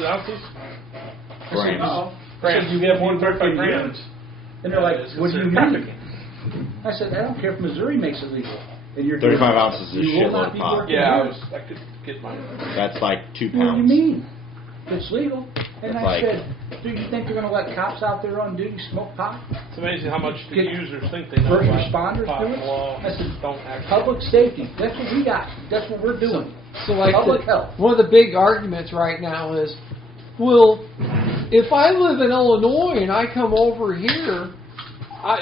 it ounces? Grams. Grams. You have 135 grams. And they're like, what do you mean? trafficking. I said, I don't care if Missouri makes it legal. And you're 35 ounces is a you will shitload not of be pot. working Yeah, here. I could get mine. That's like 2 What do you pounds. mean? It's legal. And That's I like- said, do you think they're going to let cops out there on duty smoke pot? It's amazing how much the Get users think they know First about responders pot do it? law. I said, Don't actually. public safety. That's what we got. That's what we're doing. So like Public health. one of the big arguments right now is, well, if I live in Illinois and I come over here,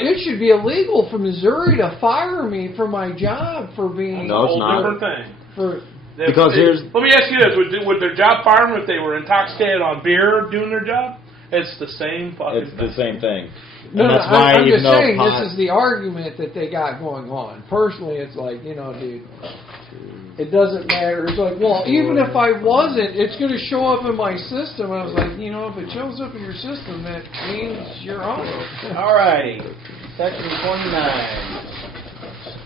it should be illegal for Missouri to fire me from my job for being No, it's Whole not. different thing. for. Because here's- Let me ask you this: would their job fire them if they were intoxicated on beer doing their job? It's the same fucking It's thing. the same thing. No, And that's no, why I'm even just though saying pot, this is the argument that they got going on. Personally, it's like, dude, it doesn't matter. It's like, well, even if I wasn't, it's going to show up in my system. I was like, if it shows up in your system, that means you're on it. All righty. Section 29.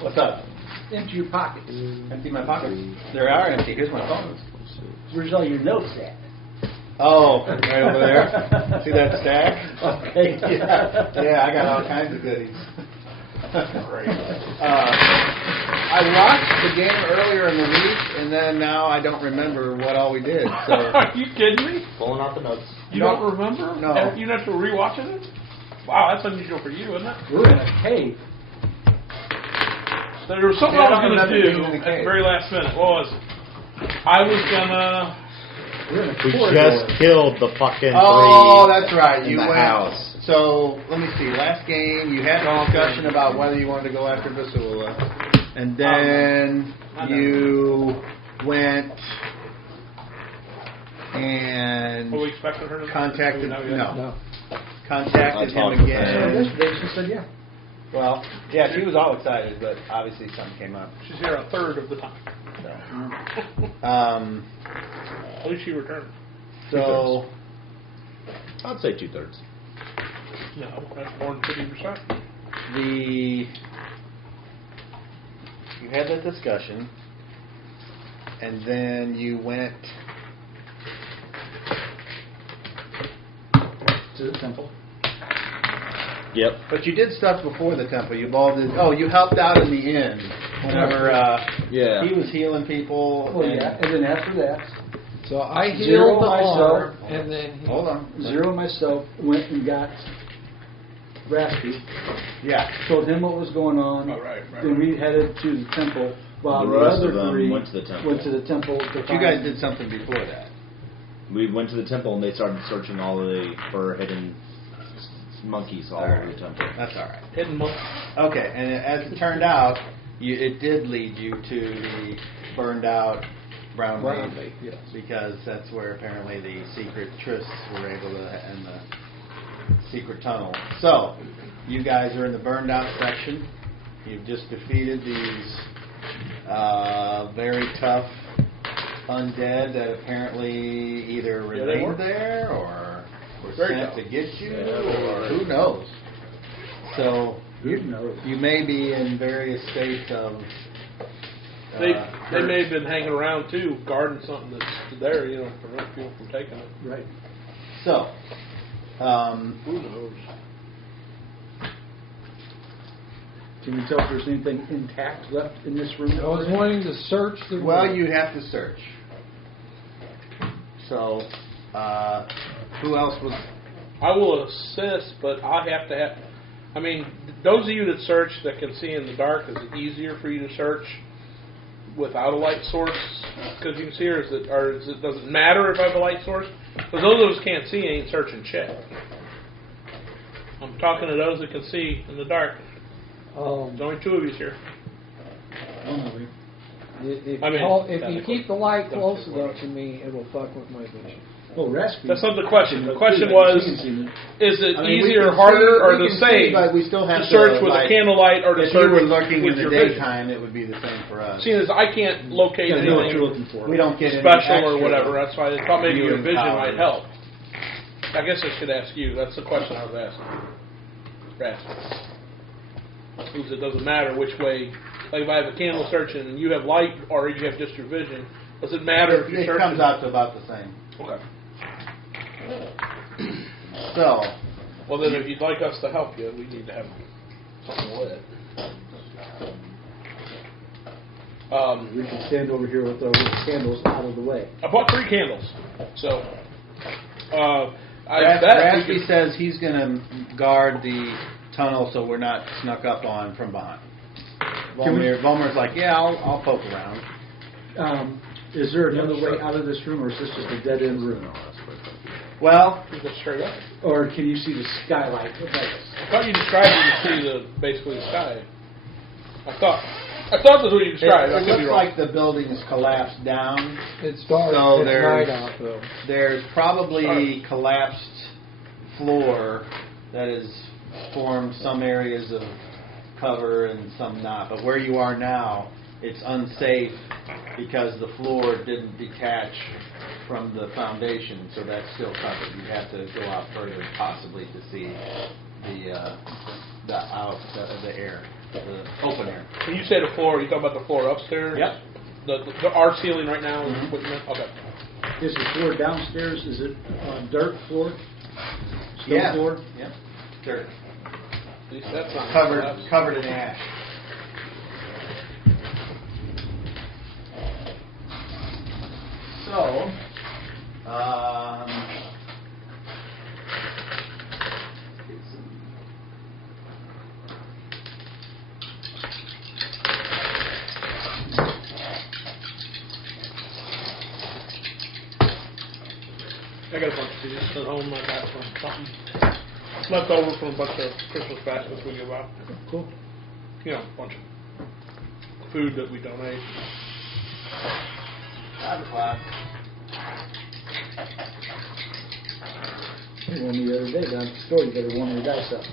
What's up? Empty your pockets. Empty my pockets. They are empty. Here's my phone. Where's all your notes at? Oh, right over there. See that stack? Okay. Yeah, I got all kinds of goodies. I watched the game earlier in the week, and then now I don't remember what all we did. So Are you kidding me? pulling out the notes. You No. don't remember? No. You have to rewatching it? Wow, that's unusual for you, isn't it? We're in a cave. So there was something Yeah, I was I going remember to being do in the at the cave. very last minute. What was it? I was gonna. We're in a We corridor. just killed the fucking Oh, three that's right. in You the went. house. So let me see. Last game, you had a discussion about whether you wanted to go after Vasula, and then you went and Were we expecting her to contacted. know yet? No, contacted I him talked to So again. yesterday she said, yeah. Well, yeah, she was all excited, but obviously something came up. She's here a third of the time. So, At least she returned. so I'd say 2/3. No, that's more than 50%. you had that discussion, and then you went. To the temple. Yep. But you did stuff before the temple. You all did. Oh, you helped out in the end whenever Yeah. he was healing people. Well, yeah. And then after that, So I Zero healed the myself. arm, and then Hold on. Zero myself went and got Raspy, Yeah. told him what was going on. Oh, right. Then we headed to the temple while The the rest other of them three went to the temple. went to the temple to But find you guys did something before that. We went to the temple and they started searching all of the fur-hidden monkeys all over the temple. That's all right. Hidden monk. Okay, and as it turned out, it did lead you to the burned out Brown Brown Lake, Lake, yes. because that's where apparently the secret trysts were able to, and the secret tunnel. So, you guys are in the burned out section. You've just defeated these very tough undead that apparently either they remained were. there or were Very sent tough. to get you, Yeah. or who knows. So, Who knows? you may be in various states of. They hurt. may have been hanging around too, guarding something that's there, to prevent people from taking it. Right. So, Who knows? Can you tell if there's anything intact left in this room? I was wanting to search the well, room. you'd have to search. So, who else was? I will assist, but I have to have. I mean, those of you that search that can see in the dark, is it easier for you to search without a light source? Because you can see, does it matter if I have a light source? Because those of us can't see ain't searching shit. I'm talking to those that can see in the dark. There's only two of you here. If I mean, you keep the light close enough to me, it'll fuck with my vision. Oh, rescue. That's not the question. The question was, is it easier, harder, or the same But we still have to search with like, a candlelight or to if you search were looking with in the your vision? daytime, it would be the same for us. Seeing as I can't locate You know what you're anything looking for. We don't get any special or extra whatever, that's why I thought maybe your viewing vision powers. might help. I guess I should ask you. That's the question I was asking. Because it doesn't matter which way. Like if I have a candle searching and you have light or you have just your vision, Does it matter if you It search comes out to about the same. Okay. So, Well, then, if you'd like us to help you, we need to have something lit. We can stand over here with our little candles out of the way. I bought 3 candles, so I bet we Raspy could- says he's going to guard the tunnel so we're not snuck up on from behind. Volmir's like, yeah, I'll poke around. Is there another way out of this room, or is this just a dead-end room? Well, you go straight up. Or can you see the skylight? I thought you described it to see basically the sky. I thought that's what you described. I it could be looks wrong. like the building is collapsed down. It's dark. So it's there's- night out though. There's probably collapsed floor that has formed some areas of cover and some not. But where you are now, it's unsafe because the floor didn't detach from the foundation, so that's still covered. You have to go out further, possibly, to see the air, the open air. When you say the floor, you talking about the floor upstairs? Yep. Our ceiling right now is Mhm. what you meant? Okay. Is the floor downstairs, is it dirt floor? Stone Yeah. floor? Yep. Dirt. At least that's not Covered in ash. So, I got a bunch of these at home. I got something left over from a bunch of Christmas baskets we give out. Cool. You know, a bunch of food that we donate. 5 o'clock. You warned me the other day down at the store, you better warm your dice up.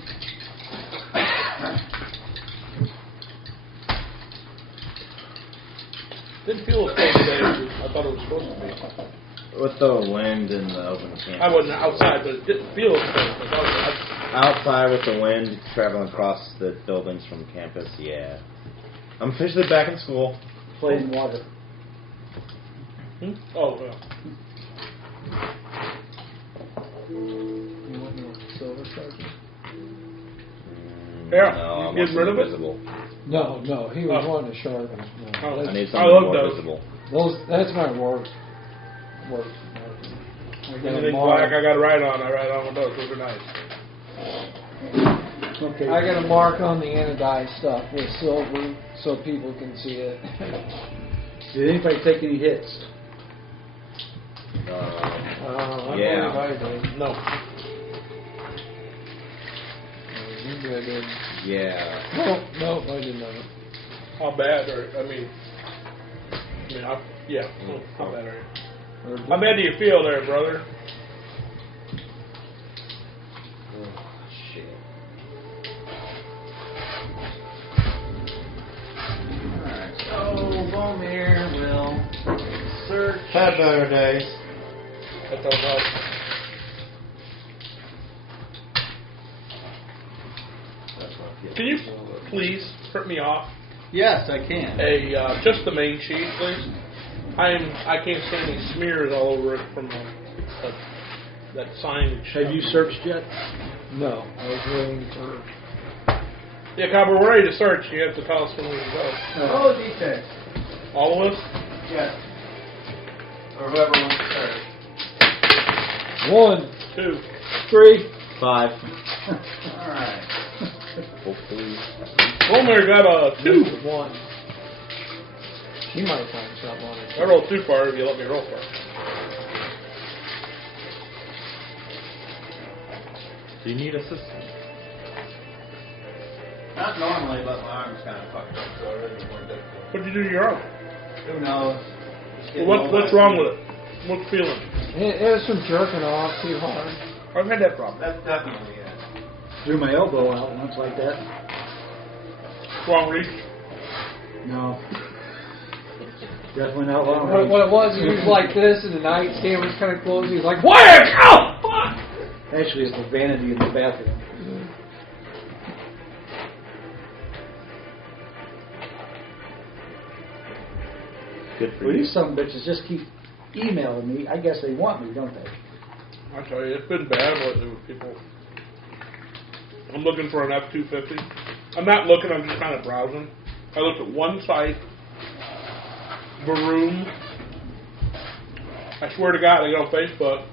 Didn't feel as cold today as I thought it was supposed to be. With the wind and the open campus. I wasn't outside, but it didn't feel as cold. I thought Outside with the wind, traveling across the buildings from campus, yeah. I'm officially back in school. Play in water. Oh, well. You want your silver charger? Yeah, No, I you want getting rid of it? invisible. No, he was Oh. wanting to sharpen. No, Oh. I need I something love more those. visible. that's my work. I got a Anything mark. black I got to write on, I write on with those. Those are nice. Okay. I got a mark on the anodized stuff with silver so people can see it. Did anybody take any hits? I Yeah. believe I did. No. You did. Yeah. No, I did not. How bad are, yeah. How bad are you? How bad do you feel there, brother? Shit. Alright, so Volmir will search. Had better days. That don't help. Can you please print me off Yes, I can. just the main sheet, please? I can't stand any smears all over it from that signage. Have you searched yet? No, I was waiting for. Yeah, Copper, we're ready to search. You have to tell us when we can go. Oh, details. All of us? Yes. Or whoever wants to start. 1, 2. 3. 5. Alright. Hopefully. Homer got a 2. 1. She might find something on it. I rolled too far if you let me roll far. Do you need assistance? Not normally, but my arm's kind of fucked up, so it really more difficult. What'd you do to your arm? Who knows? Just getting Well, old what's enough. wrong with it? What's feeling? It was from jerking off too hard. I've had that problem. That's definitely it. Drew my elbow out once like that. Wrong reach. No. Definitely not long What range. it was, he was like this, and the nightstand was kind of closed. He was like, "Whack! Oh, fuck!" Actually, it's the vanity in the bathroom. Good for Well, you. these some bitches just keep emailing me. I guess they want me, don't they? I tell you, it's been bad lately with people. I'm looking for an F-250. I'm not looking, I'm just kind of browsing. I looked at one site, Baroom. I swear to God, I go on Facebook,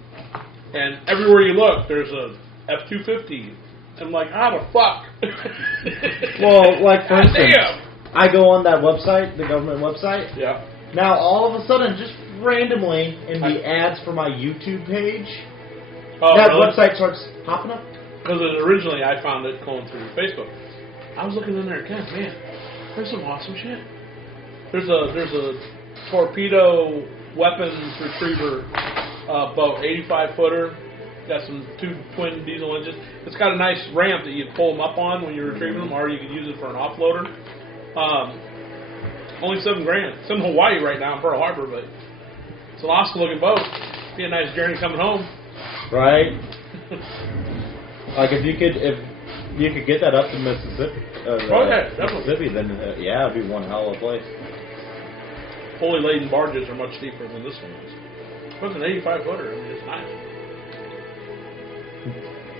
and everywhere you look, there's a F-250. I'm like, how the fuck? Well, like for instance, Damn. I go on that website, the government website. Yeah. Now all of a sudden, just randomly in the ads for my YouTube page, Oh, that really? website starts popping up. Because originally I found it going through Facebook. I was looking in there again, man. There's some awesome shit. There's a torpedo weapons retriever boat, 85 footer. Got some 2 twin diesel engines. It's got a nice ramp that you pull them up on when you're retrieving them, or you could use it for an offloader. Only $7,000. It's in Hawaii right now in Pearl Harbor, but it's an awesome looking boat. Be a nice journey coming home. Right. Like if you could get that up to Mississippi, Oh, yeah, definitely. Mississippi, then yeah, it'd be one hell of a place. Fully laden barges are much deeper than this one is. But it's an 85 footer. I mean, it's nice.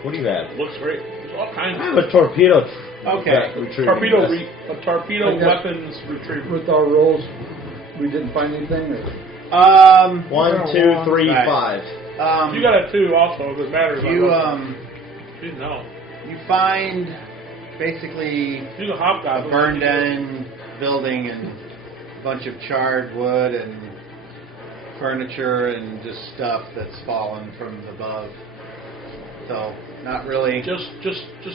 What do you have? It looks great. There's all kinds I of have a torpedo. Okay. retrieving vest. a torpedo Like that. weapons retriever. With our rolls, we didn't find anything. Or? 1, 2, 3, Right. 5. You got a 2 also. If it matters. You know. you find basically Use a a hobgoblin. burned-in building and a bunch of charred wood and furniture and just stuff that's fallen from above. So, not really. Just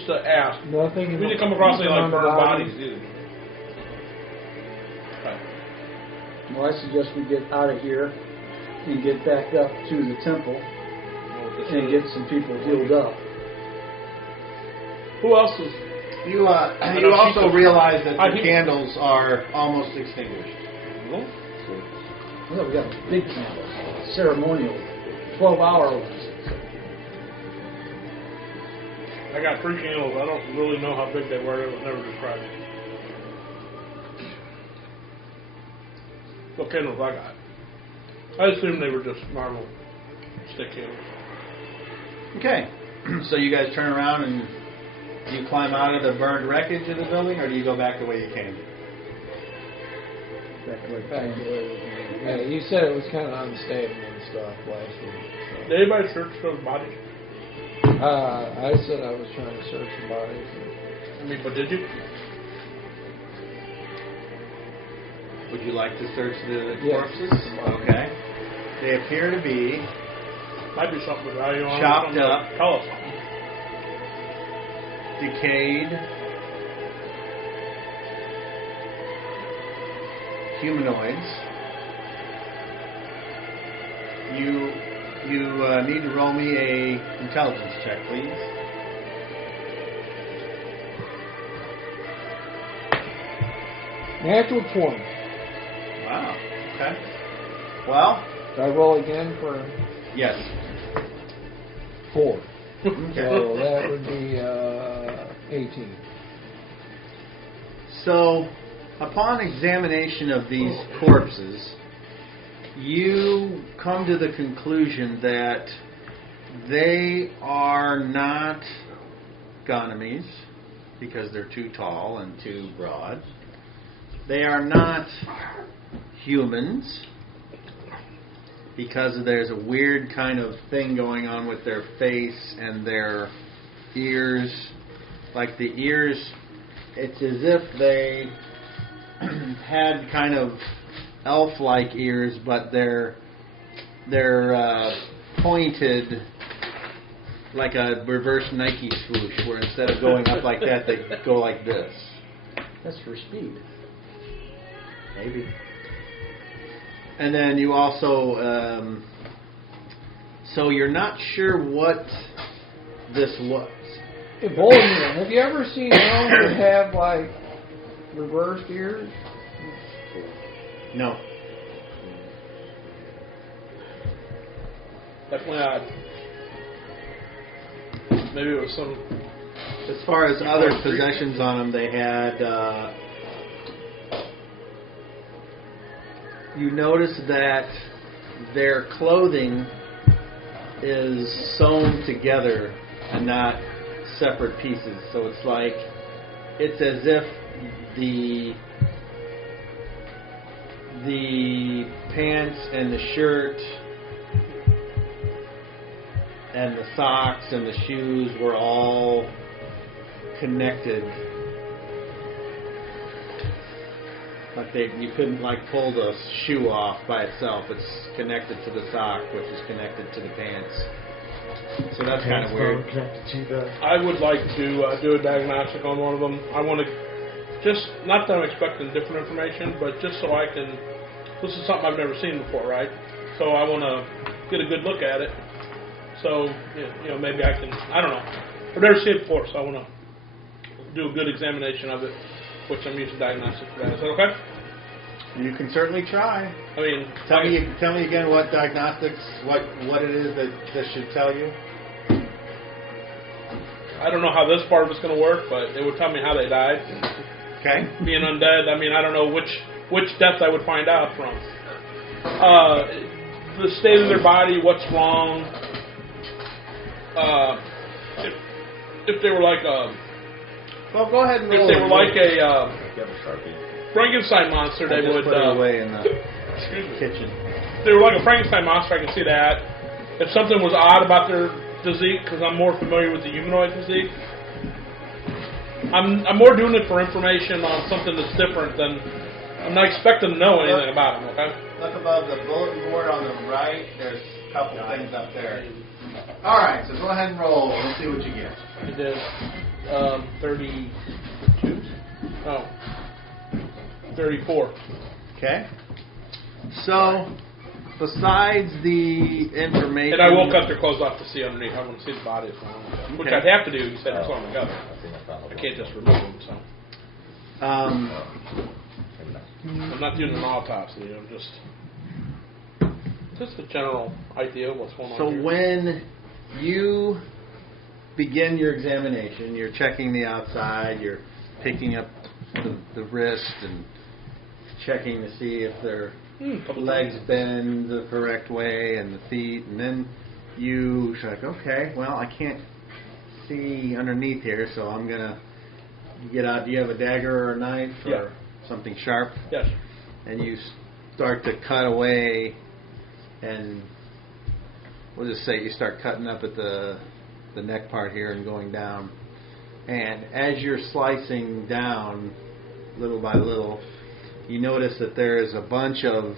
to ask. Nothing. We didn't come across any like burned bodies either. Okay. Well, I suggest we get out of here and get back up to the temple Know what this and is. get some people healed up. Who else is? You know also she's a- realize that I the hear- candles are almost extinguished. Well, Well, we got big candles, ceremonial, 12-hour ones. I got 3 candles. I don't really know how big they were. It was never described. What candles I got? I assumed they were just normal stick candles. Okay. So you guys turn around and do you climb out of the burned wreckage of the building, or do you go back the way you came? Back to like Back to where we came. Yeah, you said it was kind of unstable and stuff last week. Did anybody search those bodies? I said I was trying to search the bodies. I mean, but did you? Would you like to search the Yes. corpses? Okay. They appear to be Might be something of value on Chopped something to up. Tell us something. decayed humanoids. You need to roll me a intelligence check, please. Natural 20. Wow. Okay. Well, Do I roll again for yes. 4? Okay. So that would be 18. So, upon examination of these corpses, you come to the conclusion that they are not Ganymes because they're too tall and too broad. They are not humans because there's a weird kind of thing going on with their face and their ears. Like the ears, it's as if they had kind of elf-like ears, but they're pointed like a reverse Nike swoosh, where instead of going up like that, they go like this. That's for speed. Maybe. And then you also, so you're not sure what this was. Hey, Bolden, have you ever seen elves that have like reversed ears? No. Definitely odd. Maybe it was some. As far as other possessions on them, they had you notice that their clothing is sewn together and not separate pieces. So it's as if the pants and the shirt and the socks and the shoes were all connected. Like you couldn't pull the shoe off by itself. It's connected to the sock, which is connected to the pants. So that's kind of weird. I would like to do a diagnostic on one of them. I want to just, not that I'm expecting different information, but just so I can, this is something I've never seen before, right? So I want to get a good look at it. So, maybe I can, I don't know. I've never seen it before, so I want to do a good examination of it, which I'm using diagnostics for that. Is that okay? You can certainly try. I mean, Tell me again what diagnostics, what it is that this should tell you. I don't know how this part of it's going to work, but it would tell me how they died. Okay. Being undead, I mean, I don't know which death I would find out from. The state of their body, what's wrong. If they were like a... Well, go ahead and roll. If they were like a You have a Sharpie. Frankenstein monster, they would... put it away in the excuse me. kitchen. If they were like a Frankenstein monster, I can see that. If something was odd about their physique, because I'm more familiar with the humanoid physique, I'm more doing it for information on something that's different than... I'm not expecting to know anything about them, okay? Look above the bulletin board on the right. There's a couple things up there. All right, so go ahead and roll. Let's see what you get. I did 32? Oh. 34. Okay. So, besides the information... And I will cut their clothes off to see underneath. I want to see the body as well. Which Okay. I'd have to do. You said it's on together. I can't just remove them, so. I'm not doing an autopsy. I'm just a general idea of what's going on So here. when you begin your examination, you're checking the outside, you're picking up the wrist and checking to see if their legs bend the correct way and the feet, and then you're like, okay, well, I can't see underneath here, so I'm going to get out. Do you have a dagger or a knife or something sharp? Yes. And you start to cut away, and we'll just say you start cutting up at the neck part here and going down. And as you're slicing down, little by little, you notice that there is a bunch of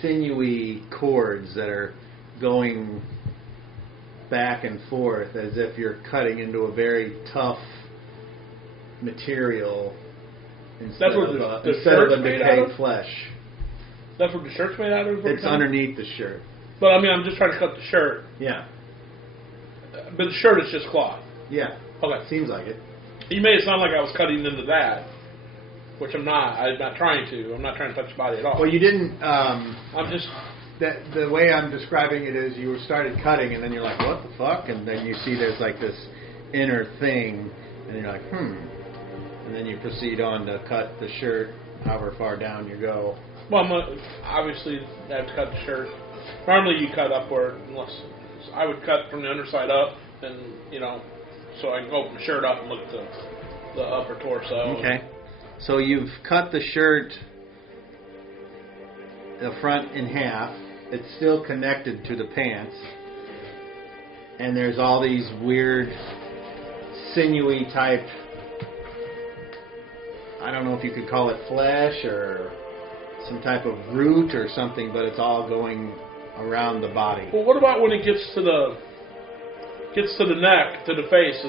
sinewy cords that are going back and forth as if you're cutting into a very tough material instead of a decayed flesh. That's what the shirt's made out of? It's underneath the shirt. But I mean, I'm just trying to cut the shirt. Yeah. But the shirt is just cloth. Yeah. Okay. Seems like it. You made it sound like I was cutting into that, which I'm not. I'm not trying to. I'm not trying to touch the body at all. Well, you didn't... I'm just... The way I'm describing it is you started cutting, and then you're like, what the fuck? And then you see there's this inner thing, and you're like, And then you proceed on to cut the shirt however far down you go. Well, obviously, I have to cut the shirt. Normally, you cut upward, unless I would cut from the underside up, and so I can open the shirt up and look at the upper torso. Okay. So you've cut the shirt, the front in half. It's still connected to the pants, and there's all these weird, sinewy type. I don't know if you could call it flesh or some type of root or something, but it's all going around the body. Well, what about when it gets to the neck, to the face?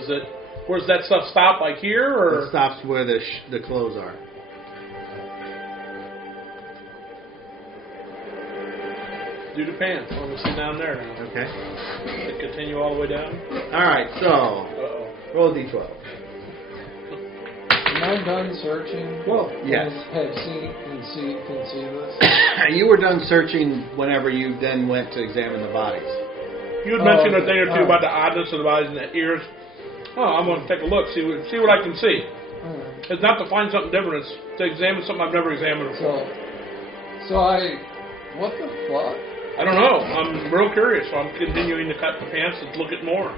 Where's that stuff stop, like here, or It stops where the clothes are. do the pants? I want to see down there now. Okay. They continue all the way down. All right. So Uh-oh. roll a d12. Am I done searching? Well, yes. Can see this? You were done searching whenever you then went to examine the bodies. You had mentioned a thing or two okay. about the oddness of the bodies and the ears. Oh, I'm going to take a look, see what I can see. Alright. It's not to find something different. It's to examine something I've never examined So, before. What the fuck? I don't know. I'm real curious, so I'm continuing to cut the pants and look at more.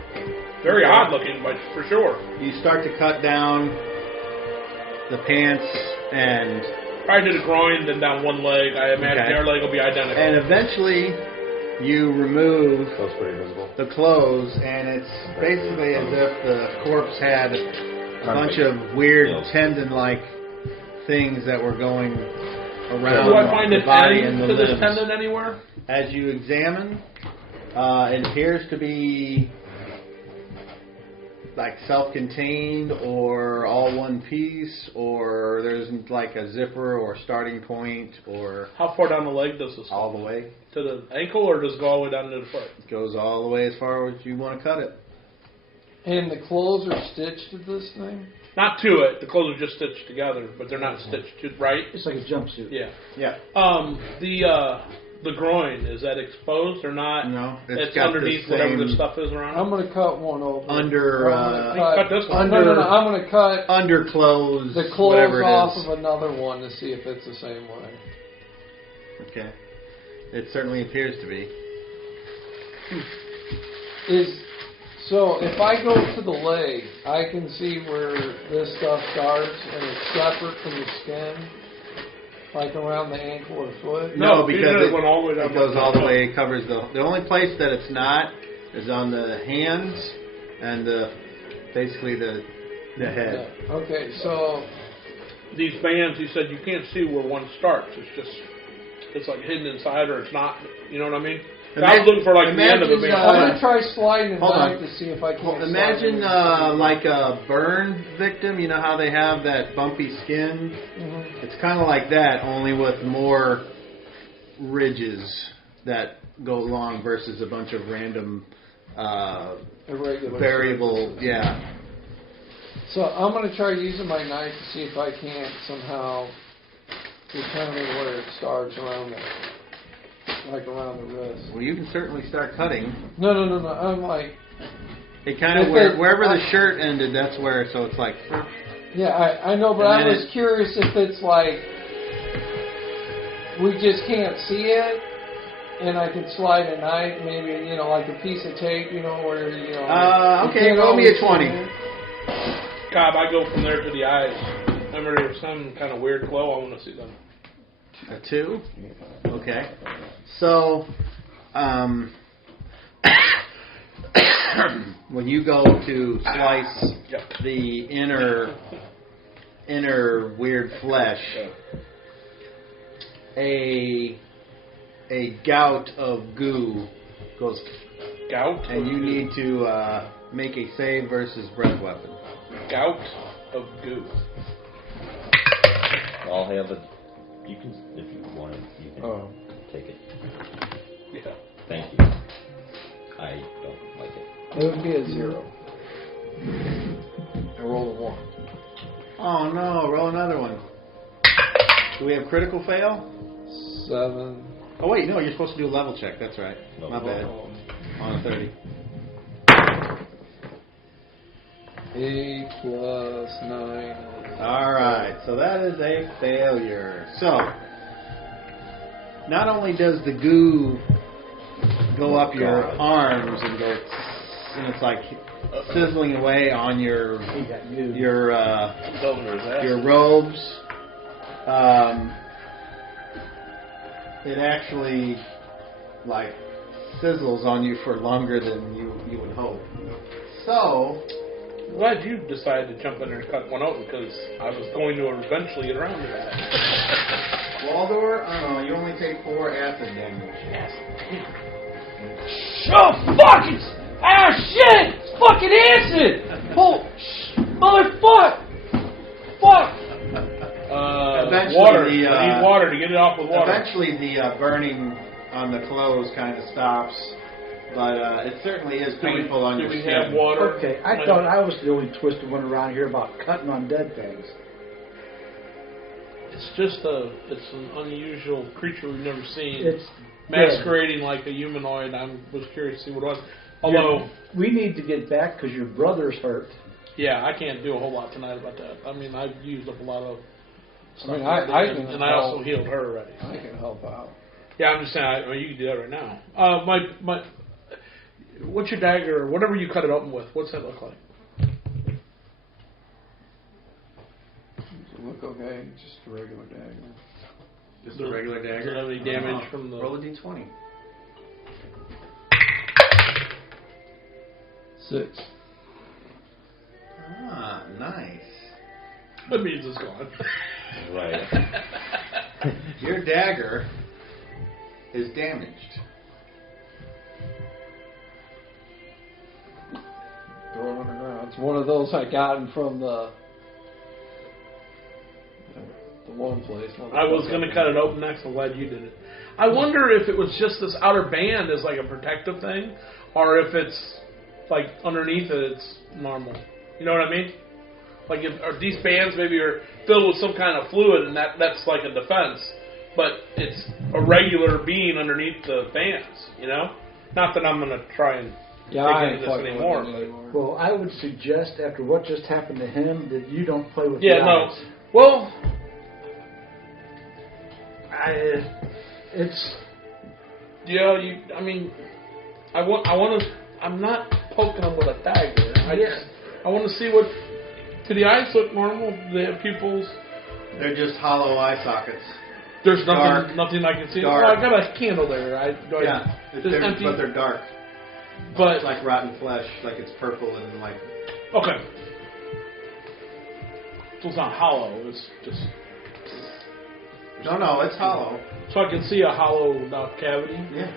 Very odd looking, but for sure. You start to cut down the pants and... Probably to the groin, then down one leg. I imagine their leg will be identical. And eventually, you remove That's pretty visible. the clothes, and it's basically as if the corpse had a bunch of weird tendon-like things that were going around Do I find the an body end and the to this limbs. tendon anywhere? As you examine, it appears to be like self-contained or all one piece, or there's like a zipper or starting point, or How far down the leg does this go? all the way. To the ankle, or does it go all the way down to the foot? It goes all the way as far as you want to cut it. And the clothes are stitched to this thing? Not to it. The clothes are just stitched together, but they're not stitched to right. It's like a jumpsuit. Yeah. Yeah. The groin, is that exposed or not? No, It's got underneath the whatever the same stuff is around. I'm going to cut one over. Under, cut this one. No, I'm going to cut underclothes, the whatever clothes it off is. of another one to see if it's the same way. Okay. It certainly appears to be. So if I go to the leg, I can see where this stuff starts and it's separate from the skin, like around the ankle or foot. No, because because it went all the way down it goes the all the foot. way. It covers the only place that it's not is on the hands and basically the head. Yeah. Okay, so These bands, you said you can't see where one starts. It's like hidden inside, or it's not. You know what I mean? I was looking for like the end of the band. I'm going to try sliding a Hold on. knife to see if I can. Imagine like a burn victim. You know how they have that bumpy skin? Mm-hmm. It's kind of like that, only with more ridges that go along versus a bunch of random Irregular variable. surfaces. Yeah. So I'm going to try using my knife to see if I can't somehow determine where it starts around around the wrist. Well, you can certainly start cutting. No. I'm like, It kind of wherever the shirt ended, that's where. So it's like. yeah, I know, but And I then was curious if it's like we just can't see it, and I can slide a knife, maybe like a piece of tape, where you Okay, can't roll me a always 20. see it. God, I go from there to the eyes. Remember, there's some kind of weird glow. I want to see them. A 2? Okay. So, when you go to slice the inner weird flesh, a gout of goo goes, Gout? and you need to make a save versus breath weapon. Gout of goo. I'll have it. You can, if you want it, you can take it. Yeah. Thank you. I don't like it. It would be a 0. I roll a 1. Oh no! Roll another one. Do we have critical fail? 7. Oh wait, no, you're supposed to do a level check. That's right. No. My bad. On a 30. 8 plus 9. Alright, so that is a failure. So, not only does the goo go up your arms and go, and it's like sizzling away on your robes, it actually like sizzles on you for longer than you would hope. So, I'm glad you decided to jump in there and cut one open, because I was going to eventually get around to that. Waldor, you only take 4 acid damage. Oh, fuck! It's... Ah, shit! It's fucking acid! Oh, motherfucker! Fuck! Eventually Water. the, I need water to get it off with water. Eventually the burning on the clothes kind of stops, but it certainly is painful on your Do we skin. have water? Okay, I thought I was the only twisted one around here about cutting on dead things. It's just it's an unusual creature we've never seen. It's masquerading like a humanoid. I was curious to see what it was. Although, we need to get back because your brother's hurt. yeah, I can't do a whole lot tonight about that. I mean, I've used up a lot of I mean, I can and I also help. healed her already. I can help out. Yeah, I'm just saying. I mean, you can do that right now. My, what's your dagger? Or whatever you cut it open with. What's that look like? Does it look okay? Just a regular dagger. Just a regular Does it dagger. have any damage from the? Roll a d20. 6. Ah, nice. That means it's gone. Right. Your dagger is damaged. Throw it on the ground. It's one of those I gotten from the one place. I was going to cut it open next. I'm glad you did it. I wonder if it was just this outer band is like a protective thing, or if it's like underneath it, it's normal. You know what I mean? Like, or these bands maybe are filled with some kind of fluid, and that's like a defense, but it's a regular being underneath the bands. You know? Not that I'm going to try and I dig into this anymore. Well, I would suggest after what just happened to him that you don't play with Yeah, the no. eyes. Well, It's yeah, I mean, I want to. I'm not poking them with a dagger. I want to see what. Do the eyes look normal? Do they have pupils? They're just hollow eye sockets. There's Dark. nothing I can see. Dark. Well, I got a candle there. Yeah, Just empty. but they're dark. But It's like rotten flesh, like it's purple and like. okay, so it's not hollow. It's just No, it's hollow. so I can see a hollowed out cavity. Yeah.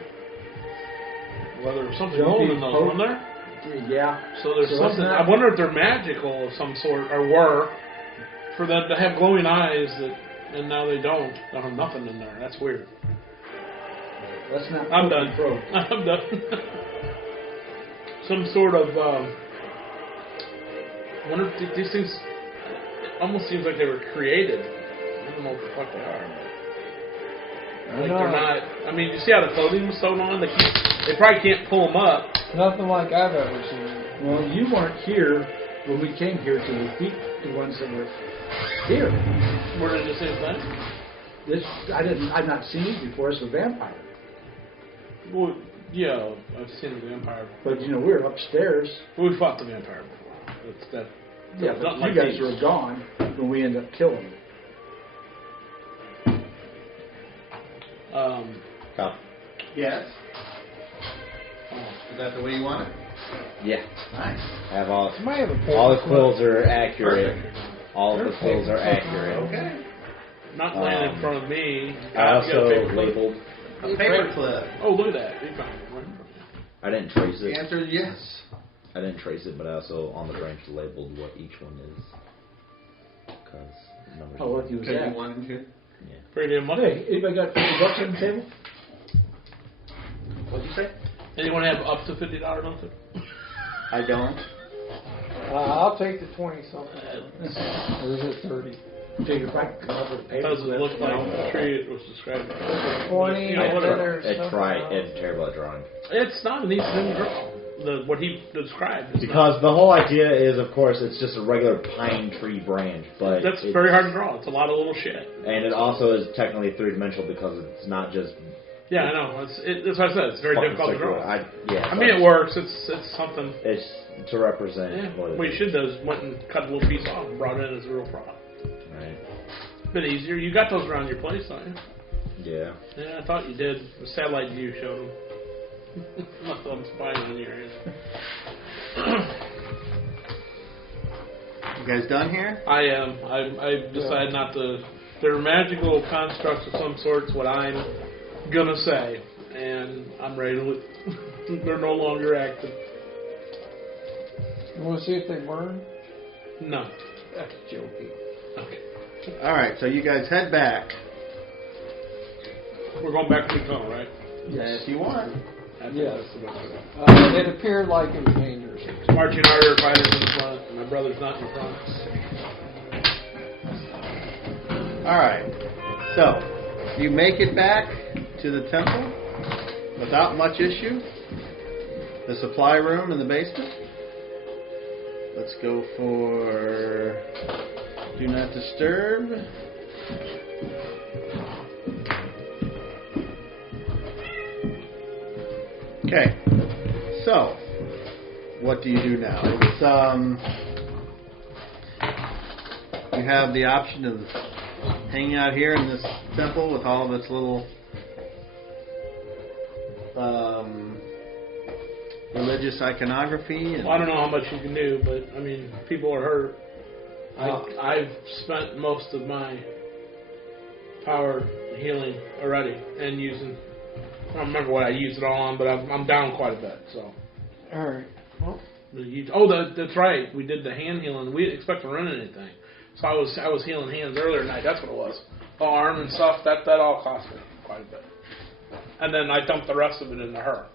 Whether there's something Don't moving in those, poke. wasn't there? yeah. So there's So something. isn't that- I wonder if they're magical of some sort, or were, for them to have glowing eyes and now they don't. They have nothing in there. That's weird. Let's not. I'm poke done. and probe. I'm done. Some sort of. I wonder if these things. It almost seems like they were created. I don't know what the fuck they are. But like they're not. I mean, you see how the clothing was sewn on? They probably can't pull them up. Nothing like I've ever seen. Well, you weren't here when we came here to defeat the ones that were here. Were they the same thing? This I've not seen it before. It's a vampire. Well, yeah, I've seen the vampire. But you know, we were upstairs. We fought the vampire before. It's that. Yeah, it's but not you like guys these. were gone when we ended up killing him. Cop. Yes. Oh. Is that the way you want it? Yeah. Nice. I have all. You might have a All the quills are accurate. Perfect. All of the quills are accurate. Okay. Not laying in front of me. I You got a also paper clip? labeled. A paper clip. Oh, look at that. You found it right in front of you. I didn't trace The it. answer is yes. I didn't trace it, but I also on the branch labeled what each one is. Because numbers. How lucky was Okay, that? you wanted to? Yeah. Pretty damn much. Hey, anybody got $50 on the table? What'd you say? Anyone have up to $50 on it? I don't. I'll take the 20 something. Or is it 30? Figure if I could come up with a paper Doesn't clip, look you like know. the tree it was described. 20. You know, I whatever. it's terrible at drawing. It's not an easy thing to draw. What he described. Is Because the whole idea is, of course, it's just a regular pine tree branch, but that's it's- very hard to draw. It's a lot of little shit. And it also is technically three-dimensional because it's not just. Yeah, I know. That's what I said. It's very fucking difficult to circular. draw. I mean, it works. It's something. It's to represent Yeah. what it What you is. should do is went and cut a little piece off and brought it in as a real product. Right. Bit easier. You got those around your place, don't you? Yeah. Yeah, I thought you did. The satellite view showed them. Not that I'm spying on you or anything. You guys done here? I am. I decided not to. They're magical constructs of some sorts. What I'm gonna say, and I'm ready to. They're no longer active. You want to see if they burn? No. That's joking. Okay. All right, so you guys head back. We're going back to the tunnel, right? If you want. That's Yes. that's the best way. It appeared like it was dangerous. Marching order, fighters in front. My brother's not in front. All right. So you make it back to the temple without much issue. The supply room in the basement. Let's go for do not disturb. Okay. So, what do you do now? It's you have the option of hanging out here in this temple with all of its little religious iconography. And Well, I don't know how much you can do, but I mean, people are hurt. I've spent most of my power healing already and using. I don't remember what I used it all on, but I'm down quite a bit. So. All right. Well, That's right. We did the hand healing. We didn't expect to run anything, so I was healing hands earlier tonight. That's what it was. The arm and stuff. That all cost me quite a bit. And then I dumped the rest of it into her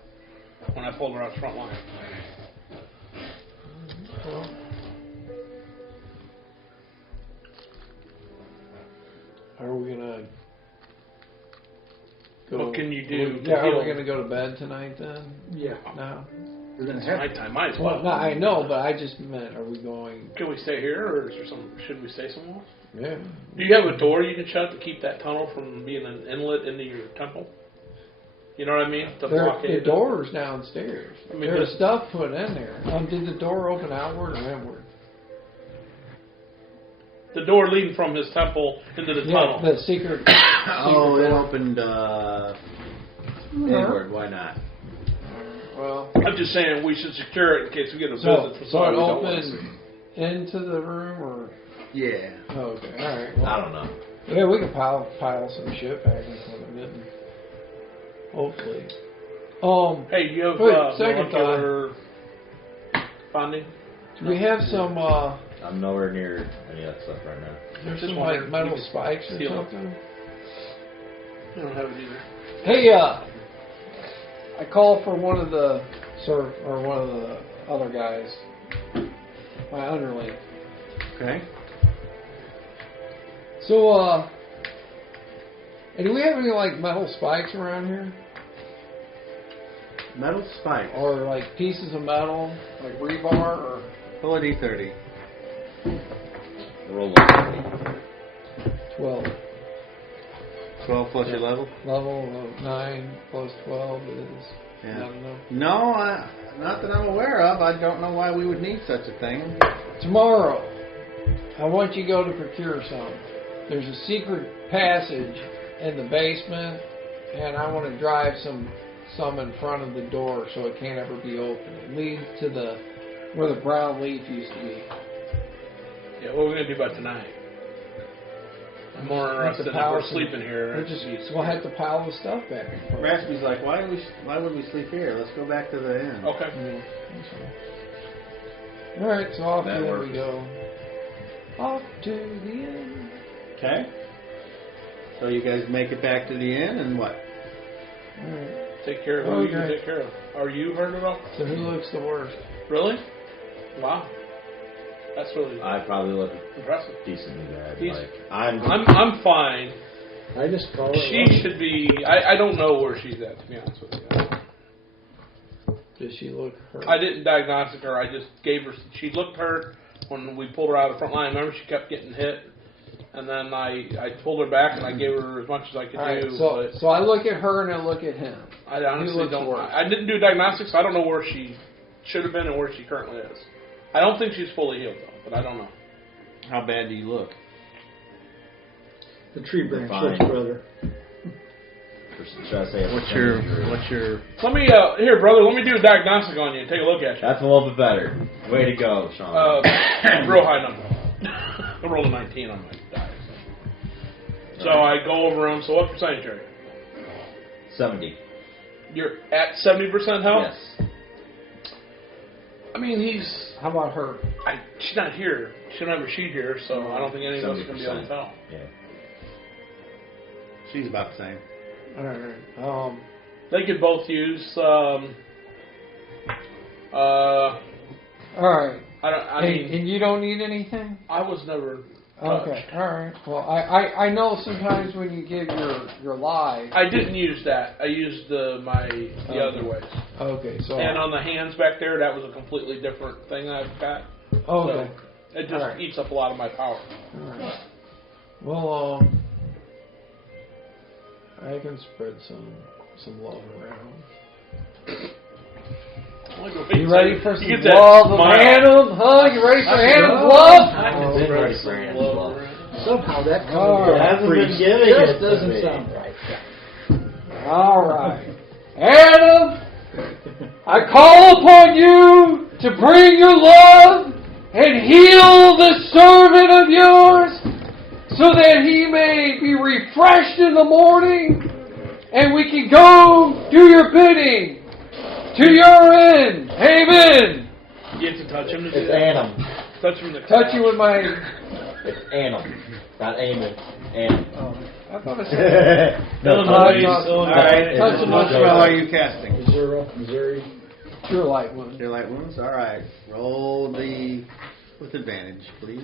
when I pulled her out the front line. well. Are we gonna go? What can you do? Yeah, to are we heal? gonna go to bed tonight then? Yeah. No. We're gonna It's have. nighttime. Might as Well, well. no, I know, but I just meant, are we going? Can we stay here, or is there some? Should we stay somewhere else? Yeah. Do you have a door you can shut to keep that tunnel from being an inlet into your temple? You know what I mean? To The blockade. door's downstairs. I mean, There's this- stuff put in there. Did the door open outward or inward? The door leading from his temple into the Yeah, tunnel. the secret. oh, secret it door. opened inward. Why not? Well, I'm just saying we should secure it in case we get a so visit from it somebody we don't want to opened see. into the room, or Yeah. oh, okay, all right. Well, I don't know. yeah, we could pile some shit back in front of it. And hopefully. Hey, you have Wait, second molecular funding? Do we have some? I'm nowhere near any of that stuff right now. There's Just some wondering like if metal you could spikes or steal it. something. I don't have it either. Hey, I called for one of the one of the other guys, my underling. Okay. So, hey, do we have any like metal spikes around here, Metal spikes. or like pieces of metal, like rebar, or Pull a D30. Roll one. 12 12 plus your level? level 9 plus 12 is Yeah. not enough. No, not that I'm aware of. I don't know why we would need such a thing. Tomorrow, I want you to go to procure some. There's a secret passage in the basement, and I want to drive some in front of the door so it can't ever be opened. It leads to where the brown leaf used to be. Yeah, what are we going to do about tonight? I'm more interested if we're sleeping here. We'll have to pile the stuff back. Raspy's like, why would we sleep here? Let's go back to the inn. Okay. Yeah, that's fine. All right, so off That to works. we go. Off to the inn. Okay. So you guys make it back to the inn, and what? All right. Take care of who you can Okay. take care of. Are you hurt at all? So who looks the worst? Really? Wow. That's really I probably look impressive. decently bad. He's- Like I'm I'm fine. I just call it. She should be. I don't know where she's at, to be honest with you. Does she look hurt? I didn't diagnostic her. I just gave her. She looked hurt when we pulled her out of the front line. Remember, she kept getting hit, and then I pulled her back and I gave her as much as I could All right, do. so I look at her and I look at him. But I Who honestly looks don't. worse? I didn't do diagnostics. So I don't know where she should have been and where she currently is. I don't think she's fully healed though, but I don't know. How bad do you look? The tree branch Fine. looks brother. should I say? What's your? Let me here, brother. Let me do a diagnostic on you and take a look at you. That's a little bit better. Way to go, Sean. Real high number. I rolled a 19 on my die. So I go over them. So what percentage are you? 70. You're at 70% health? Yes. I mean, he's... How about her? She's not here. She don't have her sheet here, so I don't think any of us are going to be able to 70%. tell. Yeah. She's about the same. All right. They could both use... All right. I And, mean, and you don't need anything? I was never Okay. touched. All right. Well, I know sometimes when you give your live. I didn't use that. I used the other ways. Okay. So. And on the hands back there, that was a completely different thing I've got. Okay. So it just All right. eats up a lot of my power. All right. Well, I can spread some love around. You ready for some love of Adam? Huh? You ready for Adam's love? Been ready for Adam's love. Somehow that Hasn't been giving it to doesn't me. sound right. All right. Adam, I call upon you to bring your love and heal this servant of yours so that he may be refreshed in the morning and we can go do your bidding to your end. Amen. You have to touch him to do It's that. Adam. Touch him to Touch you with my... It's Adam. Not Amen. Adam. Oh, I thought I said... Illinois. All right. Touch him What on spell are you casting? Missouri. Pure light one. Your light wounds? All right. Roll the with advantage, please.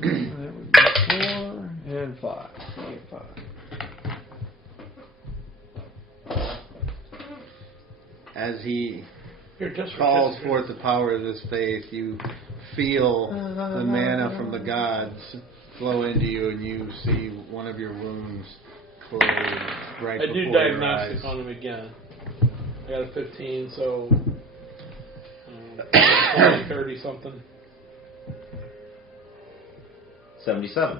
That would be 4 and 5. Get 5. As he Here, just calls forth the power of this faith, you feel the manna from the gods flow into you, and you see one of your wounds close right I before do your diagnostic eyes. on him again. I got a 15, so 30 something. 77.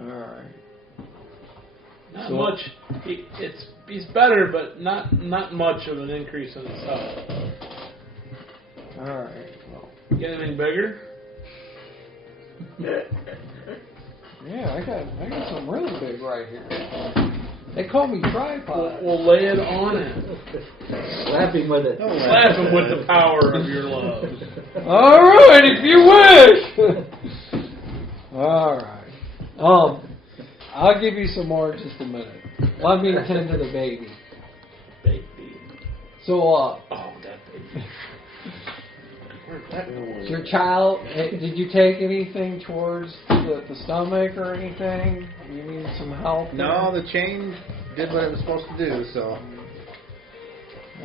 All right. Not So- much. He's better, but not much of an increase in his health. All right. Well, You got anything bigger? yeah, I got something really big right here. They call me tripod. We'll lay it on him. Slap him with it. Slap him with the power of your love. All right, if you wish. All right. I'll give you some more in just a minute. Let me tend to the baby. Baby. So, Oh, that baby. Where'd that go? is your child, did you take anything towards the stomach or anything? You need some help? No, there? the change did what it was supposed to do, so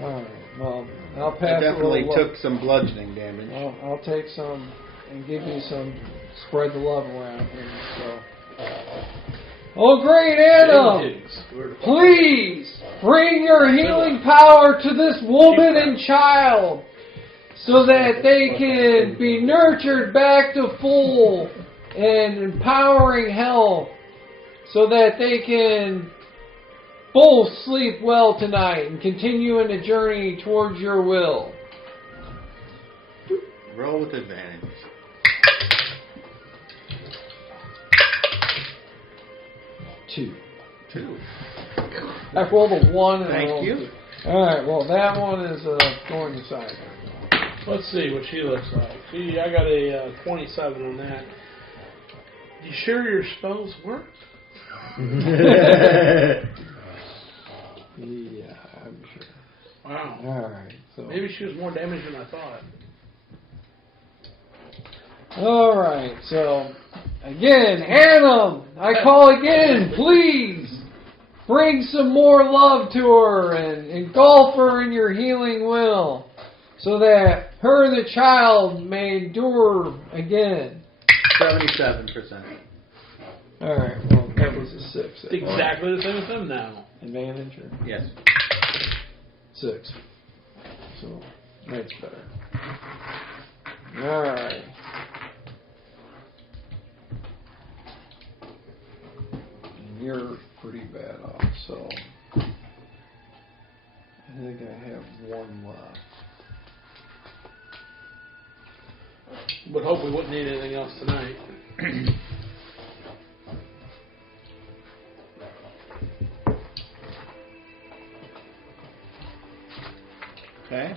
All right. Well, I'll it pass definitely a little took some bludgeoning damage. I'll take some and give you some, spread the love around here. So. Oh, great Adam! Please bring your healing power to this woman and child so that they can be nurtured back to full and empowering health so that they can both sleep well tonight and continue in the journey towards your will. Roll with advantage. 2. 2. I rolled a 1 and I Thank rolled you. 2. Alright, well that one is going aside. Let's see what she looks like. See, I got a 27 on that. You sure your spells work? Yeah, I'm sure. Wow. Alright, so. Maybe she was more damaged than I thought. Alright, so. Again, Adam, I call again, please. Bring some more love to her and engulf her in your healing will so that her and the child may endure again. 77%. Alright, well, that was a 6. It's exactly the same as him now. Advantage or Yes. 6. So, that's better. Alright. And you're pretty bad off, so I think I have 1 left. Would hope we wouldn't need anything else tonight. Okay.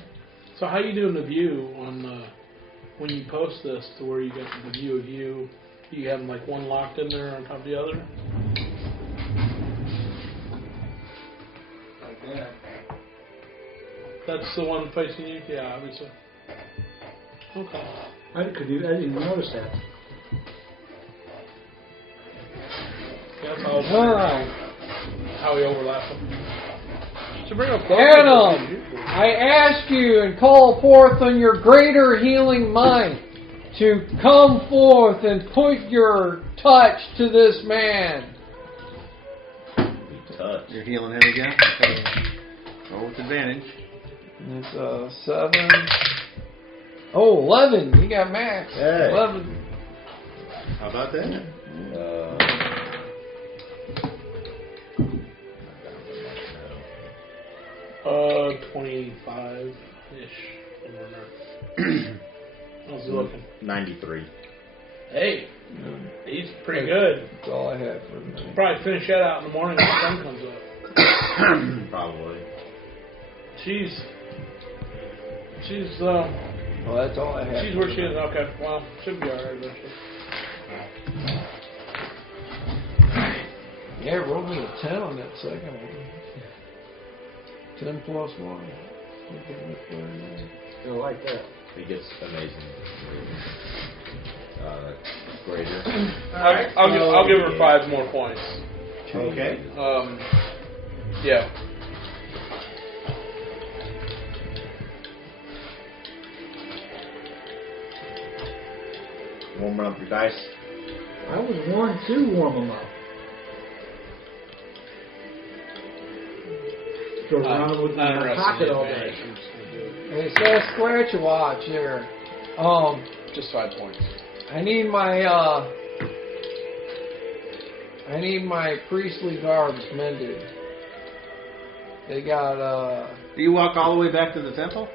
So how you doing the view on when you post this to where you get the view of you? You have them like one locked in there on top of the other? Like that. That's the one facing you? Yeah, obviously. Okay. I didn't even notice that. Yeah, that's Alright. how we overlap them. So bring up Adam, I ask you and call forth on your greater healing might to come forth and put your touch to this man touch. You're healing him again? Okay. Roll with advantage. And it's 7. Oh, 11. You got max. Hey. 11. How about that? 25-ish. How's he looking? 93. Hey, he's pretty good. That's all I have for the minute. Probably finish that out in the morning when the sun comes up. Probably. She's Well, that's all I have. she's where she is. Okay, well, should be alright eventually. Yeah, roll me a 10 on that second one. 10 plus 1. I like that. It gets amazing. Greater. I'll give her 5 more points. Okay. Yeah. Warming up your dice. I was wanting to warm them up. Go around with Not my interested pocket in all advantage. day. I'm just gonna do it. It says scratch watch here. Just 5 points. I need my priestly garbs mended. They got Do you walk all the way back to the temple?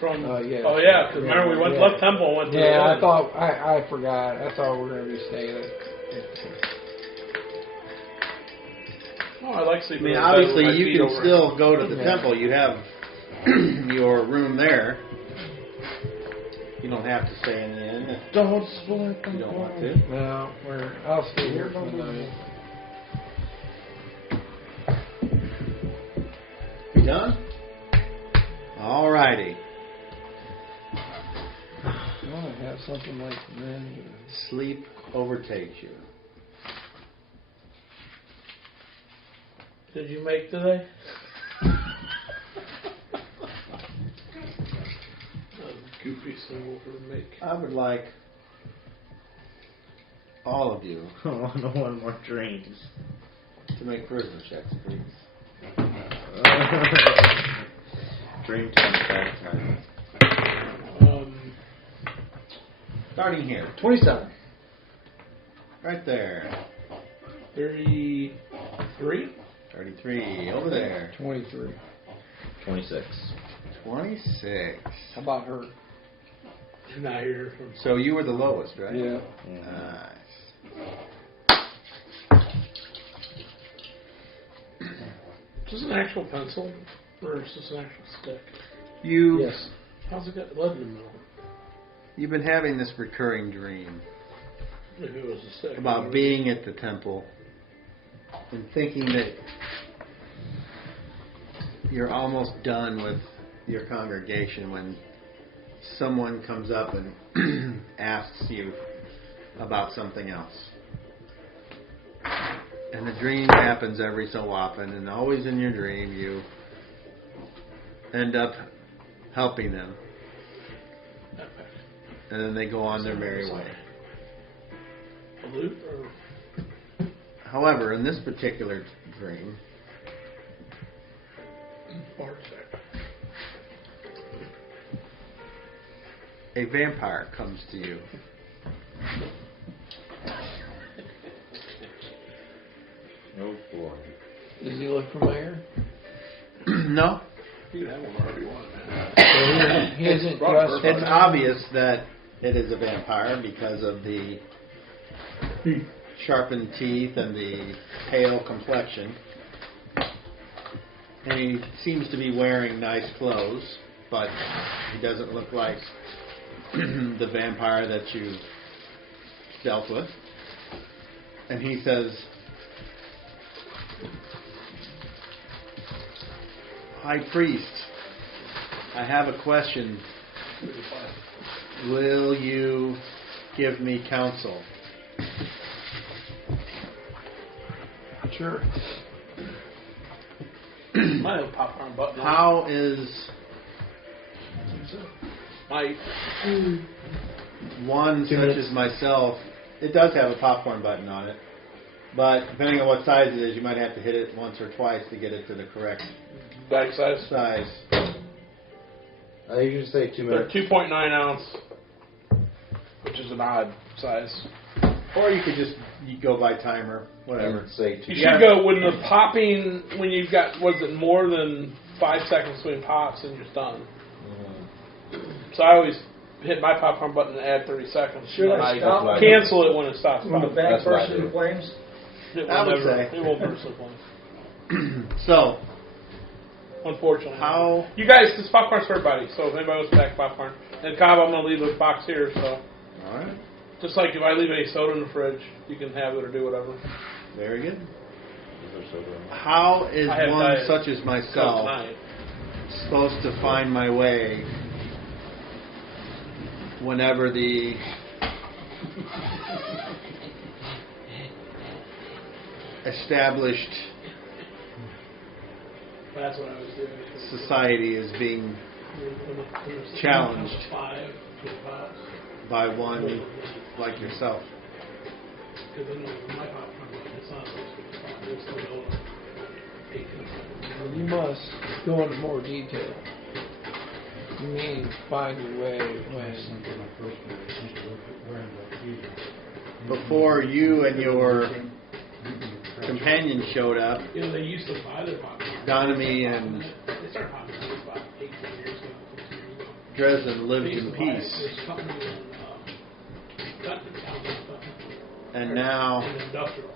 From yeah. Oh yeah, because remember we went left temple and went to the yeah. I inn. thought I forgot. I thought we were gonna be staying at. Oh, I like I sleeping. mean, in bed with obviously my you feet can over. still go to the Yeah. temple. You have your room there. You don't have to stay in the inn if Don't split you don't want to. No, I'll stay here for the night. You done? Alrighty. I want to have something like mended. Sleep overtakes you. Did you make today? Goofy symbol for the make. I would like all of you I want one more dreams. to make charisma checks, please. Dream time, bad time. Starting here. 27. Right there. 33. 33. Over there. 23. 26. 26. How about her? She's not here. So you were the lowest, right? Yeah. Nice. Is this an actual pencil? Or is this an actual stick? Yes. How's it got lead in the middle? You've been having this recurring dream If it was a stick. about being at the temple and thinking that you're almost done with your congregation when someone comes up and asks you about something else. And the dream happens every so often, and always in your dream you end up helping them, and then they go on their merry way. A loot or However, in this particular dream, bartender? a vampire comes to you. Oh boy. Does he look familiar? No, You can have one wherever you want, man. He isn't Brought dressed. it's obvious that it is a vampire because of the sharpened teeth and the pale complexion. And he seems to be wearing nice clothes, but he doesn't look like the vampire that you've dealt with. And he says, "High Priest, I have a question. Will you give me counsel?" Sure. Might have a popcorn button. How is Might. one such as myself? It does have a popcorn button on it. But depending on what size it is, you might have to hit it once or twice to get it to the correct Bag size. size. I usually say 2 They're minutes. 2.9 ounce, which is an odd size. Or you could just go by timer, whatever. And say 2 You should go when the popping, when you've got, was it more than 5 seconds between pops and you're done. So I always hit my popcorn button and add 30 seconds. Should And I stop cancel it when it stops when the popping. bag That's what I bursts into do. flames? It I will would never, say. it won't burst into flames. So, Unfortunately. how... You guys, this popcorn's for everybody, so if anybody wants to pack popcorn. And Cobb, I'm going to leave a box here, so. Alright, Just like if I leave any soda in the fridge, you can have it or do whatever. very good. How is I have one diet such as Coke myself tonight. supposed to find my way whenever the established That's what I was doing. society is being challenged by one like yourself? You must go into more detail. You mean find a way when Before you and your companion showed up, You know, they used to buy their popcorn. Donamy and They started popcorn about 18 years ago, 15 years ago. Dresden lived They used in to buy it. peace, There's a company in Dutton, and now in industrial,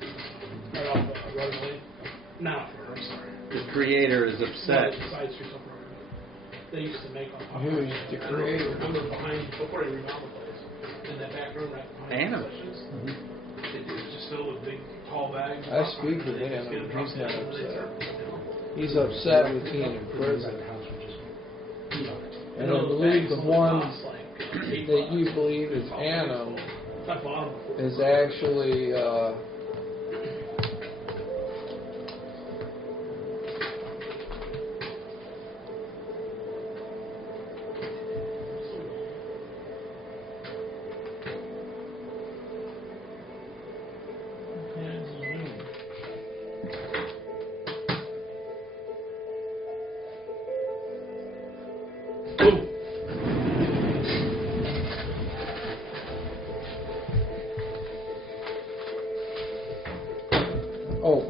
right off Road Lane. Not for I'm sorry. the creator is upset. Side street up Road. They used to make on Who's the creator? Remember behind before they remodeled the place in that back room right behind Anna. the concessions? It was just filled with big tall bags. I speak with him, and he's not upset. He's upset with being in prison. And I believe the one that you believe is Anna is actually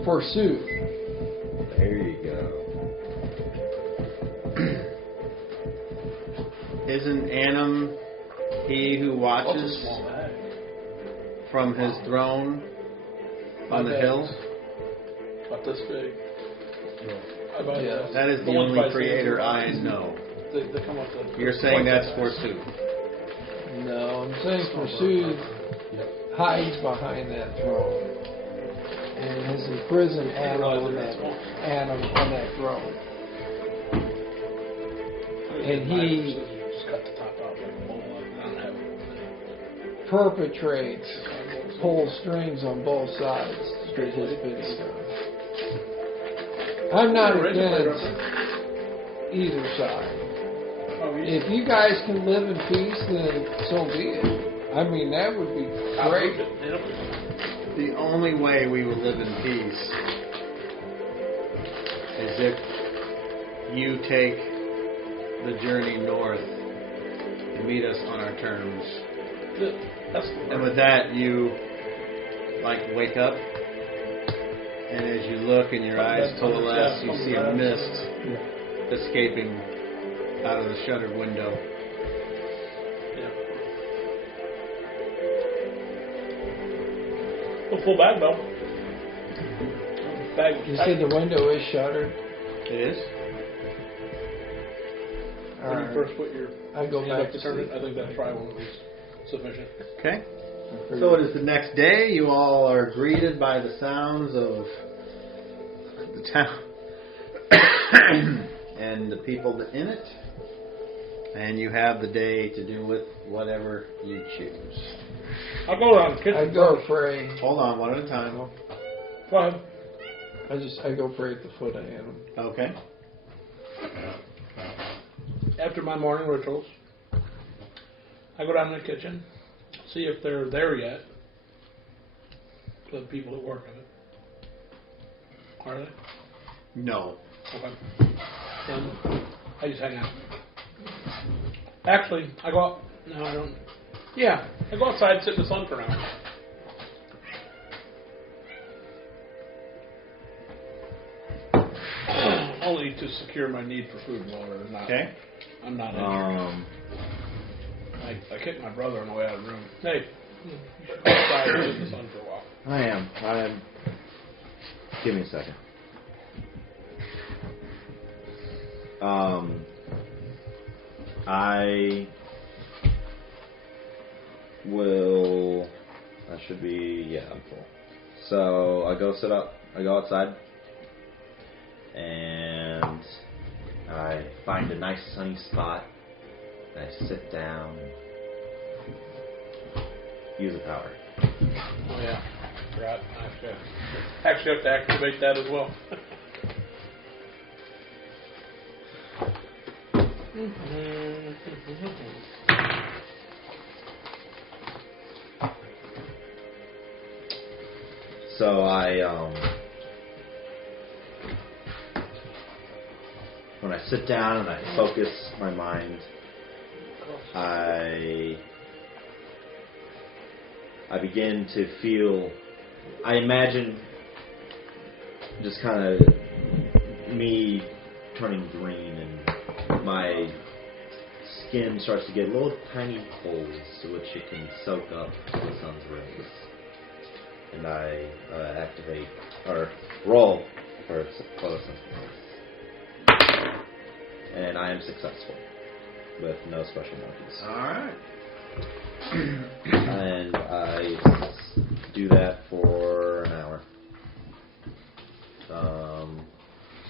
forsooth. There you go. Isn't Annam he who watches from his throne on the hill? About this big. Yeah. That is the only creator I know. They come up to You're saying that's forsooth. No, I'm saying forsooth hides behind that throne and has imprisoned Adam on that throne. And he just cut the top out like a bowl. I don't have it. perpetrates, pulls strings on both sides to get his biggest done. I'm not against either side. If you guys can live in peace, then so be it. I mean, that would be great. The only way we will live in peace is if you take the journey north and meet us on our terms. And with that, you wake up, and as you look and your eyes coalesce, you see a mist escaping out of the shuttered window. A full bag though. Bag. You said the window is shuttered. It is? When you first put your I go hand back up to to turn it, sleep. I think that try one was sufficient. Okay. So it is the next day. You all are greeted by the sounds of the town and the people in it. And you have the day to do with whatever you choose. I'll go around the kitchen. I go pray. Hold on, one at a time. Go ahead. I go pray at the foot of Adam. Okay. After my morning rituals, I go down to the kitchen, see if they're there yet. The people that work in it. Are they? No. Okay. Then I just hang out. Actually, I go out. No, I don't. Yeah, I go outside and sit in the sun for an hour. Only to secure my need for food and water. Not, Okay. I'm not injured. I kicked my brother on the way out of the room. Hey, you should go outside and sit in the sun for a while. I am. Give me a second. I will. That should be. Yeah, I'm full. So I go outside, and I find a nice sunny spot. I sit down and use the power. Oh yeah, right. Actually have to activate that as well. So when I sit down and I focus my mind, I begin to feel, I imagine just kind of me turning green and my skin starts to get little tiny holes to which it can soak up the sun's rays. And I activate, or roll for photosynthesis. And I am successful with no special markings. Alright. And I do that for an hour.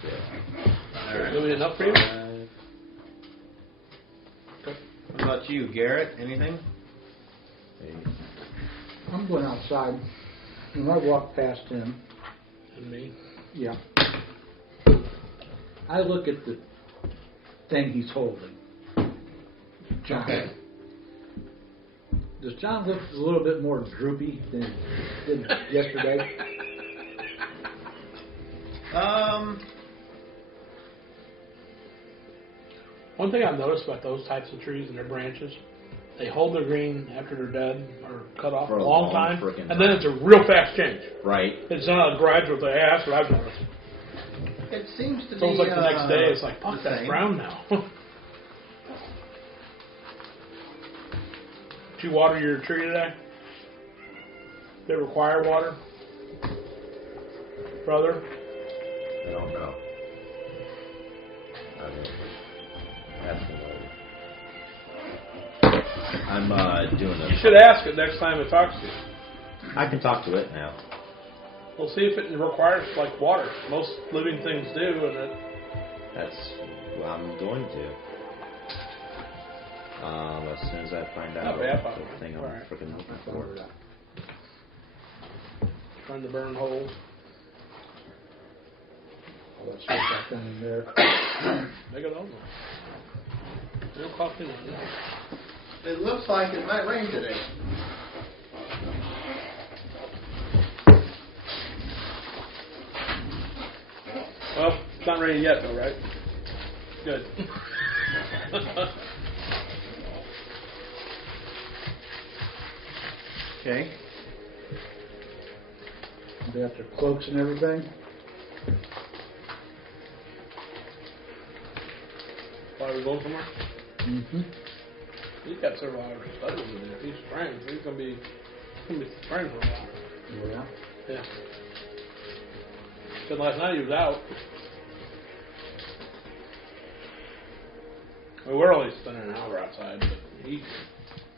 Yeah. Alright. Doing enough for you? What about you, Garrett? Anything? I'm going outside. When I walk past him, And me. yeah, I look at the thing he's holding. John. Okay. Does John look a little bit more droopy than he did yesterday? One thing I've noticed about those types of trees and their branches, they hold their green after they're dead or cut off For a a long long time, frickin' and then it's a real fast change. Right. It's not a gradual thing. That's what I've noticed. It seems to It's be. almost like the next day, it's like, fuck, the that's same. brown now. Did you water your tree today? Did it require water? Brother? I don't know. I'm doing You it. should ask it next time it talks to you. I can talk to it now. We'll see if it requires like water. Most living things do, and it. That's what I'm going to. As soon as I find out Not bad, the Papa. thing I'm Alright. freaking looking for. Trying to burn holes. All that stuff back down in there. Make it over. It'll cost me money. It looks like it might rain today. Well, it's not raining yet, though, right? Good. Okay. They got their cloaks and everything. Why are we going somewhere? Mm-hmm. He's got several hours of study in there. He's spraying. He's gonna be spraying for a while. Yeah. Yeah. Said last night he was out. Well, we're only spending an hour outside, but he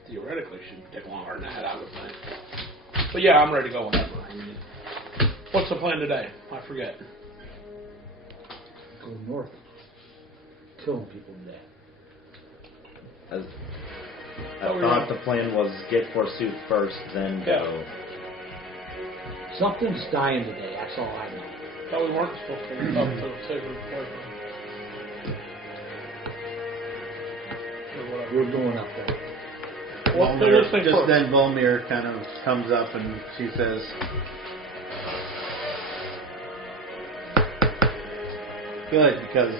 theoretically should take longer than that, I would think. But yeah, I'm ready to go whenever. I mean, what's the plan today? I forget. Go north. Killing people today. I Oh, thought the plan was get forsooth first, then go. Something's dying today, that's all I know. Thought we weren't supposed to up to Sacred Boyfriend. Or whatever. We're going up there. What's the listening Just for? then Volmir kind of comes up and she says, good because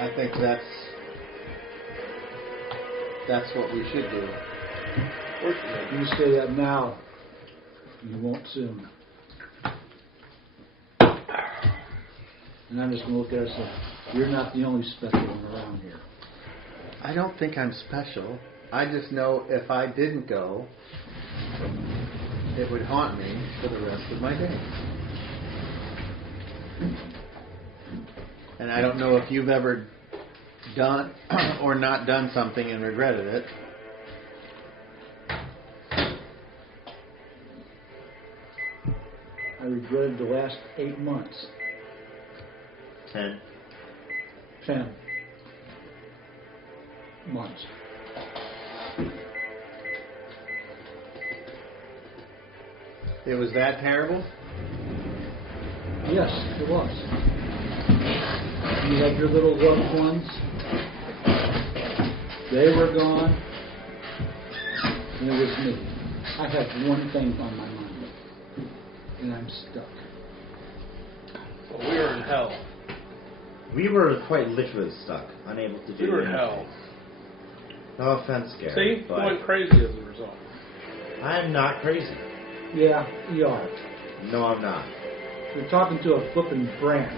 I think that's what we should do. If you say that now, you won't soon. And I'm just going to look at her and say, you're not the only special one around here. I don't think I'm special. I just know if I didn't go, it would haunt me for the rest of my day. And I don't know if you've ever done or not done something and regretted it. I regretted the last 8 months. 10. 10 months. It was that terrible? Yes, it was. You had your little loved ones. They were gone. And it was me. I have one thing on my mind. And I'm stuck. Well, we were in hell. We were quite literally stuck, unable to do We were in anything. hell. No offense, Gary. See? You but went crazy as a result. I'm not crazy. Yeah, you are. No, I'm not. You're talking to a flipping branch.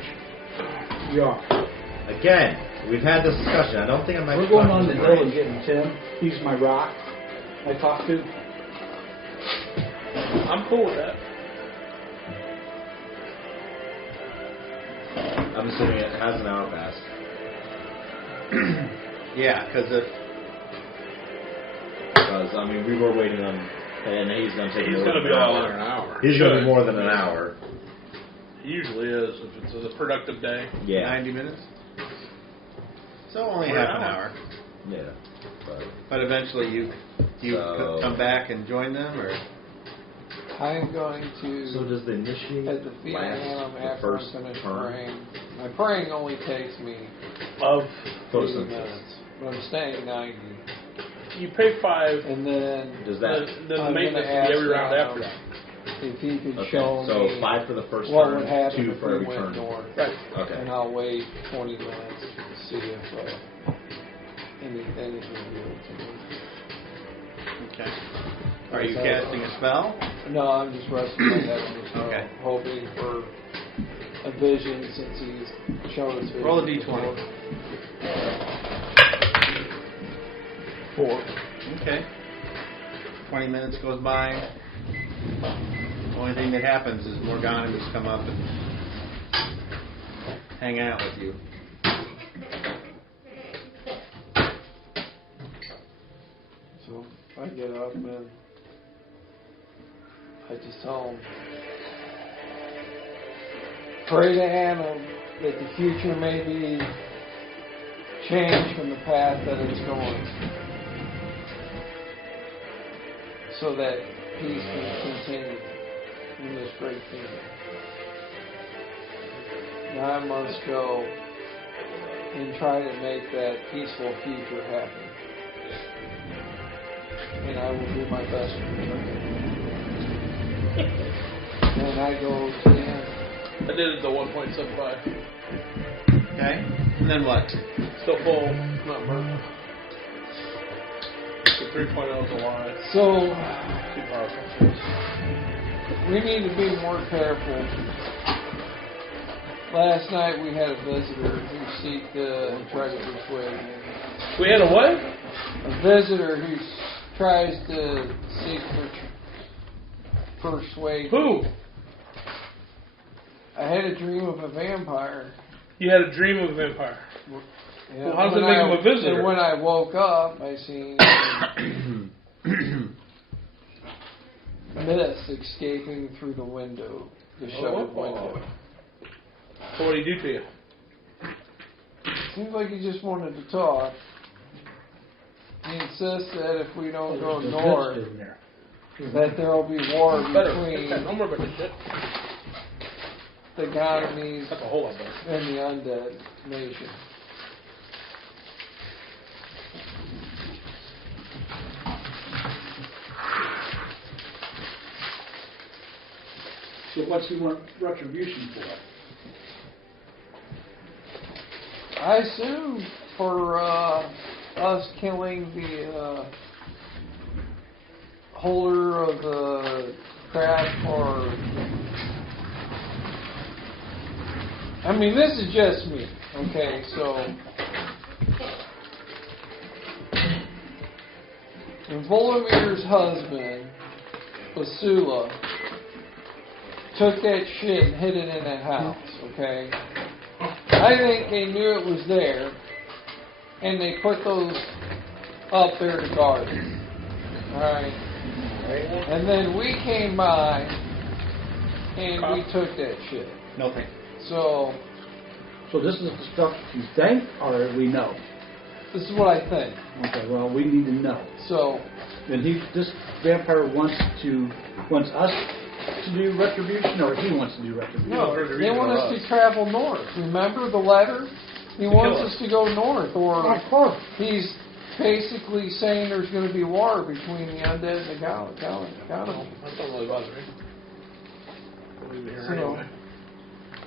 You are. Again, we've had this discussion. I don't think I might We're be going talking on the to hill and Branch. getting Tim. He's my rock. I talk to. I'm cool with that. I'm assuming it has an hour passed. Yeah, because Because, I mean, we were waiting on... And he's going to take He's more going to than be an all hour. under an hour. He's going to be Should. more than an hour. He usually is if it's a productive day. Yeah. 90 minutes. So only Or an half an hour. hour. Yeah. But eventually you So- come back and join them, or I'm going to, So does the initiate at the feet last of the after first I'm finished turn? praying. My praying only takes me Of 40 80 minutes, but I'm staying 90. you pay 5, And then Does that... then the I'm maintenance gonna will be every ask round him after that. if he could Okay, show so me 5 for the first what turn, would happen 2 if for we every went turn. north. Right. Okay. And I'll wait 20 minutes to see if anything is revealed to me. okay. Are you casting a spell? No, I'm just resting my head on the spell, Okay. hoping for a vision since he's shown us vision. Roll a d20. before. 4. Okay. 20 minutes goes by. The only thing that happens is Morgana just come up and hang out with you. So I get up and I just tell him, pray to Anna that the future may be changed from the path that it's going, so that peace can continue in this great kingdom. And I must go and try to make that peaceful future happen. And I will do my best to return. And I go to the end. I did it to 1.75. Okay? And then what? Still full number. The 3.0 is a lie. So, Too powerful. we need to be more careful. Last night we had a visitor who seeked and tried to persuade me. We had a what? A visitor who tries to seek persuade. Who? I had a dream of a vampire. You had a dream of a vampire. And Well, how does it when make him a visitor? And when I woke up, I seen mist escaping through the window, the shuttered window. So what did he do to you? Seems like he just wanted to talk. He insists that if we don't go north, that there will be war Better. between No more better shit. the Ghanese That's a whole lot better. and the undead nation. So what's he want retribution for? I assume for us killing the holder of the craft, or I mean, this is just me. Okay, so when Volomir's husband, Basula, took that shit and hid it in that house, okay? I think they knew it was there, and they put those up there to guard it. Alright? And then we came by, and we took that shit. No thank you. So this is the stuff you think, or we know? this is what I think. Okay, well, we need to know. So, And this vampire wants us to do retribution, or he wants to do retribution? no, they want us to travel north. Remember the letter? He wants us to go north, or Of course. he's basically saying there's going to be war between the undead and the Galaxy. That don't really bother me. We'll leave it here So, anyway.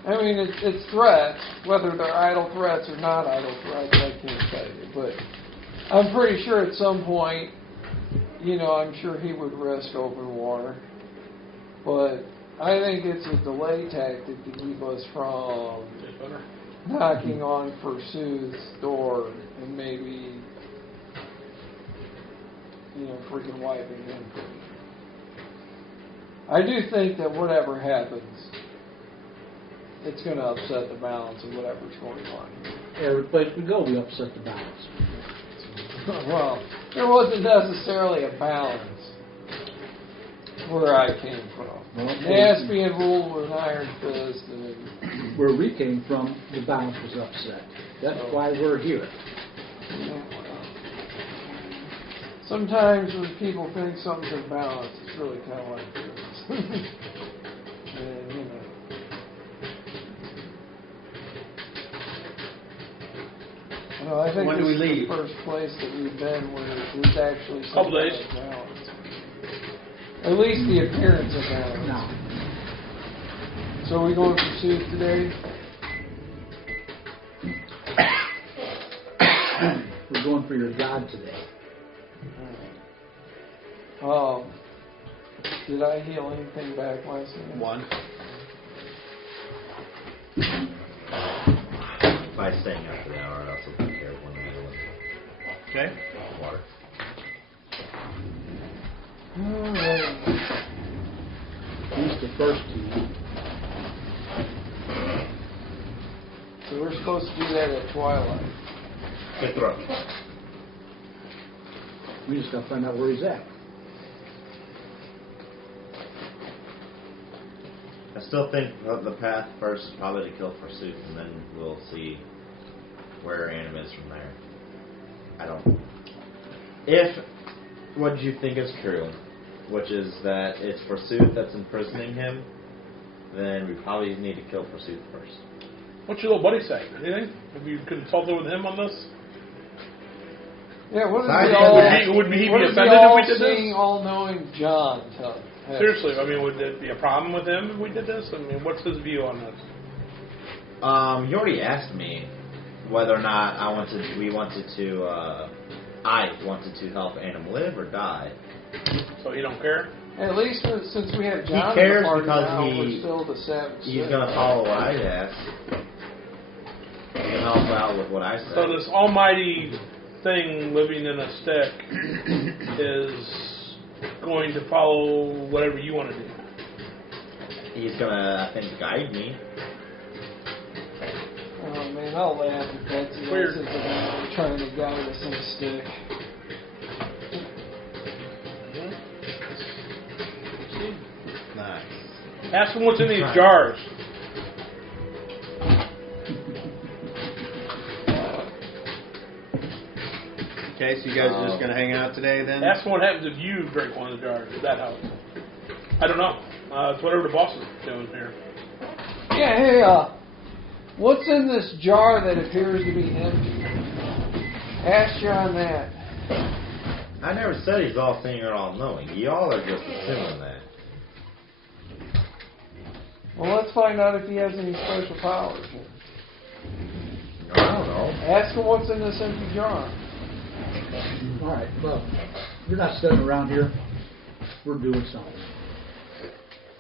I mean, it's threats, whether they're idle threats or not idle threats, I can't tell you. But I'm pretty sure at some point, I'm sure he would risk open war. But I think it's a delay tactic to keep us from Tastes better. knocking on Forsooth's door and maybe, freaking wiping him. I do think that whatever happens, it's going to upset the balance of whatever's going on. Every place we go, we upset the balance. Well, there wasn't necessarily a balance where I came from. Naspian ruled with an iron fist, and Where we came from, the balance was upset. That's why we're here. sometimes when people think something's in balance, it's really kind of like this. And, I think When this do we is leave? the first place that we've been where there's actually some Couple days. kind of balance. At least the appearance of balance. Now, So are we going to pursue today? we're going for your God today. Did I heal anything back last night? One. By staying after the hour, I also take care of one meal Okay. and water. Alright. At least the first two. So we're supposed to do that at twilight. Good throw. We just got to find out where he's at. I still think the path first is probably to kill Forsooth, and then we'll see where Anim is from there. I don't. If what you think is true, which is that it's Forsooth that's imprisoning him, then we probably need to kill Forsooth first. What's your little buddy say? Anything? Have you consulted with him on this? Yeah, what is Sorry, the all, would he be what is the offended if we did this? all-seeing, all-knowing John tell? Seriously, I mean, would it be a problem with him if we did this? I mean, what's his view on this? You already asked me whether or not I wanted to help Anim live or die. So you don't care? At least since we have John He cares in the party because now, we're still the savage. He's Sith. going to follow what I ask. He's going to help out with what I say. So this almighty thing living in a stick is going to follow whatever you want to do. He's going to, I think, guide me. Oh man, I'll laugh at Betsy. Weird. Says about trying to guide us in a stick. Nice. Ask him what's in these jars. Okay, so you guys are just going to hang out today then? Ask him what happens if you drink one of the jars. If that helps. I don't know. It's whatever the boss is doing here. Yeah, hey, what's in this jar that appears to be empty? Ask John that. I never said he's all-seeing or all-knowing. Y'all are just assuming that. Well, let's find out if he has any special powers. I don't know. Ask him what's in this empty jar. All right, well, we're not sitting around here. We're doing something.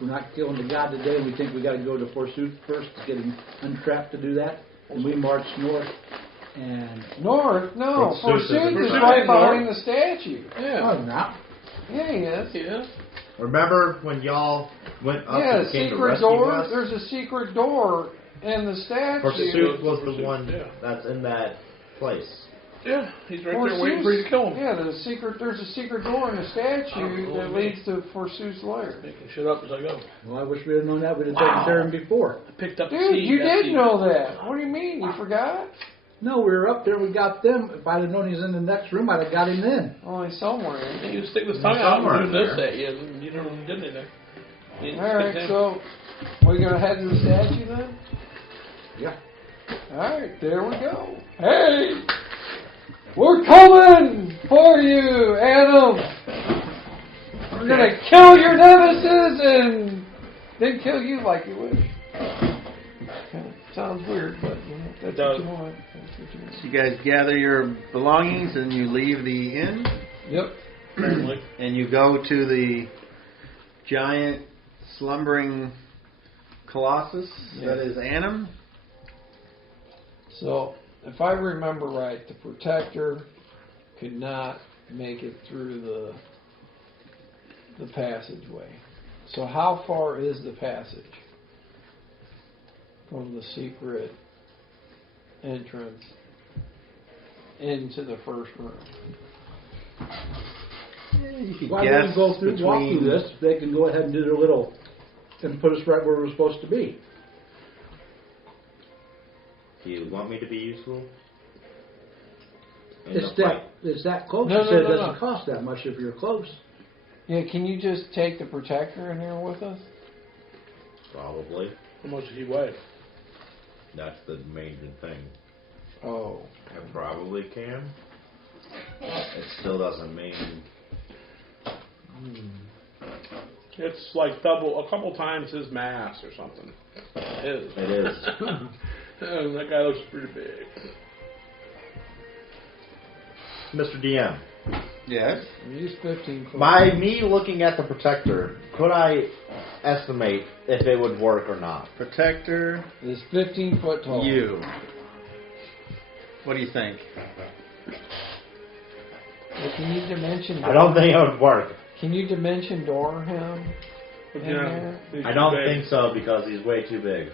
We're not killing the god today. We think we got to go to Forsooth first to get him untrapped to do that. And we march north and... North? No, Forsooth Forsooth is Forsooth right is behind north. the statue. Yeah. Oh, not. Yeah, he is. Yeah. Remember when y'all went up Yeah, and the came to secret rescue door. us? There's a secret door in the statue. Forsooth was the Forsooth, one yeah. that's in that place. Yeah, he's right there Forsooth's- waiting for you to kill him. Yeah, there's a secret door in the statue that leads to Forsooth's lair. Making shit up as I go. Well, I wish we had known that. We'd have taken care of him before. I picked up the Dude, seed. you that did seed. know that. What do you mean? You forgot? No, we were up there. We got them. If I'd have known he was in the next room, I'd have got him in. Only somewhere. And you stick his tongue out somewhere and do this there. at you, and you don't did anything. You didn't All right, stick so we gonna head to the statue then? Yeah. All right, there we go. Hey, we're coming for you, Adam. We're gonna kill your nemesis and then kill you like you wish. Sounds weird, but you know, that's what you want. That's what you want. So you guys gather your belongings and you leave the inn Yep. Apparently. and you go to the giant slumbering colossus that is Annam. So, if I remember right, the protector could not make it through the passageway. So, how far is the passage from the secret entrance into the first room? You could Why guess don't we walk through this? They can go ahead and do their little, and put us right where we're supposed to be. Do you want me to be useful? In It's the fight? that close. No, It said no, it no, doesn't no. cost that much if you're close. Yeah, can you just take the protector in there with us? Probably. How much does he weigh? That's the main thing. Oh. I probably can. It still doesn't mean... It's like a couple times his mass or something. It is. That guy looks pretty big. Mr. DM, Yes. Use 15 foot. by me looking at the protector, could I estimate if it would work or not? Protector. Is 15 foot tall. You. What do you think? Well, can you dimension? I don't think it would work. Can you dimension door him? But In there? he's I don't too big. think so because he's way too big.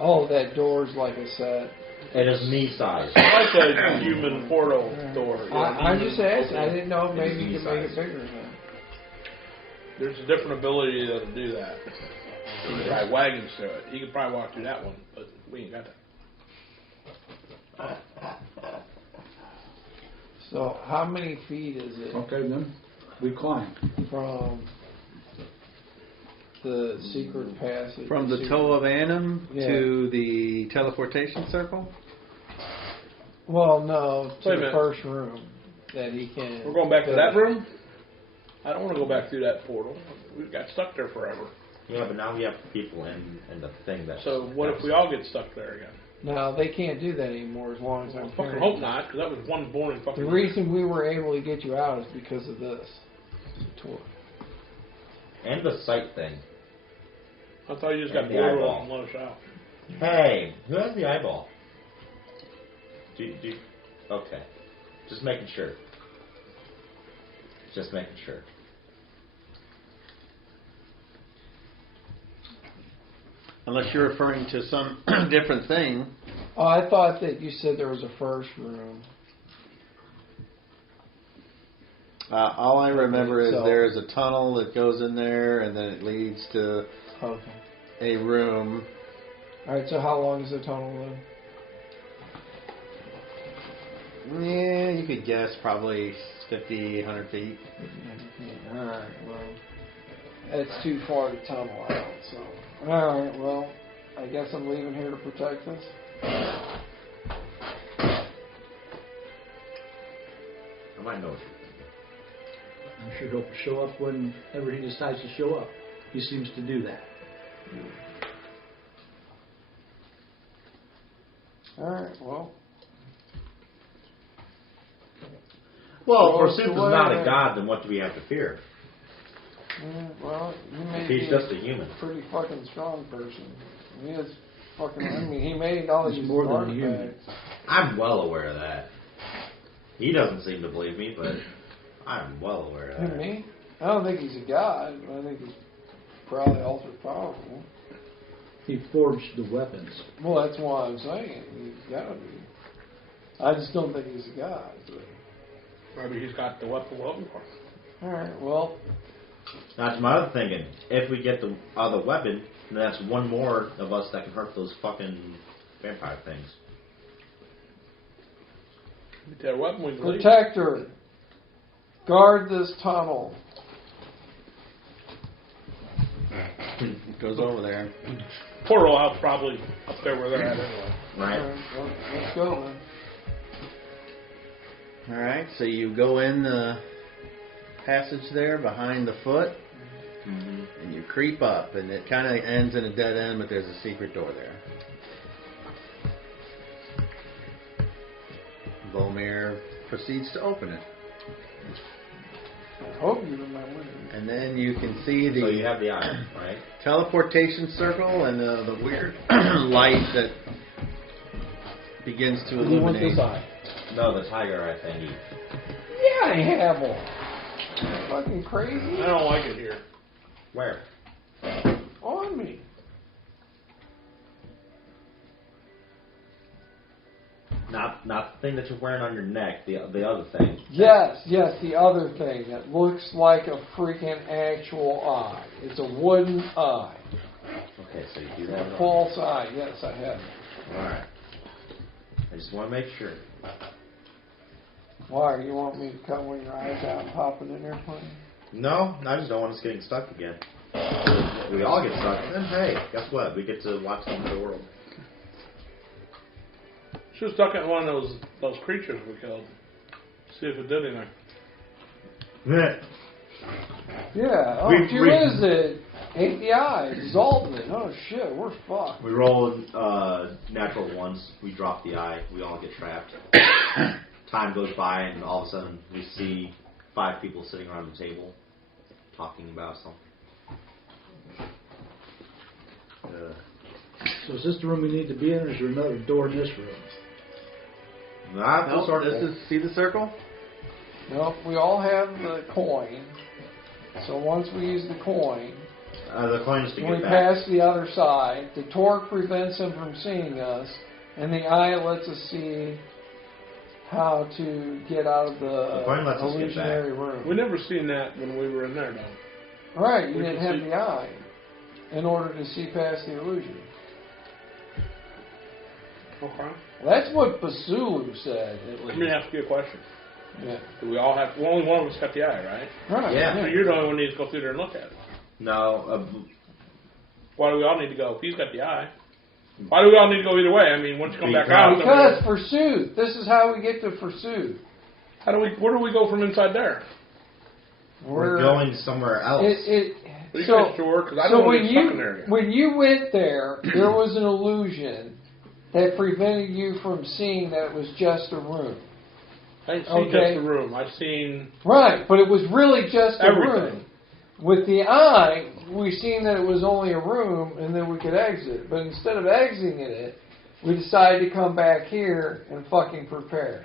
Oh, that door's like a set. It is me size. Like a human portal door. I'm just asking. I didn't know if maybe It's you could make it size. bigger than that. There's a different ability that'll do that. You can drive wagons through it. You could probably walk through that one, but we ain't got that. So, how many feet is it Okay, then we climb. from the secret passage? From the secret- toe of Annam Yeah. to the teleportation circle? Well, no, to Wait a the minute. first room that he can. We're going back to that room? I don't want to go back through that portal. We've got stuck there forever. Yeah, but now we have people in the thing that's... So what if we all get stuck there again? No, they can't do that anymore as long as I'm Fucking carrying hope you. not, because that was one boring fucking... The reason we were able to get you out is because of this tour. And the sight thing. I thought you just got And the bored eyeball. and let us out. Hey, who has the eyeball? Okay. Just making sure. Just making sure. Unless you're referring to some different thing. Oh, I thought that you said there was a first room. All I remember is So- there's a tunnel that goes in there and then it leads to Okay. a room. All right. So how long is the tunnel then? Yeah, you could guess probably 50, 100 feet. All right. Well, that's too far to tunnel out. So. All right. Well, I guess I'm leaving here to protect us. I might know. I'm sure he'll show up whenever he decides to show up. He seems to do that. All right. Well. Well, Well, if Forsooth is the way not a that- god, then what do we have to fear? Well, he may If he's be just a human. pretty fucking strong person. He is fucking. I mean, he made all He's these more than a human. artifacts. I'm well aware of that. He doesn't seem to believe me, but I'm well aware of Who, that. me? I don't think he's a god. But I think he's probably ultra powerful. He forged the weapons. Well, that's why I'm saying he's gotta be. I just don't think he's a god. But. Maybe he's got the weapon welding for him. All right. Well. That's my other thinking. If we get the other weapon, then that's one more of us that can hurt those fucking vampire things. Get that weapon, we can leave. Protector. Guard this tunnel. It goes over there. Portal out probably up there where they're at anyway. Right? All right, well, let's go then. All right, so you go in the passage there behind the foot, Mm-hmm. and you creep up, and it kind of ends in a dead end, but there's a secret door there. Volmir proceeds to open it, I hope you remember. and then you can see So you the have the iron, right? teleportation circle and the weird light that begins to You want illuminate. this eye? No, the tiger eye thingy. Yeah, I have one. Fucking crazy. I don't like it here. Where? On me. Not the thing that you're wearing on your neck. The other thing. Yes, the other thing that looks like a freaking actual eye. It's a wooden eye. Okay, so you do It's that. a false eye. Yes, I have it. All right. I just want to make sure. Why? You want me to cut one of your eyes out and pop it in there for you? No, I just don't want us getting stuck again. We all get stuck. Then hey, guess what? We get to watch some of the world. She was stuck at one of those creatures we killed. See if it did anything. Yeah. Oh, We- you is it? Ate the eye, dissolved it. Oh shit, we're fucked. We roll natural ones. We drop the eye. We all get trapped. Time goes by, and all of a sudden we see 5 people sitting around the table talking about something. So is this the room we need to be in, or is there another door in this room? Not Nope, this is, see the circle? No, we all have the coin. So once we use the coin, the coin is to we get back. pass the other side. The torque prevents him from seeing us, and the eye lets us see how to get out of The coin lets the us get back. illusionary room. We never seen that when we were in there, though. Right, you We didn't can have see- the eye in order to see past the illusion. Okay. That's what Basulu said, at Let me least. ask you a question. Yeah. Do we all have? Well, only one of us got the eye, right? Right. Yeah. So you're the only one who needs to go through there and look at it. No, Why do we all need to go? If he's got the eye, why do we all need to go either way? I mean, once you come back out, then Because Pursuit. This is how we get to Pursuit. how do we? Where do we go from inside there? we're going somewhere else. Are you So, guys sure? Because I so don't want when to get stuck in there again. when you went there, there was an illusion that prevented you from seeing that it was just a room. I didn't see Okay. just the room. I've seen Right, but it was really just a everything. room. With the eye, we seen that it was only a room, and then we could exit. But instead of exiting it, we decided to come back here and fucking prepare.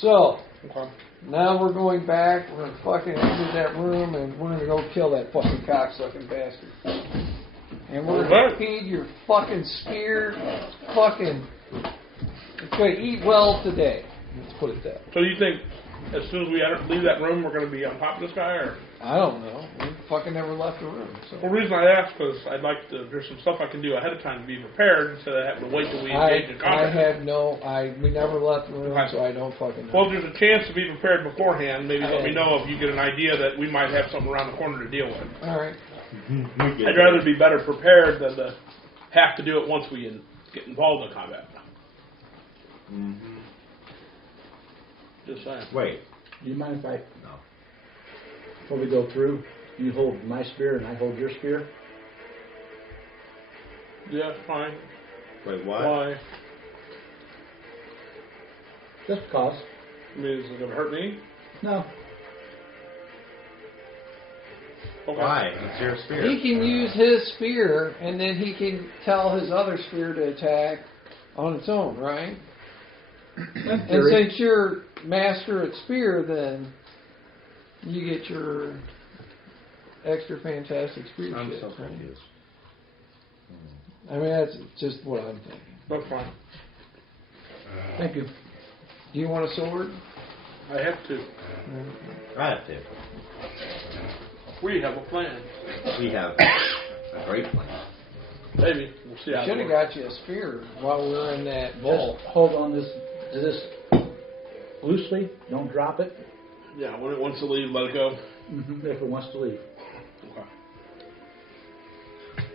So Okay. now we're going back. We're gonna fucking exit that room, and we're gonna go kill that fucking cocksucking bastard. And we're gonna Okay. feed your fucking spear, fucking. It's gonna eat well today. Let's put it that way. So do you think as soon as we leave that room, we're going to be on top of this guy, or? I don't know. We fucking never left the room. So. Well, the reason I ask is I'd like to. There's some stuff I can do ahead of time to be prepared instead of having to wait till we engage in I combat. had no. We never left the room, so I don't fucking know. Well, if there's a chance to be prepared beforehand, maybe let me know if you get an idea that we might have something around the corner to deal with. All right. I'd rather be better prepared than to have to do it once we get involved in combat. Mm-hmm. Just saying. Wait. Do you mind if I, No. before we go through, you hold my spear and I hold your spear? Yeah, fine. Wait, why? Why? Just cause. I mean, is it going to hurt me? No. Okay. Why? It's your spear. He can use his spear, and then he can tell his other spear to attack on its own, right? And since you're master at spear, then you get your extra fantastic spear I'm shit, so right? confused. I mean, that's just what I'm thinking. That's fine. Thank you. Do you want a sword? I have to. I have to. We have a plan. We have a great plan. Maybe. We'll see how Should it have works. got you a spear while we were in that vault. Just hold on this loosely. Don't drop it. Yeah, when it wants to leave, let it go. If it wants to leave. Okay.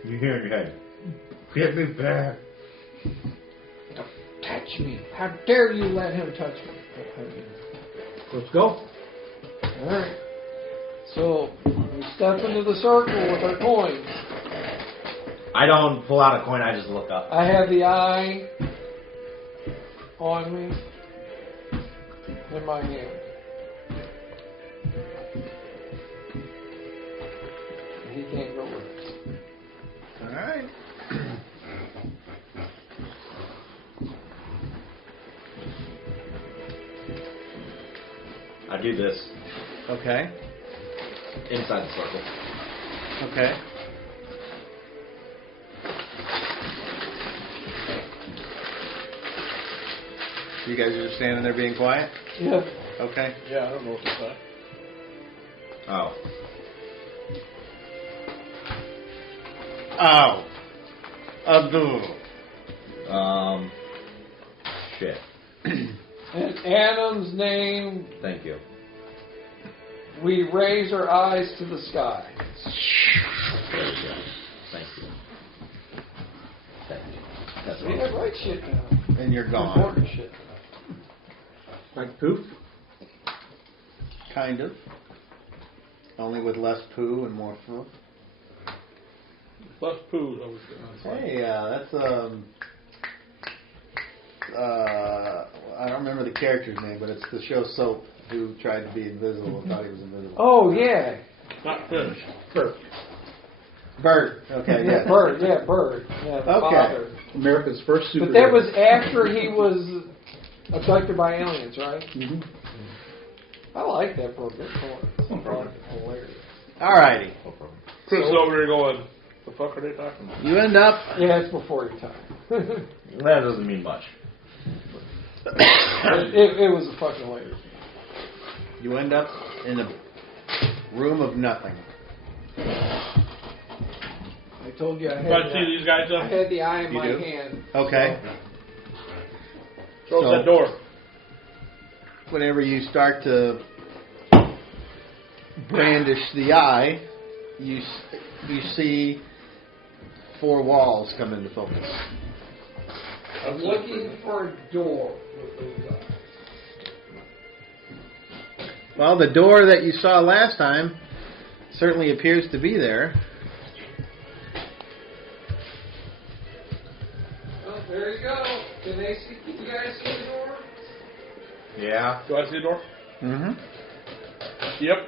You hear in your head. Get me back. Touch me. How dare you let him touch me? Let's go. Alright. So, we step into the circle with our coins. I don't pull out a coin, I just look up. I have the eye on me in my hand. He can't go with us. Alright. I do this Okay. inside the circle. Okay. You guys are just standing there being quiet? Yeah. Okay. Yeah, I don't know what to say. Oh. Ow. Abdul. Shit. In Adam's name, Thank you. we raise our eyes to the sky. There we go. Thank you. Thank you. That's We have right shit now. And you're gone. Important shit. Like poof. Kind of. Only with less poo and more fluff. Less poo. Over there. Hey, that's I don't remember the character's name, but it's the show Soap who tried to be invisible and thought he was invisible. Oh, yeah. Not finished. Bert. Bird. Okay, Yeah, yeah. Bird. Yeah, Bird. Yeah, the Okay. father. America's first superhero. But that was after he was abducted by aliens, right? Mhm. I like that program. Hilarious. Alrighty. Chris is over there going, the fuck are they talking about? You end up. Yeah, it's before your time. That doesn't mean much. it was a fucking hilarious. You end up in a room of nothing. I told you I Try to had, see these guys I up. had the eye in You my do? hand. Okay. Close So- that door. Whenever you start to brandish the eye, you see 4 walls come into focus. I'm looking for a door with those eyes. Well, the door that you saw last time certainly appears to be there. Well, there you go. Can they see? Can you guys see the door? Yeah. Do I see the door? Mm-hmm. Yep.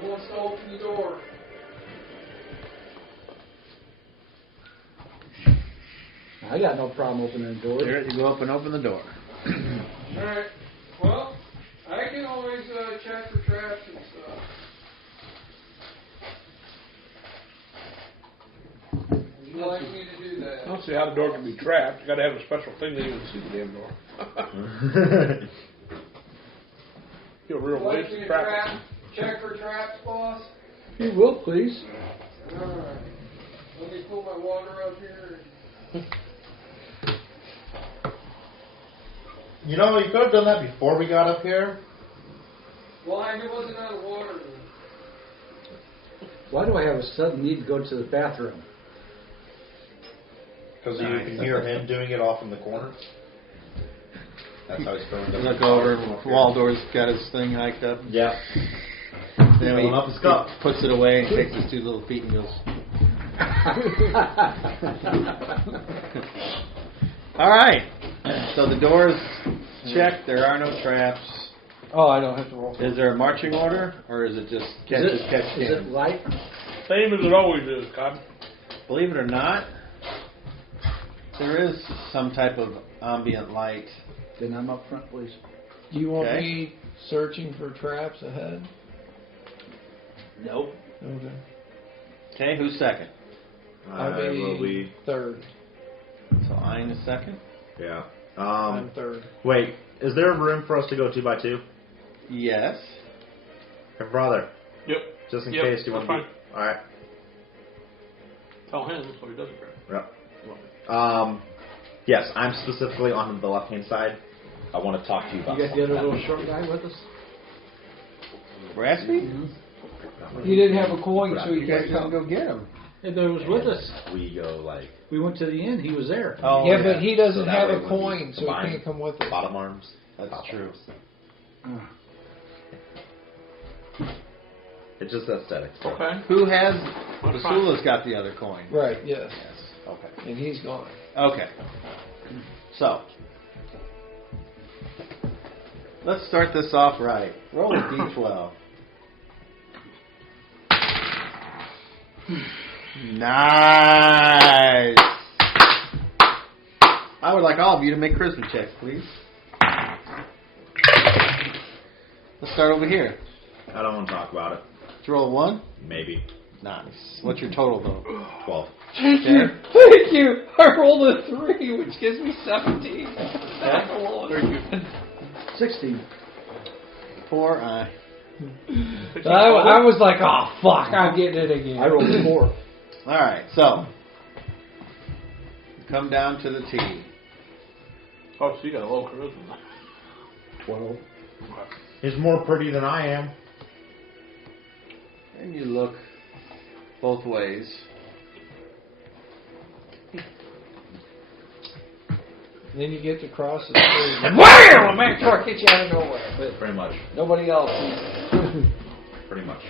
Who wants to open the door? I got no problem opening the door. There, you go up and open the door. All right. Well, I can always check for traps and stuff. Would you like me to do I that? don't see how the door can be trapped. You got to have a special thing to even see the damn door. Feel real Would you like waste me to to trap. check for traps, boss? You will, please. All right. Let me pull my water up here. You know, you could have done that before we got up here. Well, I wasn't out of water. Why do I have a sudden need to go to the bathroom? Because you can hear him doing it off in the corner. That's how he's throwing it. Look over, Waldorf's got his thing hiked up. Yeah. Then Filling up his cup. puts it away and takes his 2 little feet and goes. All right. So the door's checked. There are no traps. Oh, I don't have to roll. Is there a marching order, or is it just catch as catch Is it can? light? Same as it always is, Cobb. Believe it or not, there is some type of ambient light. Then I'm up front, please. Do you want Okay. me searching for traps ahead? Nope. Okay. Okay, who's second? I'll will be be. third. So I'm the second. Yeah. I'm third. Wait, is there room for us to go 2 by 2? Yes. Hey, brother, Yep. just in Yep, case, do you want to that's be? All right. Tell him so he doesn't grab. Yep. Yes, I'm specifically on the left-hand side. I want to talk to you about You got the other something. little short guy with us? Raspy? He didn't have a coin, so he You guys can't come come. go get him. Hey, there was with us. We go like We went to the inn. He was there. Oh, Yeah, but he doesn't So that have way a when we coin, so he combine can't come with us. bottom arms. That's top true. arms. Uh, It's just aesthetics. Okay. Who has? That's fine. Basula's got the other coin. Right, yes. Yes. Okay. And he's gone. Okay. So, let's start this off right. Roll a d12. Nice. I would like all of you to make charisma checks, please. Let's start over here. I don't want to talk about it. Let's roll a 1. Maybe Nice. What's your total, though? 12. Thank Okay. you. Thank you. I rolled a 3, which gives me 17. That's a lot. 16. 4. I was like, oh, fuck, I'm getting it again. I rolled a 4. All right, so come down to the T. Oh, so you got a low charisma. 12. He's more pretty than I am. And you look both ways. Then you get to cross the street. And wham! A Mack truck hits you out of nowhere. Pretty much. Nobody else. Pretty much.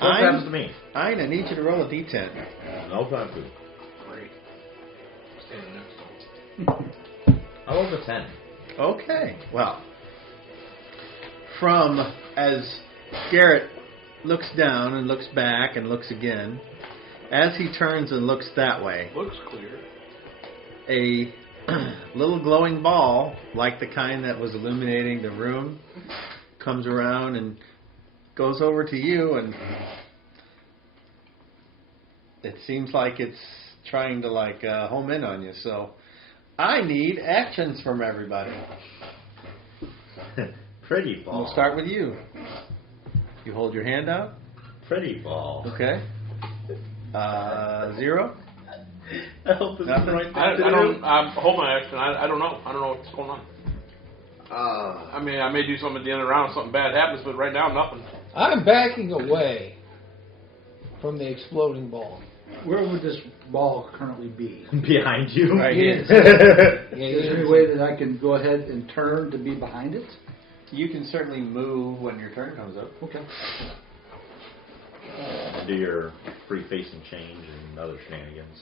What happens to me? I need you to roll a d10. No time to. Great. Standing next to him. I rolled a 10. Okay, well, from as Garrett looks down and looks back and looks again, as he turns and looks that way, Looks clear. a little glowing ball, like the kind that was illuminating the room, comes around and goes over to you, and it seems like it's trying to home in on you. So I need actions from everybody. Pretty ball. We'll start with you. You hold your hand out. Pretty ball. Okay. 0. I hope this is the Nothing? right thing I to don't. do. Hold my action. I don't know. I don't know what's going on. I mean, I may do something at the end of the round. Something bad happens, but right now, nothing. I'm backing away from the exploding ball. Where would this ball currently be? Behind you. Right You here. didn't see it. Yeah, you Is there didn't any way that I can go ahead and turn to be behind it? You can certainly move when your turn comes up. Okay. Do your free facing change and other shenanigans.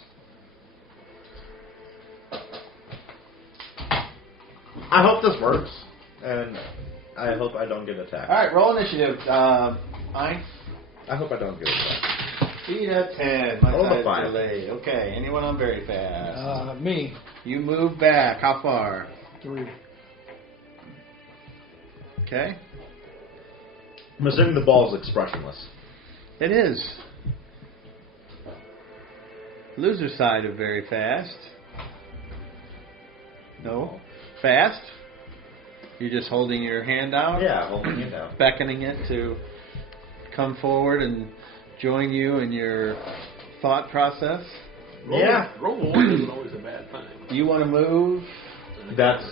I hope this works, and I hope I don't get attacked. All right, roll initiative. I I hope I don't get attacked. beat a 10. My Roll a side's 5. delayed. Okay, anyone on very fast? Me. You move back. How far? 3. Okay. I'm assuming the ball is expressionless. It is. Loser side of very fast. No. Fast? You're just holding your hand out? Yeah, holding it down. Beckoning it to come forward and join you in your thought process? Yeah. Roll one isn't always a bad thing. You want to move That's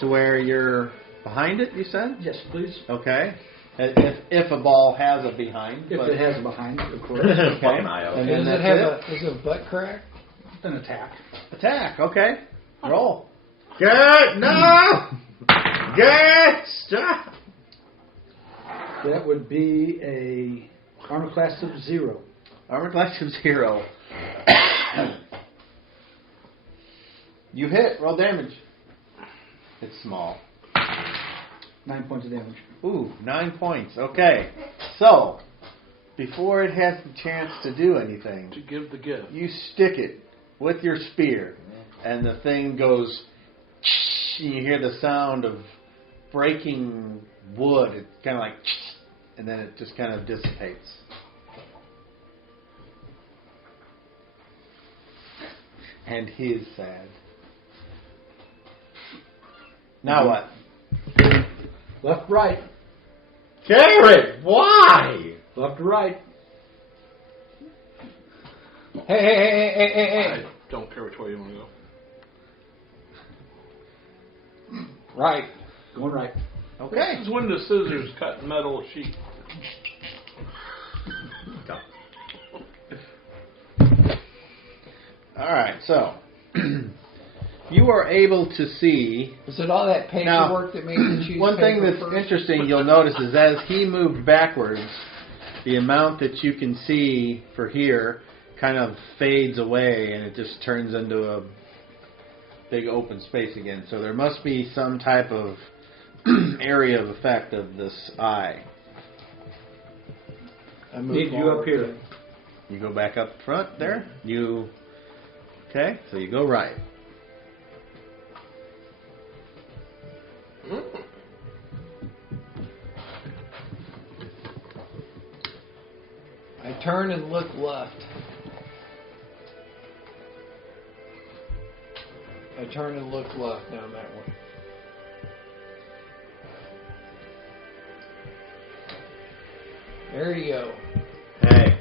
to where you're behind it, you said? Yes, please. Okay. If a ball has a behind. If but- it has behind it, of course. fucking eye out. And Does then it have that's is it a butt crack? An attack. Attack, okay. Roll. Good. No. Get stop. That would be a armor class of 0. Armor class of 0. You hit. Roll damage. It's small. 9 points of damage. Ooh, 9 points. Okay. So, before it has the chance to do anything, To give the gift. you stick it with your spear, and the thing goes, and you hear the sound of breaking wood. It's kind of like, and then it just kind of dissipates. And he is sad. Now what? Left, right. Garrett, why? Left to right. Hey. I don't care which way you want to go. Right. Going right. Okay. This is when the scissors cut metal sheet. Go. All right. So you are able to see. Was it all that paperwork that made you choose One thing paper that's first? interesting you'll notice is as he moved backwards, the amount that you can see for here kind of fades away and it just turns into a big open space again. So there must be some type of area of effect of this eye. I moved Need you forward. up here. You go back up front there. Okay, so you go right. I turn and look left. I turn and look left down that one. There you go. Hey,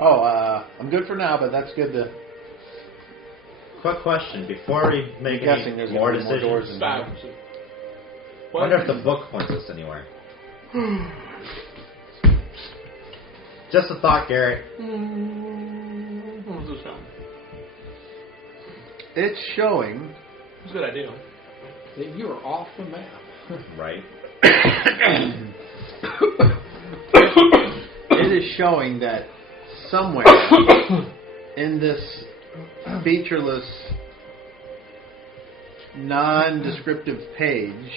Oh, I'm good for now, but that's good to. quick question before we make I'm guessing any there's more gonna be more doors decisions. in Stop. I wonder if the book points us anywhere. Just a thought, Garrett. What's this sound? It's showing. It's a good idea. That you're off the map. Right. It is showing that somewhere in this featureless, non-descriptive page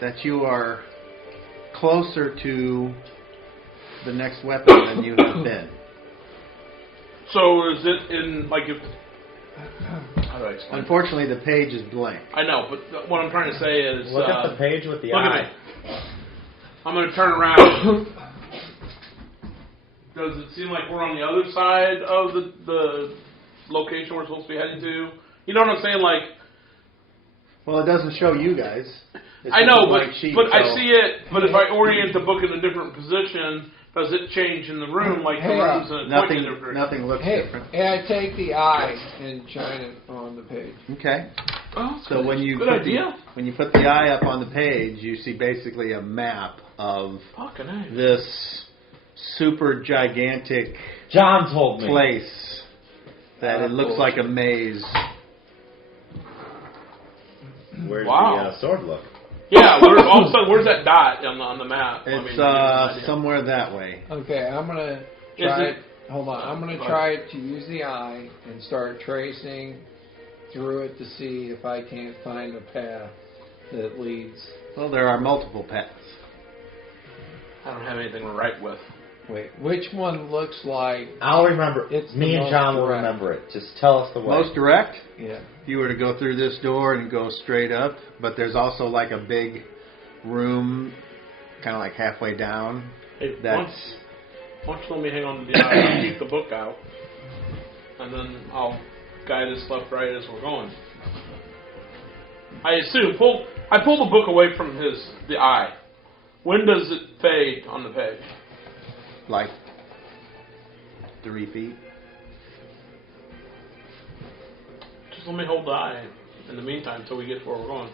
that you are closer to the next weapon than you have been. So is it in, like, if... How do I explain? Unfortunately, the page is blank. I know, but what I'm trying to say is... Look at the page with the look at eye. me. I'm going to turn around. Does it seem like we're on the other side of the location we're supposed to be heading to? You know what I'm saying? Like, Well, it doesn't show you guys. It's I just know, a blank sheet, but I so- see it. But if I orient the book in a different position, does it change in the room? Like the Hey, room's in a pointing different. Nothing looks Hey, different. and I take the eye and shine it on the page. Okay. Oh, that's So good. when you good put idea. when you put the eye up on the page, you see basically a map of Fucking A. this super gigantic John told me. place that it looks like a maze. Where's Wow. the sword look? Yeah, all of a sudden, where's that dot on the map? It's I mean, give me an idea. somewhere that way. Okay, I'm gonna try it- it. Hold on, I'm gonna Go try to use the eye and start tracing through it to see if I can't find a path that leads. Well, there are multiple paths. I don't have anything to write with. Wait, which one looks like? I'll remember. It's Me the and most John will direct. remember it. Just tell us the way. Most direct. Yeah. If you were to go through this door and go straight up, but there's also like a big room, kind of like halfway down. Hey, That's why don't you let me hang on to the eye and keep the book out, and then I'll guide us left, right as we're going. I assume I pull the book away from the eye. When does it fade on the page? like 3 feet. Just let me hold the eye in the meantime until we get to where we're going.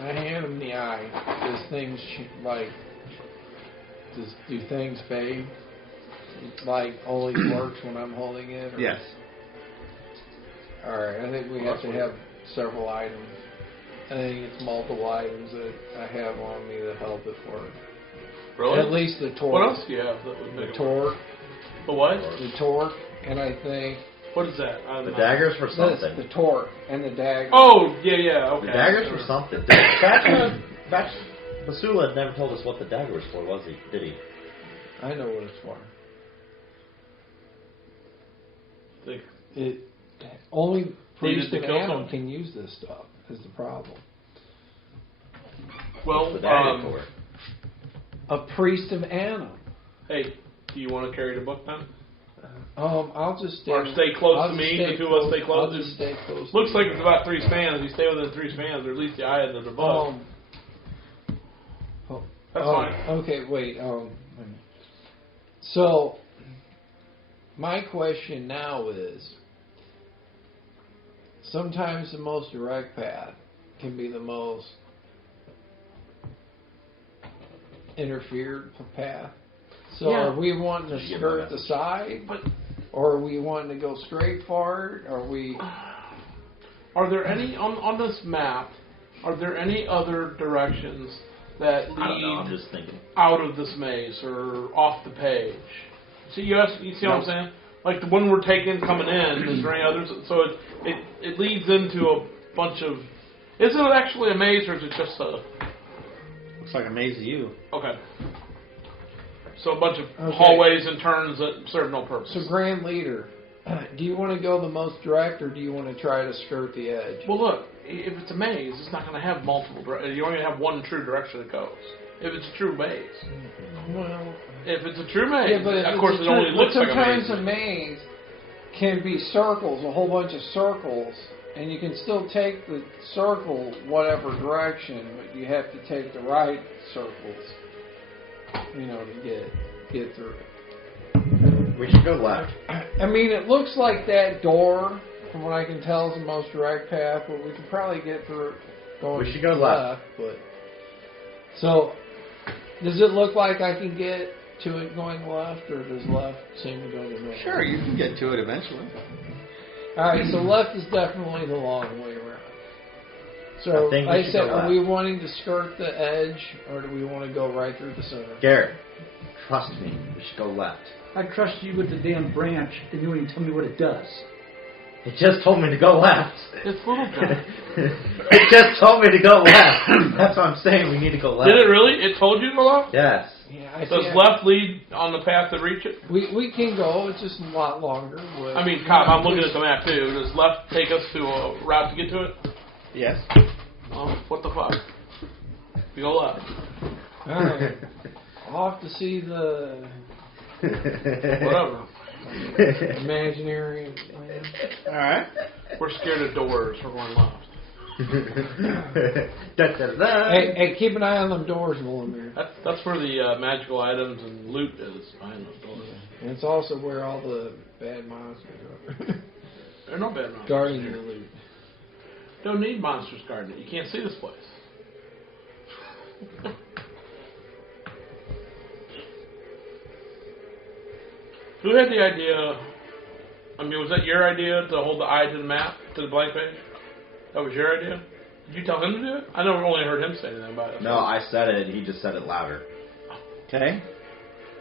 I hand him the eye. Does things do things fade? Like only works when I'm holding it? Or? Yes. All right, I think we have to have several items. I think it's multiple items that I have on me that help it work. Really? At least the torque. What else do you have that would make The it torque. The what? The torque, and I think What is that? I don't The know. daggers for that's something. the torque and the dagger. Oh, yeah, okay. The daggers for something. Basula never told us what the dagger was for, was he? Did he? I know what it's for. Think- It only priest to and kill Adam someone. can use this stuff. Is the problem? Well, The dagger for it. A priest of Adam. hey, do you want to carry the book then? I'll just stay. Or stay close I'll to just me, stay the two of us stay close. I'll just stay close. Looks to like you. it's about 3 spans. You stay within 3 spans, or at least the eye of the book. That's fine. Okay, wait. So, my question now is, sometimes the most direct path can be the most interfered path. So Yeah. are we wanting to Did you get skirt my the message? side? But Or are we wanting to go straight for it? Are we... are there any on this map? Are there any other directions that I don't know. I'm lead just thinking. out of this maze or off the page? See, you see what I'm saying? Like the one we're taking coming in. Is there any others? So it leads into a bunch of. Is it actually a maze or is it just a? Looks like a maze to you. Okay. So a bunch of Okay. hallways and turns that serve no purpose. So, Grand Leader, do you want to go the most direct, or do you want to try to skirt the edge? Well, look, if it's a maze, it's not going to have multiple. You only have one true direction it goes. If it's a true maze. Well, If it's a true maze, yeah, but of course it only looks like a maze. sometimes a maze can be circles, a whole bunch of circles, and you can still take the circle whatever direction, but you have to take the right circles, to get through it. We should go left. I mean, it looks like that door, from what I can tell, is the most direct path, but we could probably get through it going We should go left. But so, does it look like I can get to it going left, or does left seem to go to the middle? Sure, you can get to it eventually. All right, so left is definitely the long way around. So I think we like I should said, go are left. we wanting to skirt the edge, or do we want to go right through the center? Garrett, trust me. We should go left. I trust you with the damn branch, and you don't even tell me what it does. It just told me to go left. It's Little John. It just told me to go left. That's what I'm saying. We need to go left. Did it really? It told you to go left? Yes. Yeah, I Does see. left lead on the path to reach it? We can go. It's just a lot longer. But, I mean, Cobb, I'm looking at the map too. Does left take us to a route to get to it? Yes. Oh, what the fuck? We go left. All right. Off to see the Whatever. imaginary land. All right. We're scared of doors. We're going left. Da, da, da. Hey, keep an eye on them doors, Willamir. That's where the magical items and loot is behind those doors. And it's also where all the bad monsters are. There are no bad monsters Guarding here. your loot. Don't need monsters guarding it. You can't see this place. Who had the idea? I mean, was that your idea to hold the eye to the map, to the blank page? That was your idea? Did you tell him to do it? I never only heard him say anything about it. No, I said it. He just said it louder. Okay.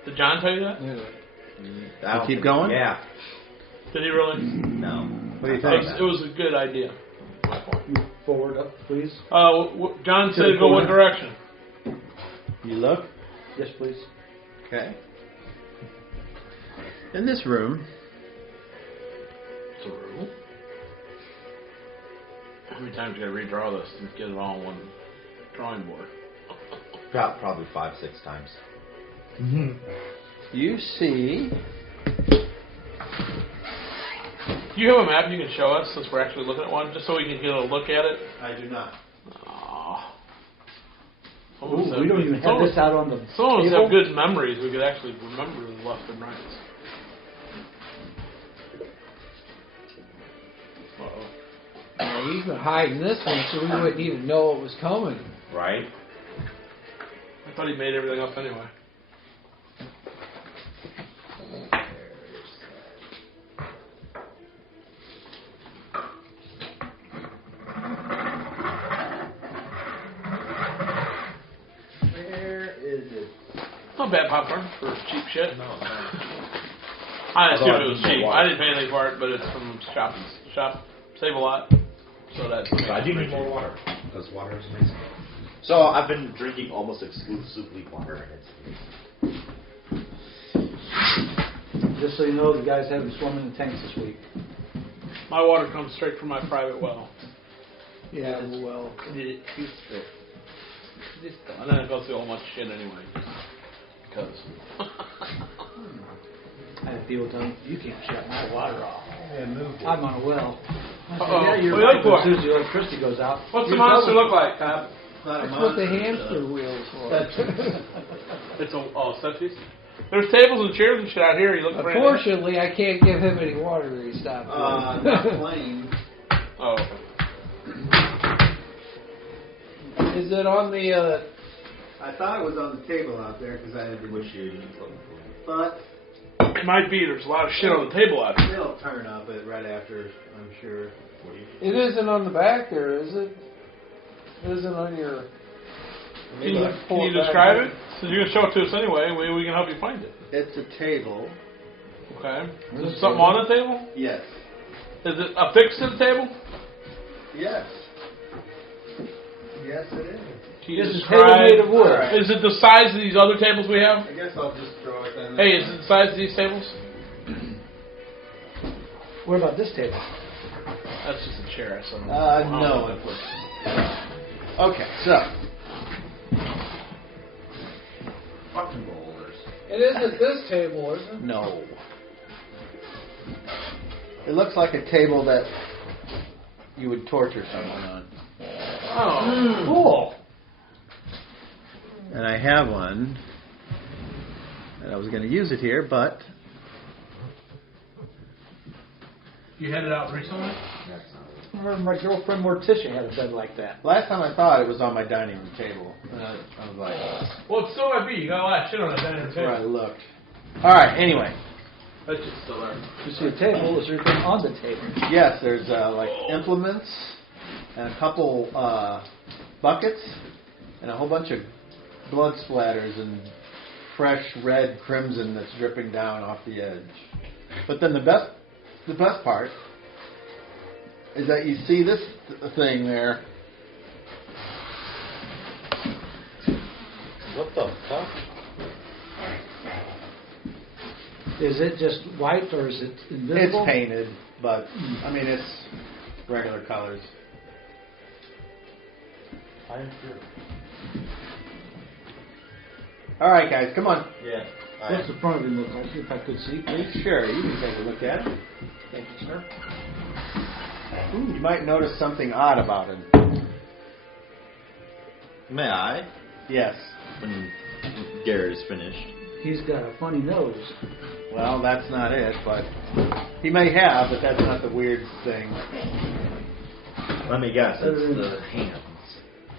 Did John tell you that? Yeah. I don't keep think- going? Yeah. Did he really? No. What do you It think? was, it was a good idea. My point. Move forward up, please. John said go what direction? You look. Yes, please. Okay. In this room, It's a room. How many times you gotta redraw this to get it all on one drawing board? Probably 5-6 times. you see. Do you have a map you can show us since we're actually looking at one, just so we can get a look at it? I do not. Aw. Ooh, we don't even have this out on the Some of us table. have good memories. We could actually remember the left and right. Uh-oh. Yeah, he's been hiding this one so we wouldn't even know it was coming. Right? I thought he made everything up anyway. Not bad popcorn for cheap shit. No. I assume Although it was I need cheap. more I water. didn't pay anything for it, but it's from Shop. Save a lot. So that's. So I do need more water, because water is amazing. So I've been drinking almost exclusively water, and it's Just so you know, the guys haven't swum in the tanks this week. My water comes straight from my private well. Yeah, well. And then it goes through a whole bunch of shit anyway. Because. I had people tell me, you can't shut my water off. Yeah, moved it. I'm on a well. I said, Uh-oh. yeah, you're What do you right, look but for? as soon as the electricity goes out. What's the you're monster covered. look like, Cobb? Not a That's what the monster, hamster wheels for. It's a stuffy. There's tables and chairs and shit out here. You look brand new. Unfortunately, I can't give him any water that he stopped not plain. Oh. Is it on the, I thought it was on the table out there because I had which you need looking but It might be. There's a lot of shit on the table out here. it'll turn up right after, I'm sure. for. What do you it isn't on the back there, is it? It isn't on your... Can you describe it? So you're gonna show it to us anyway. We can help you find it. It's a table. Okay. Is there something on the table? Yes. Is it affixed to the table? Yes. Yes, it is. Can you This is describe? table made of wood. Alright. Is it the size of these other tables we have? I guess I'll just throw it in. Hey, is it the size of these tables? What about this table? That's just a chair. So No. Okay, so. Fucking boulders. It isn't this table, is it? No. It looks like a table that you would torture someone on. Oh. Cool. And I have one. And I was going to use it here, but You had it out recently? That's not it. I remember my girlfriend Morticia had a bed like that. last time I thought it was on my dining room table. And I was like, Well, it still might be. You got a lot of shit on that dining room that's where I table. looked. All right, anyway. That's just still there. You see a table, is there anything on the table? Yes, there's like implements and a couple buckets and a whole bunch of blood splatters and fresh red crimson that's dripping down off the edge. But then the best part is that you see this thing there. What the fuck? Is it just white or is it It's invisible? painted, but I mean it's regular colors. All right, guys, come on. Yeah. What's the front of him look like? If I could see, please. Sure, you can take a look at it. Thank you, sir. You might notice something odd about him. May I? Yes. When Garrett is finished. He's got a funny nose. Well, that's not it, but he may have, but that's not the weird thing. Let me guess. It's the hands.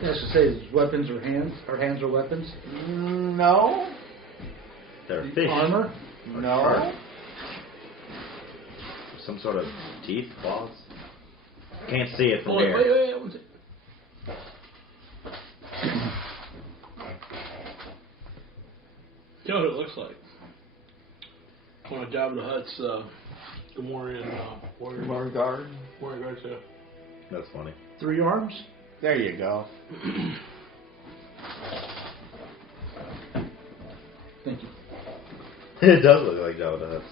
Yes, to say his weapons are hands. Our hands are weapons. No. They're fish. Armor. No. Some sort of teeth, claws. Can't see it from Wait, here. wait. What's it? You know what it looks like? One of Jabba the Hutt's Gamorrean warrior guards. Yeah. That's funny. 3 arms. There you go. Thank you. It does look like Jabba the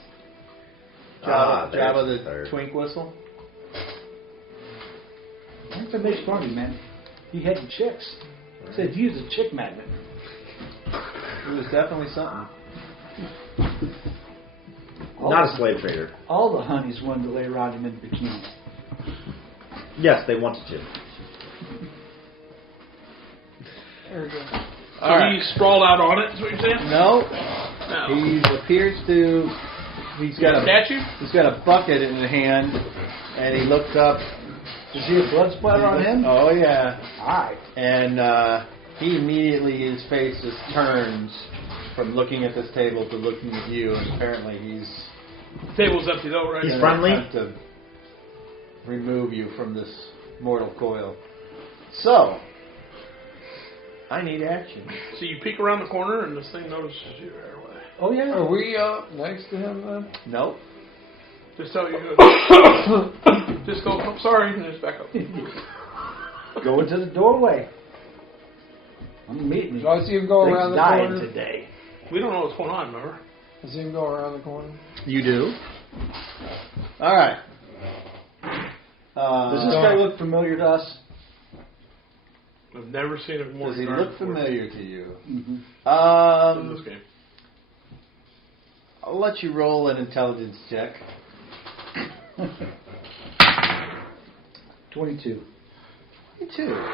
Hutt. Jabba there's the third. twink whistle. That's what makes fun of you, man. He had the chicks. Said he was a chick magnet. It was definitely something. Not a slave trader. All the honeys wanted to lay around him in bikinis. Yes, they wanted to. There we go. So All right. he sprawled out on it, is what you're saying? No. No. He appears to. He's got a statue? He's got a bucket in his hand, and he looks up. Does he have blood splatter on him? Oh yeah. Alright. And he immediately, his face just turns from looking at this table to looking at you, and apparently he's Table's empty though, right? He's gonna friendly? attempt to remove you from this mortal coil. So, I need action. So you peek around the corner and this thing notices you right away. Oh, yeah. Are we up next to him then? Nope. Just tell you. Just go. I'm sorry, and just back up. Go into the doorway. I'm meeting you. Do I see him go around the dying corner? today. We don't know what's going on, remember? I see him go around the corner. You do. All right. Does this guy look familiar to us? I've never seen a more. Does he look familiar to you? in this game? I'll let you roll an intelligence check. 22. 22.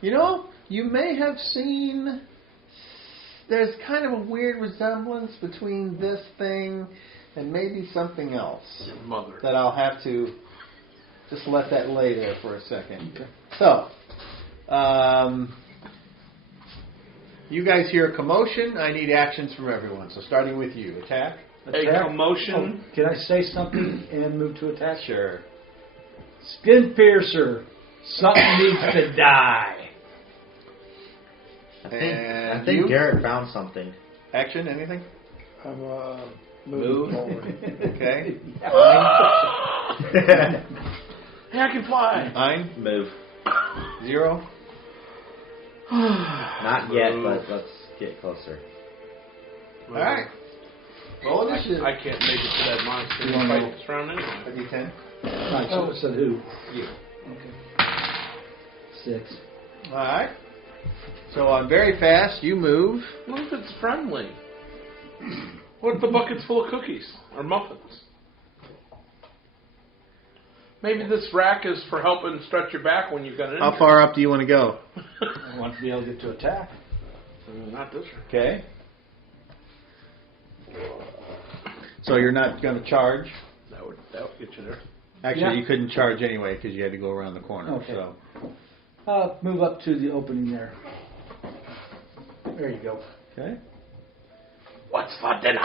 You know, you may have seen. There's kind of a weird resemblance between this thing and maybe something else Mother. that I'll have to just let that lay there for a second. Okay. So, you guys hear a commotion. I need actions from everyone. So, starting with you, attack. A commotion. Oh, can I say something and move to attack? Sure. Skin piercer. Something needs to die. I And think you? Garrett found something. Action, anything? I'm Move. moving forward. Okay. Hey, I can fly. Ein? Move. 0. Not yet, but let's get closer. All right. Roll initiative. I can't make it to that monster You and wanna fight this round anyway. A D10. Right, so it said who? You. Okay. 6. All right. So on very fast, you move. What if it's friendly? What if the bucket's full of cookies or muffins? Maybe this rack is for helping stretch your back when you've got an injury. How far up do you want to go? I want to be able to get to attack. Not this one. Okay. So you're not going to charge. That would get you there. Actually, Yeah. you couldn't charge anyway because you had to go around the corner. Okay. So Move up to the opening there. There you go. okay. What's for dinner?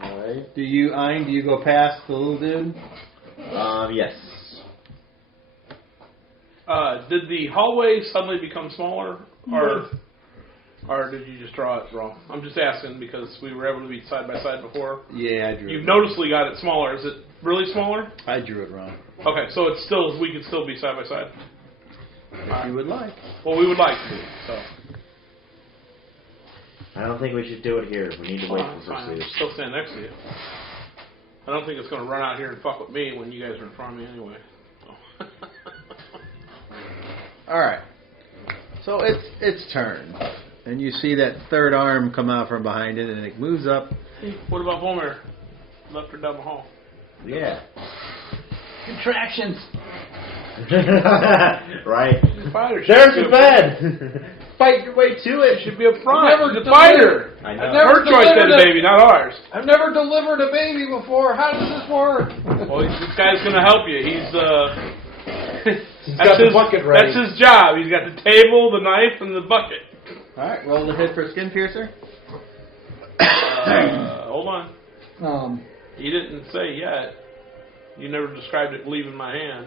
All right. Do you go past the little dude? Yes. Did the hallway suddenly become smaller, or did you just draw it wrong? I'm just asking because we were able to be side by side before. Yeah, I drew. You've it noticeably got it smaller. Is it really smaller? I drew it wrong. Okay, so it's still we could still be side by side. If you would like. Well, we would like to. So. I don't think we should do it here. We need to wait for Fine. pursuit. Still stand next to you. I don't think it's going to run out here and fuck with me when you guys are in front of me anyway. So. All right. So it's turn, and you see that third arm come out from behind it, and it moves up. What about Volmer? Left or down the hall? Yeah. Contractions. Right. Fighter. There's the bed. Fight your way to it. Should be a prime. Never The delivered. fighter. I I've know. never Her choice had delivered a a- baby, not ours. I've never delivered a baby before. How does this work? Well, this guy's going to help you. He's got the bucket ready. That's his job. He's got the table, the knife, and the bucket. All right. Roll the hit for skin piercer. Hold on. You didn't say yet. You never described it leaving my hand.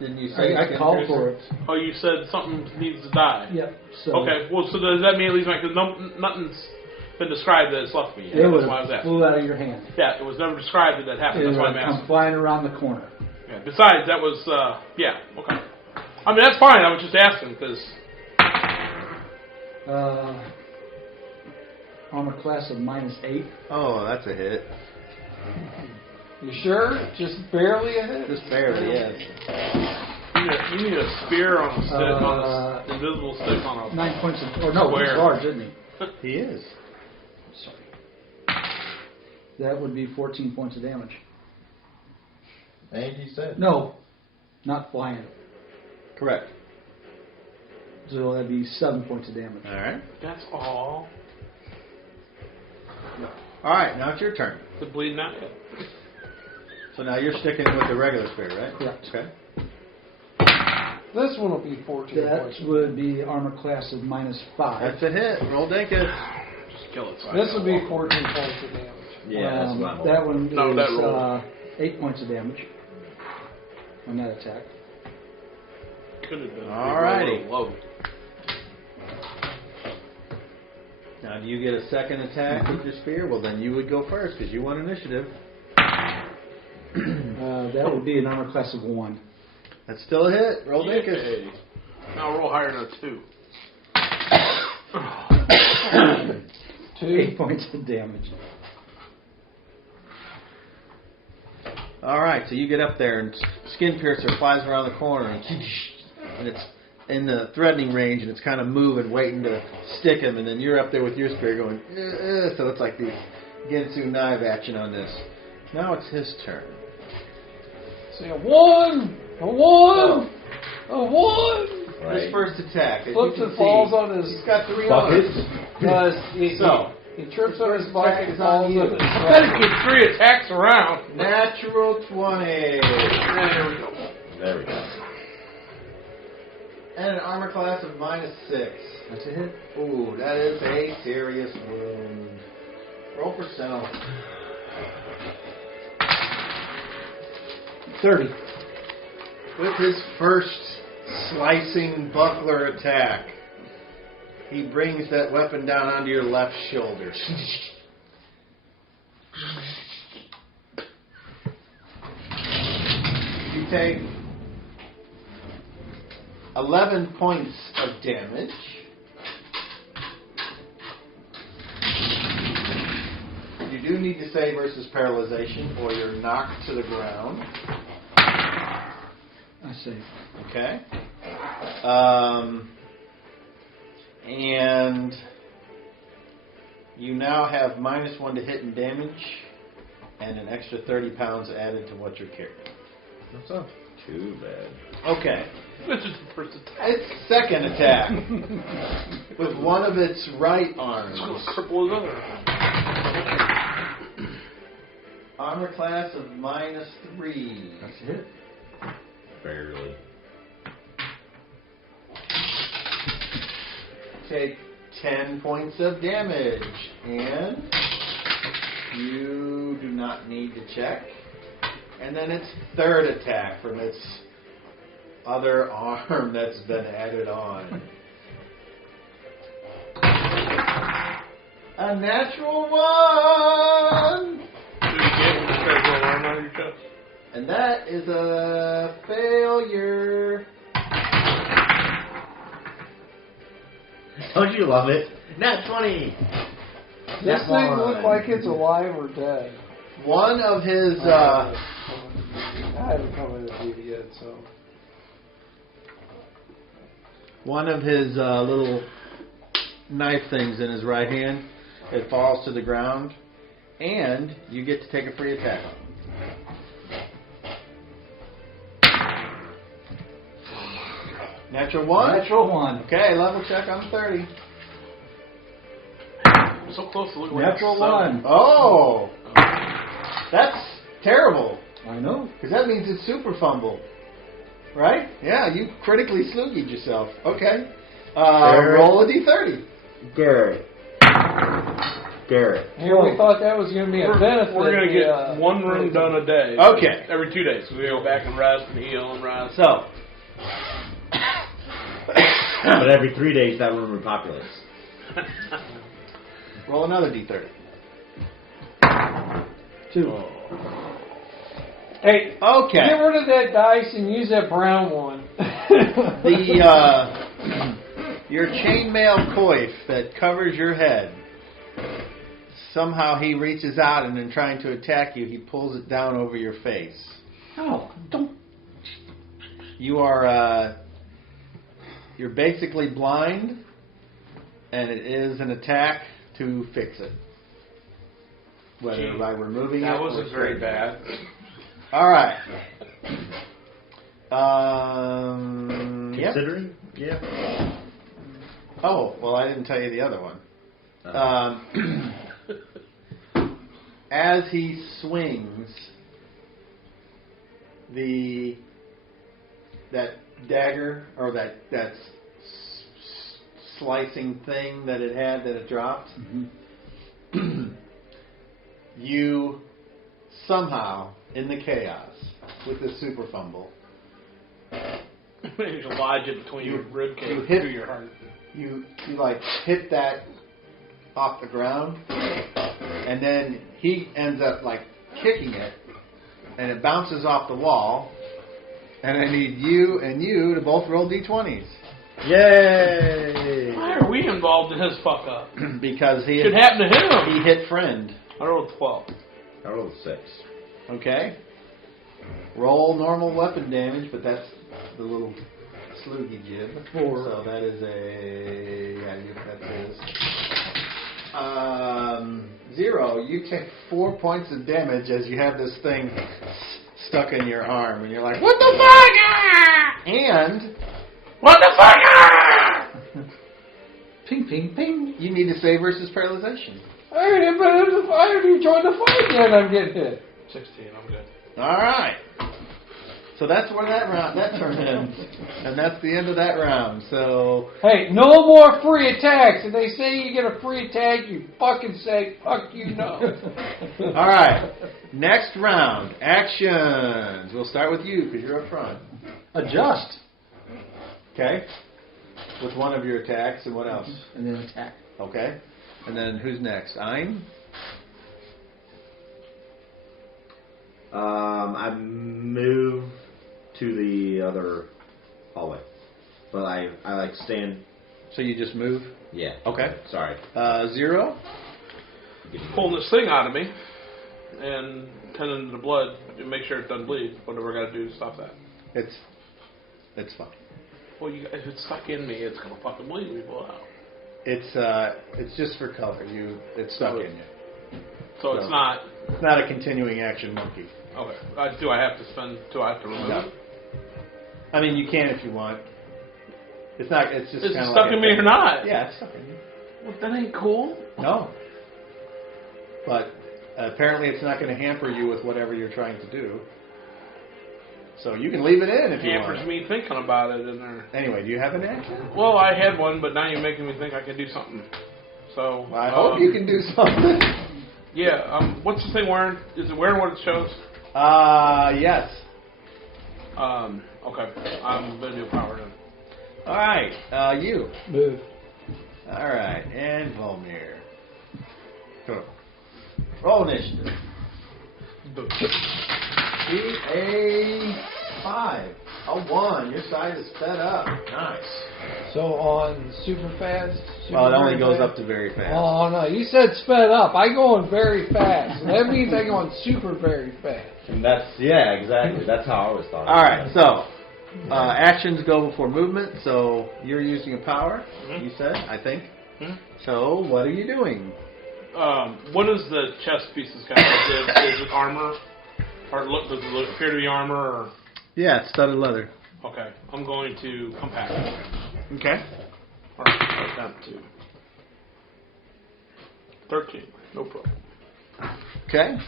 Didn't you say? I skin called piercer? for it. Oh, you said something needs to die. Yep. So Okay, well, so does that mean it leaves my... Because nothing's been described that it's left me yet. It That's would why I was have asking. flew out of your hand. Yeah, it was never described that that happened. It That's would why I'm have come asking. flying around the corner. Yeah, besides, that was... yeah, okay. I mean, that's fine. I was just asking because... Armor class of -8. Oh, that's a hit. You sure? Just barely a hit? Just barely, yes. You need a spear on a stick, on a invisible stick on a... 9 points of... Or no, Square. he's large, isn't he? He is. Sorry. That would be 14 points of damage. And you said. No, not flying. Correct. So that'd be 7 points of damage. All right. That's all. All right. Now it's your turn. The bleeding out yet. So now you're sticking with the regular spear, right? Yeah. Okay. This one will be 14 That points. would be armor class of -5. That's a hit. Roll Dinkus. Just kill it. So I This know. will be 14 points of damage. Yeah, that's what I'm that one No, that is roll. 8 points of damage on that attack. Could have been. All righty. Low. Now, do you get a second attack with your spear? Well, then you would go first because you won initiative. That would be an armor class of 1. That's still a hit. Roll Dacus. Yay. Now roll higher than a 2. 8 points of damage. All right, so you get up there, and Skin Piercer flies around the corner, and it's in the threatening range, and it's kind of moving, waiting to stick him, and then you're up there with your spear going, so it's like the Gensu knife action on this. Now it's his turn. See, a 1! A 1! A 1! Right. His first attack. As Flips you can and falls see, on his he's got 3 buckets. arms. He trips on his First bike attack and is falls on you. on his I bet it gets 3 attacks around. Natural 20. There we go. There we go. And an armor class of -6. That's a hit. Ooh, that is a serious wound. Roll for self. 30. With his first slicing buckler attack, he brings that weapon down onto your left shoulder. You take 11 points of damage. You do need to save versus paralyzation, or you're knocked to the ground. I see. Okay. And you now have -1 to hit and damage, and an extra 30 pounds added to what you're carrying. That's not too bad. Okay. This is the first attack. Its second attack with one of its right arms. It's going to cripple his other. Armor class of -3. That's a hit. Barely. Take 10 points of damage, and you do not need to check. And then its third attack from its other arm that's been added on. A natural 1! And that is a failure. Don't you love it? Nat 20! This thing looks like it's alive or dead. One of his, I haven't come in with you yet, so. one of his little knife things in his right hand, it falls to the ground, and you get to take a free attack on him. Natural 1? Natural 1. Okay, level check on 30. I'm so close to looking Natural like a 1. Oh! That's terrible, I know. because that means it's super fumble. Right? Yeah, you critically sloogied yourself. Okay. Roll a d30. Garrett. Here we thought that was going to be a benefit. We're going to get 1 room done a day. Okay. Every 2 days. We go back and rest and heal and rest. So, But every 3 days that room repopulates. roll another d30. 2. Hey, Okay. get rid of that dice and use that brown one. Your chainmail coif that covers your head, somehow he reaches out and in trying to attack you, he pulls it down over your face. Oh, don't. You are, you're basically blind, and it is an attack to fix it. Whether Gee, by removing that it or wasn't very straightening it. bad. All right. Yep. Considering? Yeah. Oh, well, I didn't tell you the other one. As he swings, that dagger or that slicing thing that it had that it dropped, you somehow in the chaos with the super fumble, You lodge it between your rib cage you hit- to your heart. you like hit that off the ground, and then he ends up like kicking it, and it bounces off the wall, and I need you and you to both roll d20s. Yay! Why are we involved in his fuck up? Because he Should happen to him. he hit friend. I rolled 12. I rolled 6. Okay. Roll normal weapon damage, but that's the little sloogie jib. 4. So that is that is 0. You take 4 points of damage as you have this thing stuck in your arm, and you're like, "What the fuck?" And What the fuck? Ping, ping, ping. you need to save versus paralyzation. I already joined the fight and I'm getting hit. 16, I'm good. All right. So that's where that turn ends, and that's the end of that round. So Hey, no more free attacks. If they say you get a free attack, you fucking say, fuck you, no. all right, next round, actions. We'll start with you because you're up front. Adjust. Okay. With one of your attacks, and what else? And then attack. Okay. And then who's next? Ein? I move to the other hallway, but I like stand. So you just move? Yeah. Okay. Sorry. 0? Pulling this thing out of me and tending to the blood to make sure it doesn't bleed. Whatever I got to do to stop that. It's fine. Well, if it's stuck in me, it's going to fucking bleed me out. It's just for color. It's stuck in you. So it's not... It's not a continuing action monkey. Okay. Do I have to remove No. it? I mean, you can if you want. It's not. It's just Is it kind of stuck like in me or not? Yeah, it's stuck in you. Well, that ain't cool. No. But apparently, it's not going to hamper you with whatever you're trying to do. So you can leave it in if you want. Hampers me thinking about it in there. Anyway, do you have an action? Well, I had one, but now you're making me think I can do something. So Well, I hope you can do something. Yeah. What's the thing wearing? Is it wearing what it shows? Yes. Okay. I'm gonna do a power then. All right. You. Move. All right. And Volmir. Go. Roll initiative. Beat a 5. A 1. Your side is sped up. Nice. So on super fast? Well, it only very goes fast? up to very fast. Oh, no. You said sped up. I go on very fast. That means I go on super very fast. And yeah, exactly. That's how I always thought. All right. So actions go before movement. So you're using a power. You said, I think. So what are you doing? What is the chest pieces kind of? Is it armor? Or does it appear to be armor? Or? Yeah, it's studded leather. Okay, I'm going to compact. Okay. All right, down to 13. No problem. Okay.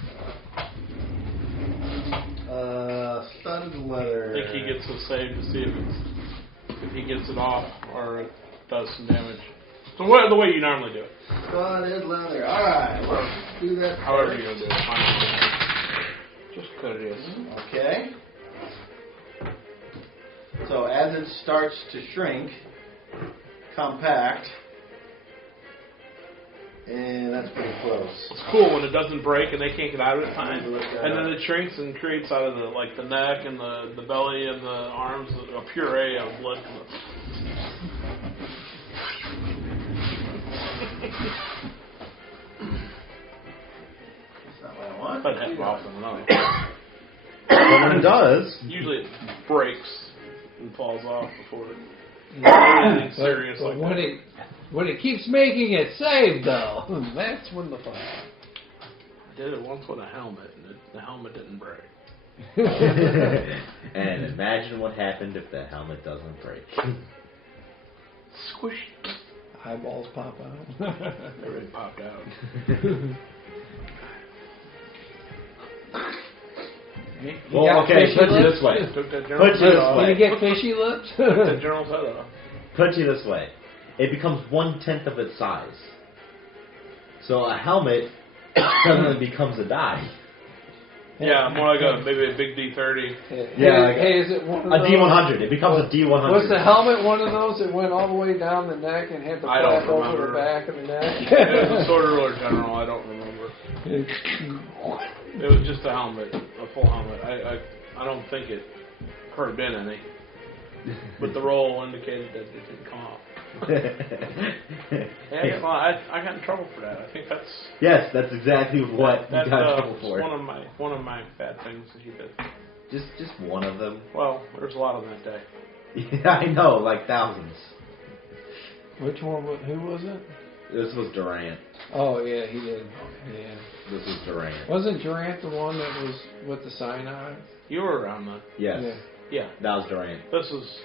Studded leather. I think he gets a save to see if he gets it off or it does some damage. So the way you normally do it. Studded leather. All right. Let's do that. However first. you're going to do it. Fine. Just cut it in. Okay. So as it starts to shrink, compact, and that's pretty close. It's cool when it doesn't break and they can't get out of it. Fine. And then it shrinks and creates out of the neck and the belly and the arms a puree of blood. That's not what I want. But it often no. But when it does, Usually it breaks and falls off before it. Serious But like that. when it keeps making it save, though, that's when the fun. I did it once with a helmet, and the helmet didn't break. and imagine what happened if the helmet doesn't break. Squish. Eyeballs pop out. Everything popped out. Well, got okay, fishy put you lips? this way. Took that Put general's you head this off. way. Did you get fishy lips? Took that general's head off. Put you this way. It becomes 1/10 of its size. So a helmet suddenly becomes a die. Yeah, more like maybe a big D30. Hey, is it one of A those? D100. It becomes a D100. Was the helmet one of those that went all the way down the neck and had the I don't flap over remember. the back of the neck? It was a sword ruler general. I don't remember. It was just a helmet, a full helmet. I don't think it could have been any, but the roll indicated that it didn't come off. Yeah, well, I got in trouble for that. I think that's Yes, that's exactly what you got in trouble for. one of my bad things that he did. Just one of them. Well, there's a lot of them that day. Yeah, I know, like thousands. Which one? Who was it? This was Durant. Oh yeah, he did. Yeah. This was Durant. Wasn't Durant the one that was with the cyanide? You were around then. Yes. Yeah. Yeah. That was Durant. This is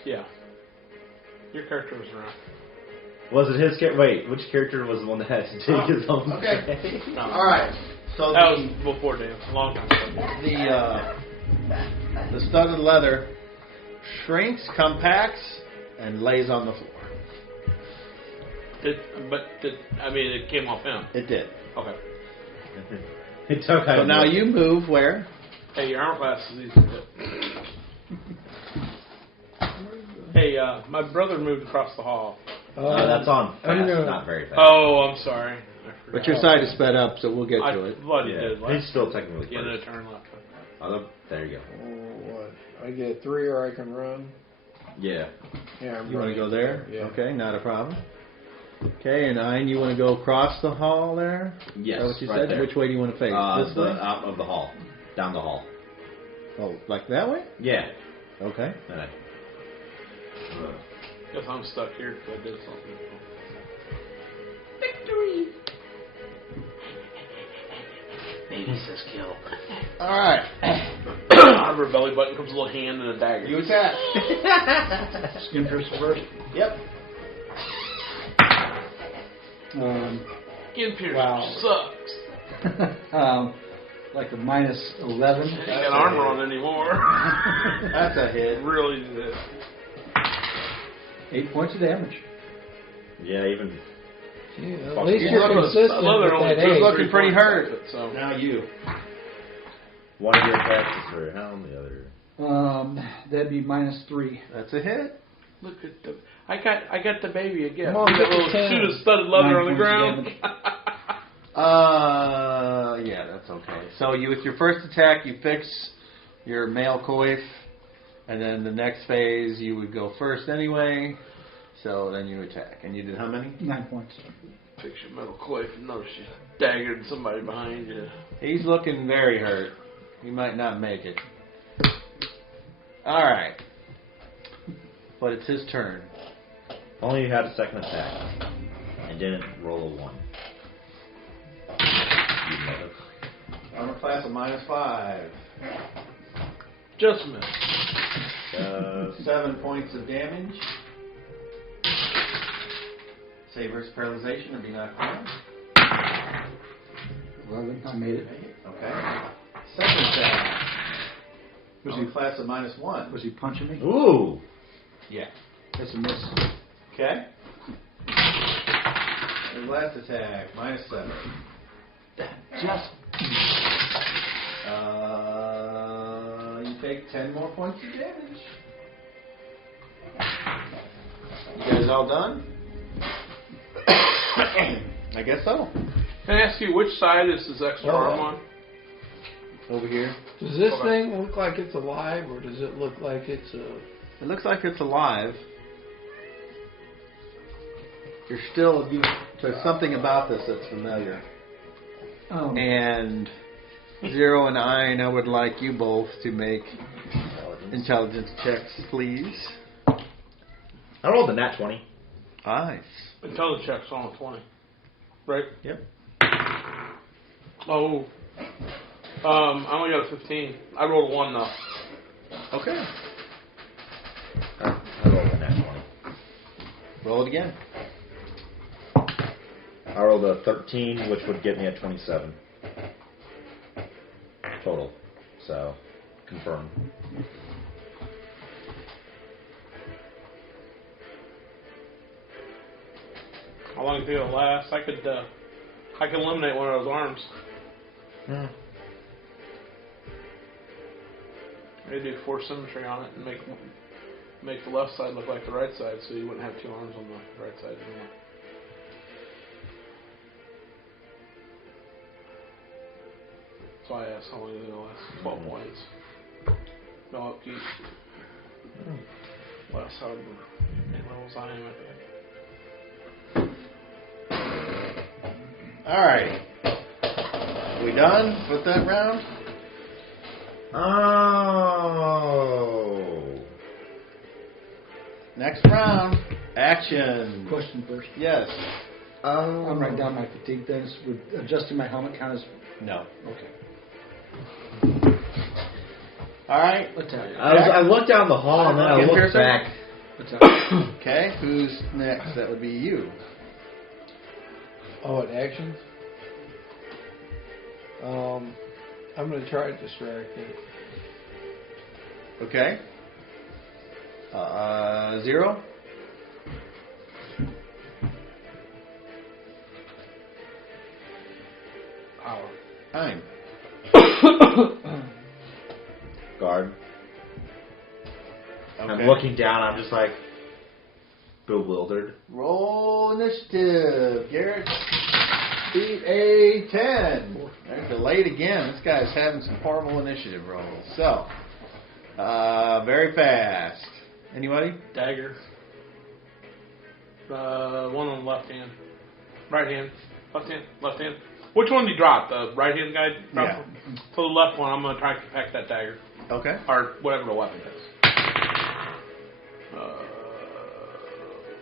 Your character was around. Was it his character? Wait, which character was the one that had to take his own? Okay. No. All right. So That was before Dan. A long time ago. the studded leather shrinks, compacts, and lays on the floor. It came off him. It did. Okay. It took. So now you move where? Hey, your arm class is easy to hit. Hey, my brother moved across the hall. That's on fast, I know. not very fast. Oh, I'm sorry. I forgot. But your side is sped up, so we'll get to it. Bloody Yeah. did. He's still technically Get in a first. turn left. There you go. Oh, what? I get 3 or I can run. Yeah. Yeah, I'm You want to running. go there? Yeah. Okay, not a problem. Okay, and Ein, you want to go across the hall there? Yes. Is that what you right said? there. Which way do you want to face? This way? Out of the hall, down the hall. Oh, like that way? Yeah. Okay. Alright. Guess I'm stuck here because I did something. Baby says kill. All right. Out of her belly button comes a little hand and a dagger. You attack. Skin piercer first. Yep. Skin piercer Wow. sucks. Like a minus 11. Ain't got armor on anymore. That's a hit. Really did. 8 points of damage. Yeah, even. Yeah, at least you're consistent Leather with only that took He's 8. looking pretty hurt. So. Now you. One of your attacks is for how the other? That'd be minus 3. That's a hit. Look at the. I got the baby again. Come on, Look at get little the 10. suit of studded leather 9 on the points of ground. damage. Yeah, that's okay. So you, with your first attack, you fix your male coif, and then the next phase you would go first anyway. So then you attack, and you did how many? 9 points. Fix your metal coif and notice you daggered somebody behind you. He's looking very hurt. He might not make it. All right, but it's his turn. Only you had a second attack and didn't roll a 1. You motherfucker. Armor class of -5. Just missed. 7 points of damage. Save versus paralyzation or be knocked down. 11. I made it. Okay. Second attack. Was Armor he, class of -1. was he punching me? Ooh. Yeah. That's a miss. Okay. And last attack, -7. Just. You take 10 more points of damage. You guys all done? I guess so. Can I ask you which side is this extra arm on? Over here. Does this Okay. thing look like it's alive, or does it look like it's a... It looks like it's alive. There's something about this that's familiar. And Zero and I would like you both to make intelligence checks, please. I rolled a nat 20. Nice. Intelligence check's on a 20. Right? Yep. Oh. I only got a 15. I rolled a 1 though. Okay. I rolled a nat 20. Roll it again. I rolled a 13, which would get me a 27. Total. So, confirm. How long do you think it'll last? I could eliminate one of those arms. Maybe do force symmetry on it and make the left side look like the right side, so you wouldn't have two arms on the right side anymore. That's why I asked how long it lasts. 12 points. No upkeep. Last however many levels I am, I think. Alright. We done with that round? Oh. Next round. Action. Question first. Yes. I'm writing down my fatigue things. Would adjusting my helmet count as... No. Okay. Alright. Attack. I looked down the hall and then I looked back. Attack. Okay, who's next? That would be you. Oh, and actions? I'm going to try to distract it. Okay. 0. Power. 9. Guard. Okay. I'm looking down. I'm just like bewildered. Roll initiative. Garrett beat a 10. They're delayed again. This guy's having some horrible initiative rolls. So, very fast. Anybody? Dagger. One on the left hand. Right hand. Left hand. Left hand. Which one did you drop? The right hand guy? Yeah. So the left one, I'm going to try to pack that dagger. Okay. Or whatever the weapon is.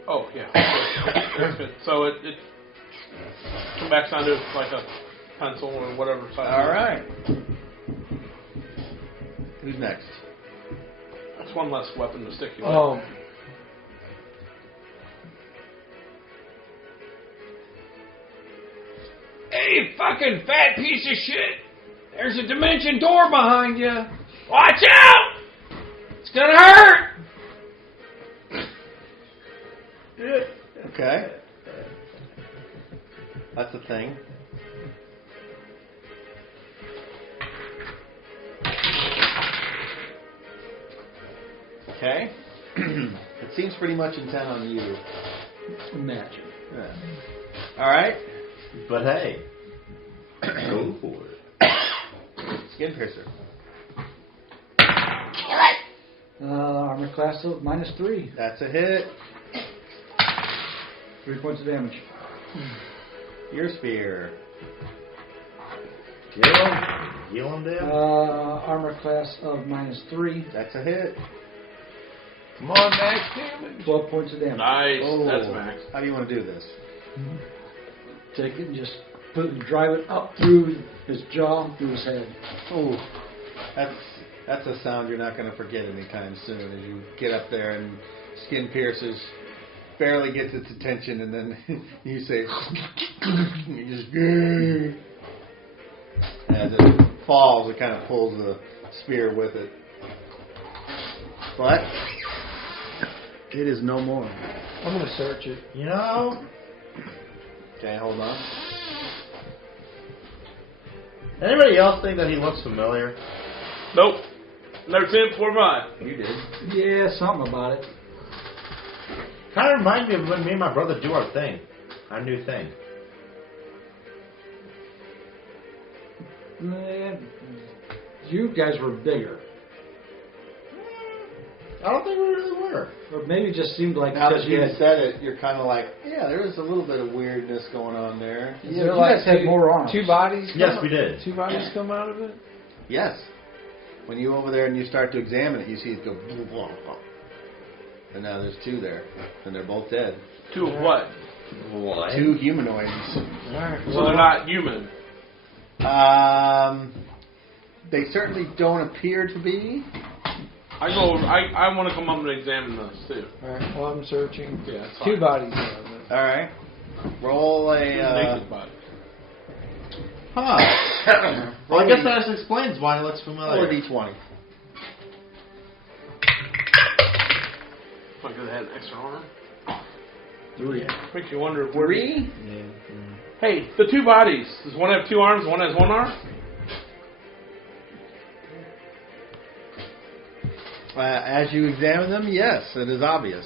Oh, yeah. That's good. So it comes back down to like a pencil or whatever size. All right. Who's next? That's one less weapon to stick you with. Oh. Hey, fucking fat piece of shit! There's a dimension door behind you. Watch out! It's gonna hurt. Okay. That's a thing. Okay. It seems pretty much intent on you. Imagine. Yeah. All right. But hey, go for it. Skin piercer. Armor class of -3. That's a hit. 3 points of damage. Your spear. Kill him. Heal him, Dan. Armor class of -3. That's a hit. Come on, max damage. 12 points of damage. Nice. Oh. That's max. How do you want to do this? Take it and just drive it up through his jaw, through his head. Oh, that's a sound you're not going to forget anytime soon. As you get up there and Skin Pierces barely gets its attention, and then you say, you just, as it falls, it kind of pulls the spear with it. But it is no more. I'm gonna search it. You know, Okay, hold on. anybody else think that he looks familiar? Nope. Never seen it before mine. You did. Yeah, something about it. Kind of reminds me of when me and my brother do our thing, our new thing. You guys were bigger. I don't think we really were. Or maybe it just seemed like Now because that you you had... said it, you're kind of like, yeah, there is a little bit of weirdness going on there. You guys had more arms. Two bodies? Yes, we did. Two bodies come out of it? Yes. When you over there and you start to examine it, you see it go, blah, blah, blah. And now there's two there, and they're both dead. Two of what? What? Two humanoids. Alright. So they're not human. They certainly don't appear to be. I want to come up and examine this too. Alright, well, I'm searching. Yeah, it's Two fine. bodies out of it. All right. Roll a. Naked body. Huh. Well, I guess that just explains why he looks Roll a familiar. d20. Like they had extra arm. 3. Makes you wonder where. 3. Hey, the two bodies. Does one have two arms? One has one arm. As you examine them, yes, it is obvious.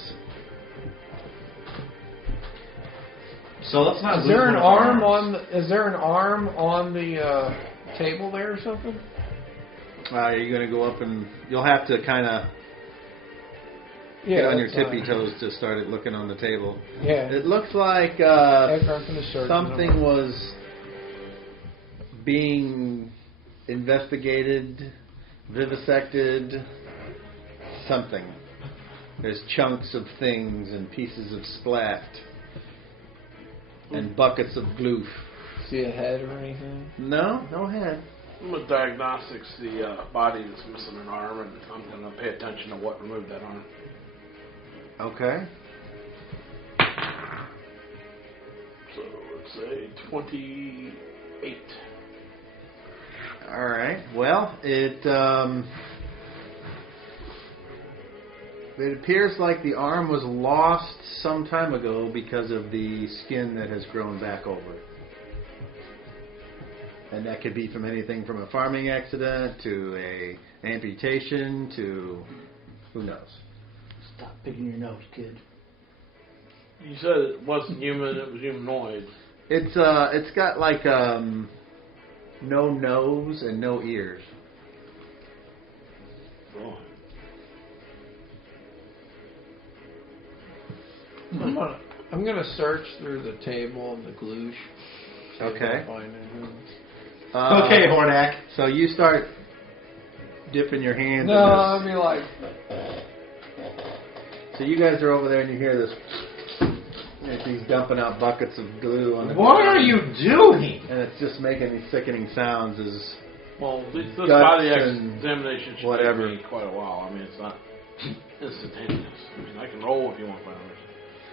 So let's not. Is lose there an one of our arm arms. is there an arm on the table there or something? You're going to go up and you'll have to kind of Yeah, get on your that's tippy fine. toes to start looking on the table. Yeah. It looks like After I'm finished searching something them. was being investigated, vivisected, something. There's chunks of things and pieces of splat and buckets of glue. See a head or anything? No head. I'm going to diagnostics the body that's missing an arm, and I'm going to pay attention to what removed that arm. Okay. So let's say 28. All right. Well, it appears like the arm was lost some time ago because of the skin that has grown back over it. And that could be from anything from a farming accident to a amputation to who knows. Stop picking your nose, kid. You said it wasn't human, it was humanoid. It's got like no nose and no ears. Oh. I'm gonna search through the table and the gloosh. See if I Okay. find anything. Okay, Hordak. So you start dipping your hands No, in I'll this. be like, So you guys are over there and you hear this. He's dumping out buckets of glue on the What ground. are you doing? And it's just making these sickening sounds. As Well, this Guts body and examination should whatever. take me quite a while. I mean, it's not instantaneous. I mean, I can roll if you want 5 hours.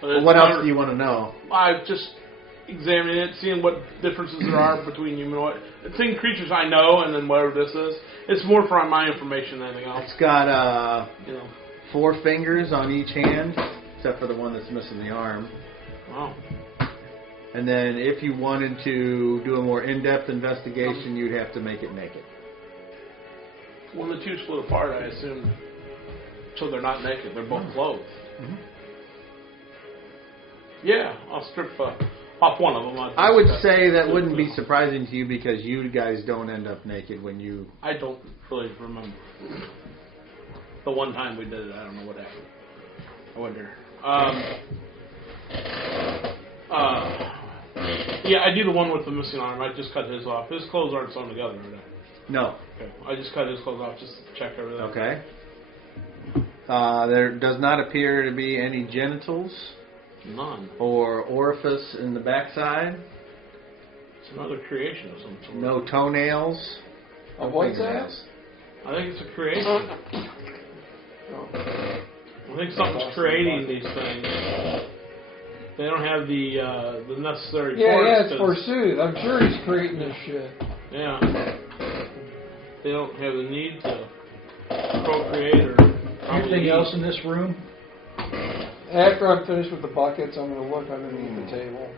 But well, it's what not- else do you want to know? I've just examining it, seeing what differences there are between humanoid, seeing creatures I know, and then whatever this is. It's more for my information than anything else. It's got You know. 4 fingers on each hand, except for the one that's missing the arm. Wow. And then if you wanted to do a more in-depth investigation, you'd have to make it naked. When the two split apart, I assumed. So they're not naked; they're both clothed. Mm-hmm. Yeah, I'll strip off one of them. I would say that wouldn't be surprising to you because you guys don't end up naked when you... I don't really remember. The one time we did it, I don't know what happened. I wonder. Yeah, I do the one with the missing arm. I just cut his off. His clothes aren't sewn together, are they? No. Okay. I just cut his clothes off just to check everything. Okay. There does not appear to be any genitals None. or orifice in the backside. It's another creation of some sort. No toenails. oh, what's that? Fingernails. I think it's a creation. I think something's creating these things. They don't have the necessary Yeah, force. it's forsooth. I'm sure he's creating this shit. Yeah. They don't have the need to procreate or Anything eat. else in this room? After I'm finished with the buckets, I'm going to look underneath the table.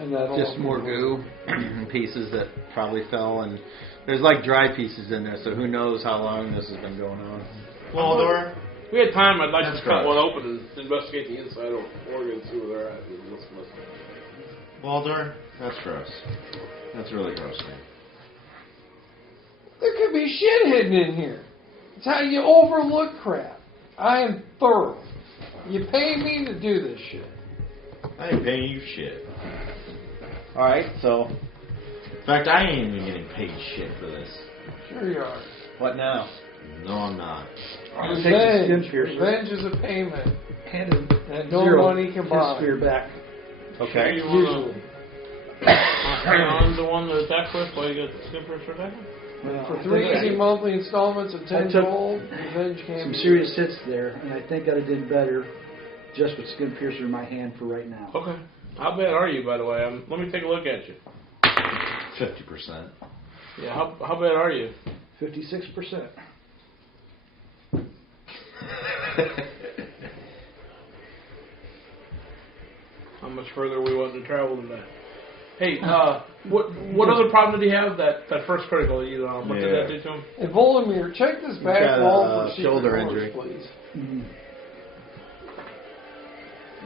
And that'll Just more goo and pieces that probably fell, and there's like dry pieces in there, so who knows how long this has been going on. Waldor. If we had time, I'd like That's to cut gross. one open and investigate the inside of organs, see where they're at. What's missing. Waldor. That's gross. That's really gross, man. There could be shit hidden in here. It's how you overlook crap. I am thorough. You pay me to do this shit. I ain't paying you shit. Alright, so In fact, I ain't even getting paid shit for this. Sure you are. what now? No, I'm not. I'll take the skin Revenge. piercer. Revenge is a payment. Handed And no Zero money can his buy. spear back. Okay. You want to hang on to the one to attack with while you get the skin piercer attacking? For 3 easy monthly installments of 10 took gold, revenge can Some be. serious hits there, and I think I'd have done better just with skin piercer in my hand for right now. Okay. How bad are you, by the way? Let me take a look at you. 50%. Yeah, how bad are you? 56%. How much further are we wanting to travel today? Hey, what other problem did he have? That first critical that you what did that do to him? Hey, Volodymyr, check this back got wall a for shoulder secret injury. doors, please.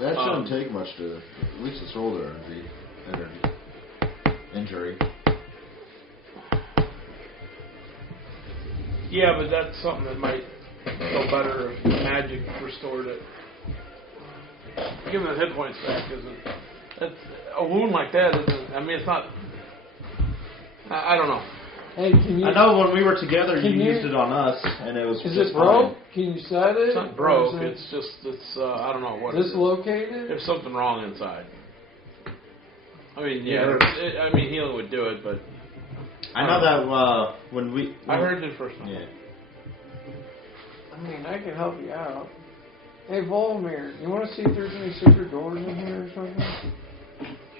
That shouldn't take much to, at least a shoulder injury. Yeah, but that's something that might go better if magic restored it. Giving the hit points back isn't. That's, a wound like that isn't. I mean, it's not. I don't know. Hey, can you? I know when we were together, you Can you- used it on us, and it was Is just it broke? fine. Can you set it? It's not broke. Or is It's just I don't know what. it it is. dislocated? There's something wrong inside. I mean, yeah. I mean, healing would do it, but I know that when we... I heard it first time. Yeah. I mean, I can help you out. Hey, Volodymyr, you want to see if there's any secret doors in here or something?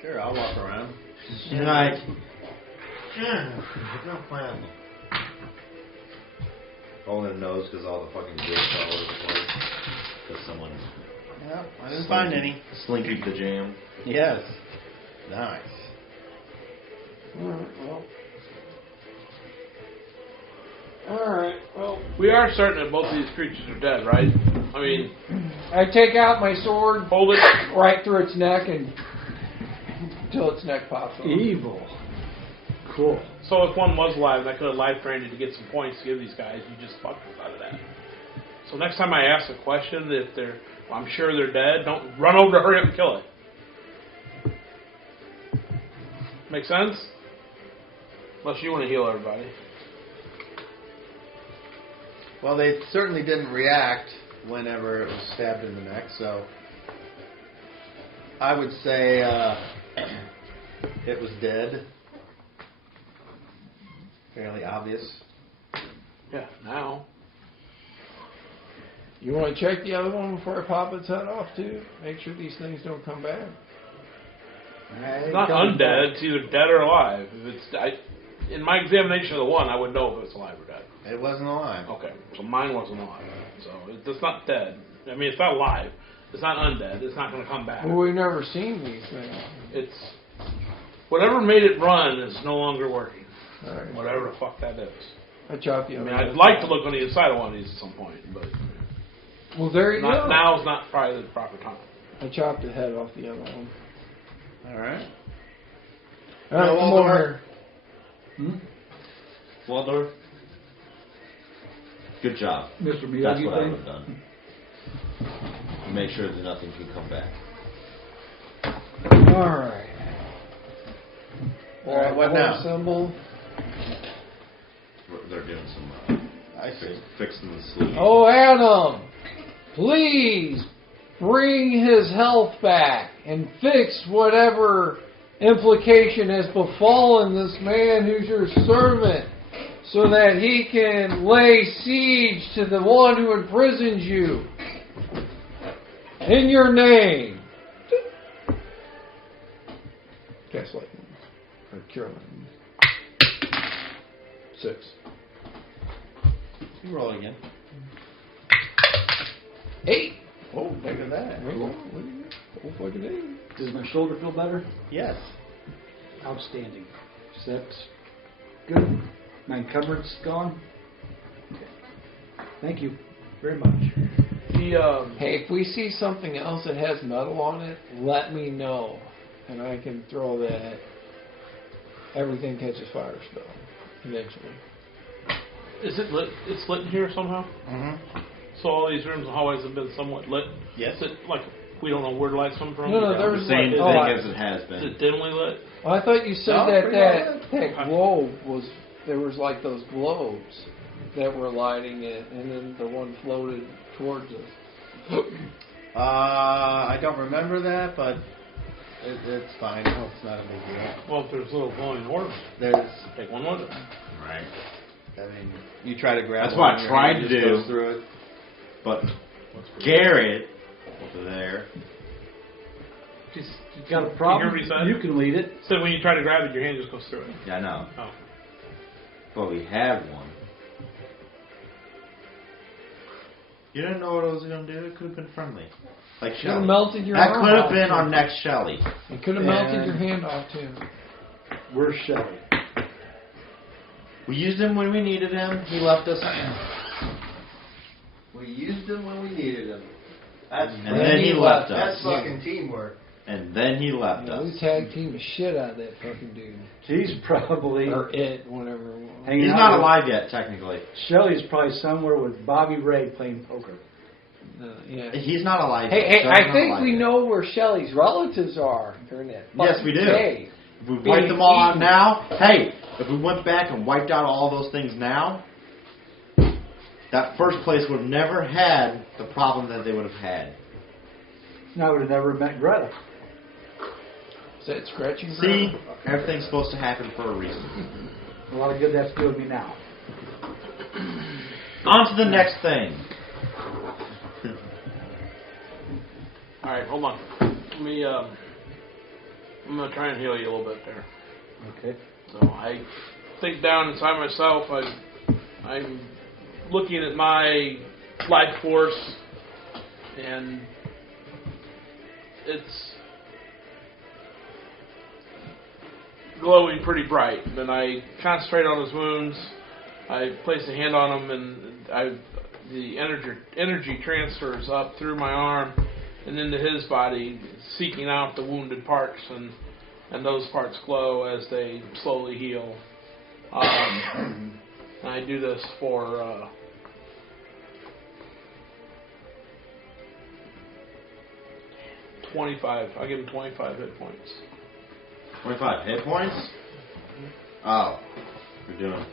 Sure, I'll walk around. You're like... No plan. Holding a nose because all the fucking bricks all over the place. Because someone Yeah, I didn't find any. slinkied the jam. Yes. Nice. Alright, well, We are certain that both of these creatures are dead, right? I mean, I take out my sword, hold it. right through its neck, and until its neck pops off. Evil. Cool. So if one was alive and I could have live trained you to get some points to give these guys, you just fucked us out of that. So next time I ask a question, if they're, well, I'm sure they're dead, don't run over to hurry up and kill it. Make sense? Unless you want to heal everybody. Well, they certainly didn't react whenever it was stabbed in the neck, so I would say it was dead. Fairly obvious. Yeah, now. You want to check the other one before I pop its head off, too? Make sure these things don't come back. It's not undead, it's either dead or alive. If it's, in my examination of the one, I would know if it's alive or dead. It wasn't alive. Okay, so mine wasn't alive. So it's not dead. I mean, it's not alive. It's not undead. It's not going to come back. Well, we've never seen these things. It's whatever made it run is no longer working. All right. Whatever the fuck that is. I chopped the I other mean, one. I'd like to look on the inside of one of these at some point, but Well, there you go. now's not probably the proper time. I chopped the head off the other one. All right. All right, No, come over Waldemar? here. Waldorf? Good job. Mr. Miyagi That's what I thing? would have done. Make sure that nothing can come back. All right. All right, what now? Symbol. They're doing some I see. fixing the sleeve. Oh, Adam, please bring his health back and fix whatever implication has befallen this man who's your servant, so that he can lay siege to the one who imprisons you. In your name. Cast lightning. Or cure lightning. 6. You roll again. 8. Oh, bigger than that. Oh, fucking 8. Does my shoulder feel better? Yes. Outstanding. So that's good. My encumbrance gone? Okay. Thank you very much. Hey, if we see something else that has metal on it, let me know, and I can throw that. Everything catches fire still, eventually. Is it lit? It's lit in here somehow? Mm-hmm. So all these rooms and hallways have been somewhat lit? Yes. Is it like, we don't know where the lights come from? No, there was The same like, thing as it has Is been. it dimly lit? Well, I thought you said No, that pretty well that globe was, there was like those globes that were lighting it, and then the one floated towards us. I don't remember that, but it's fine. No, it's not a big deal. Well, if there's little glowing orbs, There's, take one with it. Right. I mean, you try to grab. That's one what I and your tried hand to just do. goes through it. But Garrett over there. Just, You got a You problem? hear what he said? You can lead it. So when you try to grab it, your hand just goes through it. Yeah, I know. Oh. But we have one. You didn't know what it was going to do. It could have been friendly. Like Could have Shelly. melted your That arm could have off, been too. our next Shelly. It could have melted your hand off too. Where's Shelly? We used him when we needed him. He left us. We used him when we needed him. That's And then he left us. That's fucking teamwork. And then he left Yeah, us. we tag teamed the shit out of that fucking dude. He's probably Or it, whatever it was. hanging He's out not with- alive yet, technically. Shelley's probably somewhere with Bobby Ray playing poker. Yeah. He's not alive Hey, yet. hey, I Shelley's not think alive we yet. know where Shelley's relatives are during that. Yes, we do. Day. If we wiped being them all out eaten. now, hey, if we went back and wiped out all those things now, that first place would have never had the problem that they would have had. Now I would have never met Greta. Is that scratching? See, ground? everything's supposed to happen for a reason. A lot of good that's doing me now. On to the next thing. All right, hold on. Let me. I'm gonna try and heal you a little bit there. Okay. So I think down inside myself, I'm looking at my life force, and it's glowing pretty bright. Then I concentrate on his wounds. I place a hand on them, and the energy transfers up through my arm and into his body, seeking out the wounded parts, and those parts glow as they slowly heal. And I do this for 25. I give him 25 hit points. 25 hit points? Oh, we're doing.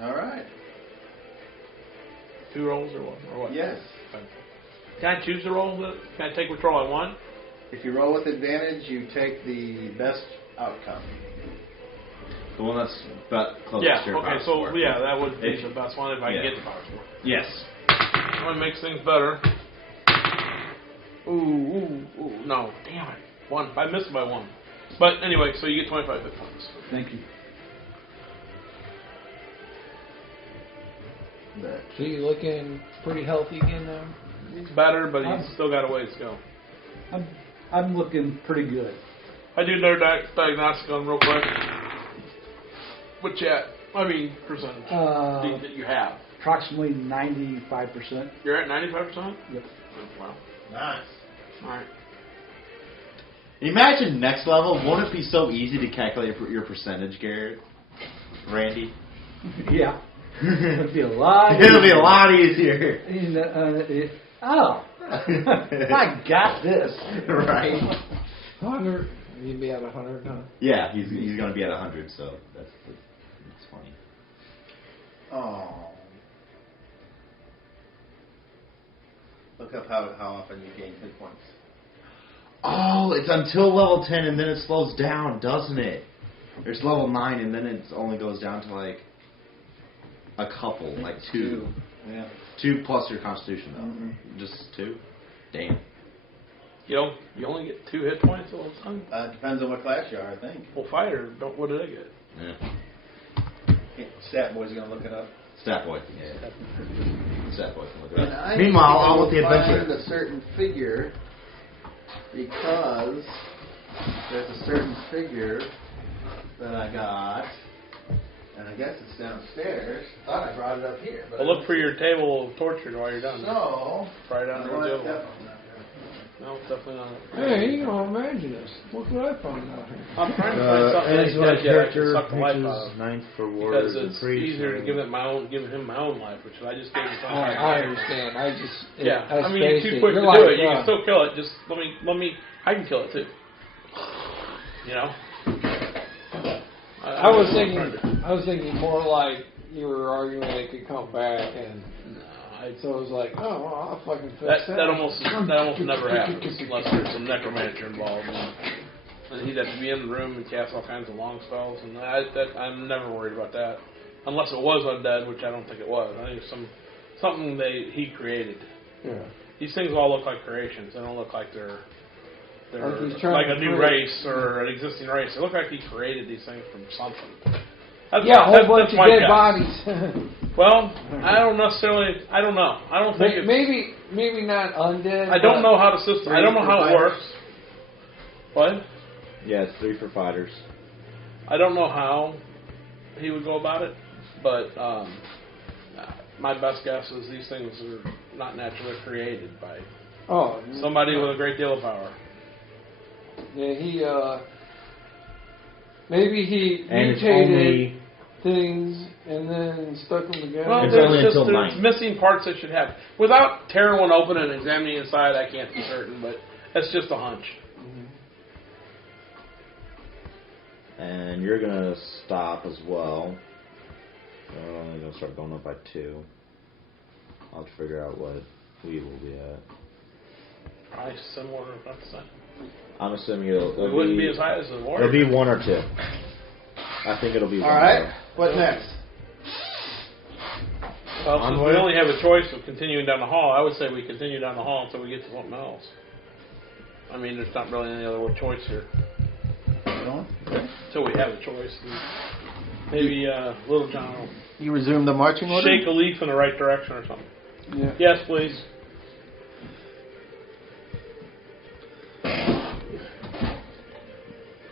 All right. 2 rolls or what? Yes. Can I choose to roll? Can I take which roll I want? If you roll with advantage, you take the best outcome. The one that's about closest Yeah. to your Okay. power So score. yeah, that would be If- the best one if I yeah. can get the power score. Yes. That makes things better. Ooh, no, damn it. 1. I missed by 1. But anyway, so you get 25 hit points. Thank you. So you looking pretty healthy again now? He's better, but he's still got a ways to go. I'm looking pretty good. I do another diagnostic on him real quick. What you at? I mean, percentage that you have. Approximately 95%. You're at 95%? Yep. Wow. Nice. All right. Imagine next level. Won't it be so easy to calculate your percentage, Garrett? Randy? Yeah. It'll be a lot. It'll be a lot easier. I got this. Right? 100. You'd be at 100, huh? Yeah, he's going to be at 100, so that's funny. Oh. Look up how often you gain hit points. Oh, it's until level 10 and then it slows down, doesn't it? There's level 9 and then it only goes down to like a couple, like 2. Yeah. 2 plus your constitution, though. Mm-hmm. Just 2? Damn. You only get 2 hit points all the time? Depends on what class you are, I think. Well, fighter, what do they get? Yeah. Stat boy's gonna look it up. Stat boy. Yeah. Stat boy. Can look it And up. I Meanwhile, need on to with the adventure. find a certain figure because there's a certain figure that I got, and I guess it's downstairs. I thought I brought it up here. But Well, look for your table of torture while you're done. So, Try it out no, on the it's table. definitely not there. No, it's definitely not. Hey, you know, imagine this. Look what I found out here. I'm trying to find something that he's dead yet I can suck the life out of. 9th for Because it's easier to give him my own life, which I just gave him something. I understand. I just Yeah, I I mean, you're too spaced it. quick to You're do like, it. You can still kill it. Just let me. I can kill it too. You know. I was thinking more like you were arguing they could come back, and so it was like, oh, well, I'll fucking fix That almost never happens unless there's a necromancer involved. And he'd have to be in the room and cast all kinds of long spells, and I'm never worried about that. Unless it was undead, which I don't think it was. I think it's something he created. Yeah. These things all look like creations. They don't look like they're Like he's trying like to a new create- race or an existing race. They look like he created these things from something. That's Yeah, a whole bunch that's of my dead guess. bodies. Well, I don't know. I don't think it's... Maybe not undead. I don't know how the system... I don't know how it works. What? Yeah, it's 3 for fighters. I don't know how he would go about it, but my best guess is these things are not naturally created by somebody with a great deal of power. Yeah, maybe he And it's mutated things and then stuck them together. Well, It's there's only just until there's 9. missing parts that should have. Without tearing one open and examining inside, I can't be certain, but that's just a hunch. And you're going to stop as well. I'm going to start going up by 2. I'll have to figure out what we will be at. Probably similar. That's I'm assuming it'll it wouldn't be as high as the warrior. It'll be 1 or 2. I think it'll be 1. All right. What next? Well, since we only have a choice of continuing down the hall, I would say we continue down the hall until we get to something else. I mean, there's not really any other choice here. Until we have a choice. Maybe Little John will You resume the marching order? shake a leaf in the right direction or something. Yeah. Yes, please.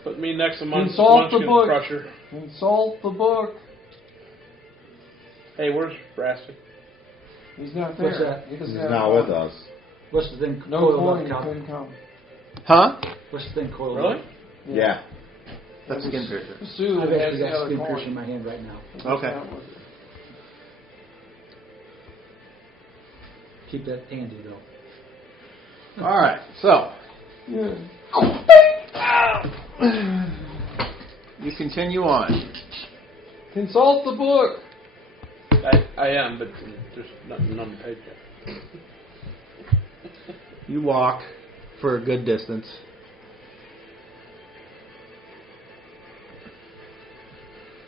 Put me next to Consult the Munchkin book. Crusher. Consult the book. Hey, where's Raspy? He's not there. What's that? He's not with us. What's the thing No coiled coin up, couldn't come. Huh? What's the thing coiled Really? up? Yeah. That's a skin piercer. Sue I've has actually the got other skin piercer in coin. my hand right now. Okay. Keep that handy though. All right. So Yeah. you continue on. Consult the book. I am, but there's nothing on the page yet. You walk for a good distance.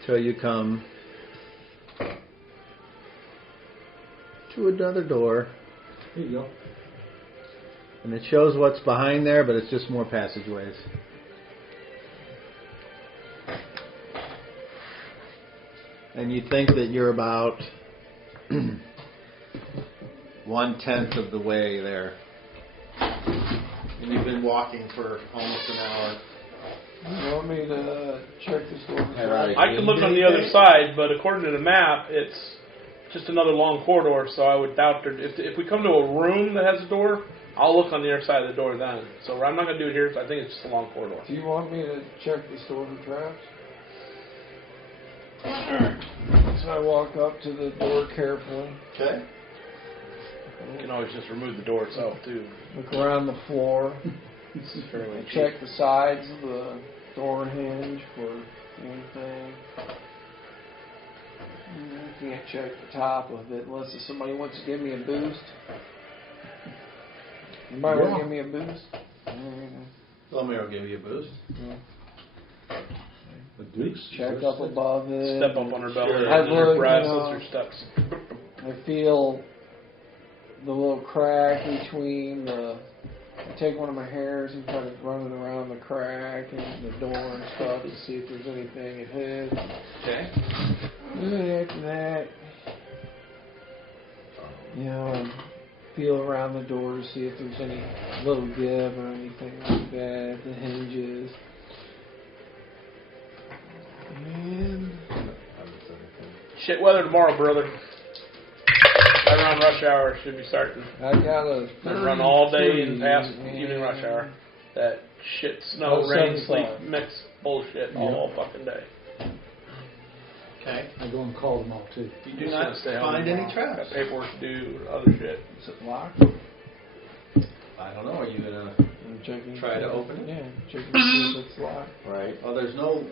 Till you come to another door. Here you go. And it shows what's behind there, but it's just more passageways. And you think that you're about 1/10 of the way there. And you've been walking for almost an hour. You want me to check this door? I could look on the other side, but according to the map, it's just another long corridor, so I would doubt there. If we come to a room that has a door, I'll look on the other side of the door then. So I'm not going to do it here, so I think it's just a long corridor. Do you want me to check this door for traps? So I walk up to the door carefully. Okay. You can always just remove the door itself, too. Look around the floor. It's fairly cheap. Check the sides of the door hinge for anything. I can't check the top of it unless if somebody wants to give me a boost. Anybody want to give me a boost? Lomir will give you a boost. The Dukes. Check up above it. Step up on her belly, Sure. and I then her look, breasts, you know, her steps. I feel the little crack between the. I take one of my hairs and try to run it around the crack and the door and stuff to see if there's anything ahead. Okay. And after that, you know, and feel around the door to see if there's any little give or anything like that, the hinges. And Shit weather tomorrow, brother. Right around rush hour should be starting. I got a Gonna run all day 33, and past and evening rush hour. That shit, snow, Oh, rain, 75. sleep, mix bullshit all fucking day. Okay. I go and call them all too. You do Just not gonna stay home find any tomorrow. traps. Got paperwork to do, other shit. Is it locked? I don't know. Are you gonna? I'm checking. Try to open it? Yeah, checking to see if it's locked. Right. Well, there's no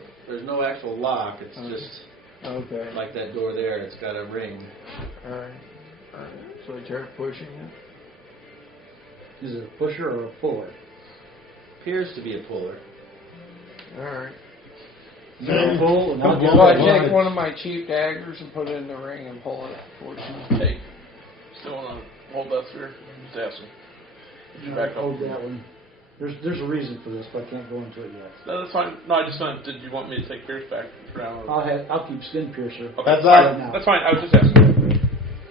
actual lock. It's Okay. just Okay. like that door there. It's got a ring. Alright. So I try pushing it. Is it a pusher or a puller? Appears to be a puller. Alright. Is it a pull? And I'll get So I one. take one of my cheap daggers and put it in the ring and pull it for you. Hey, still want to hold that through? Just ask him. Get your back up. Hold that one. There's a reason for this, but I can't go into it yet. No, that's fine. No, I just meant, did you want me to take Pierce back for now? I'll keep Skin Piercer. Okay. Heads right up. now. That's fine. I was just asking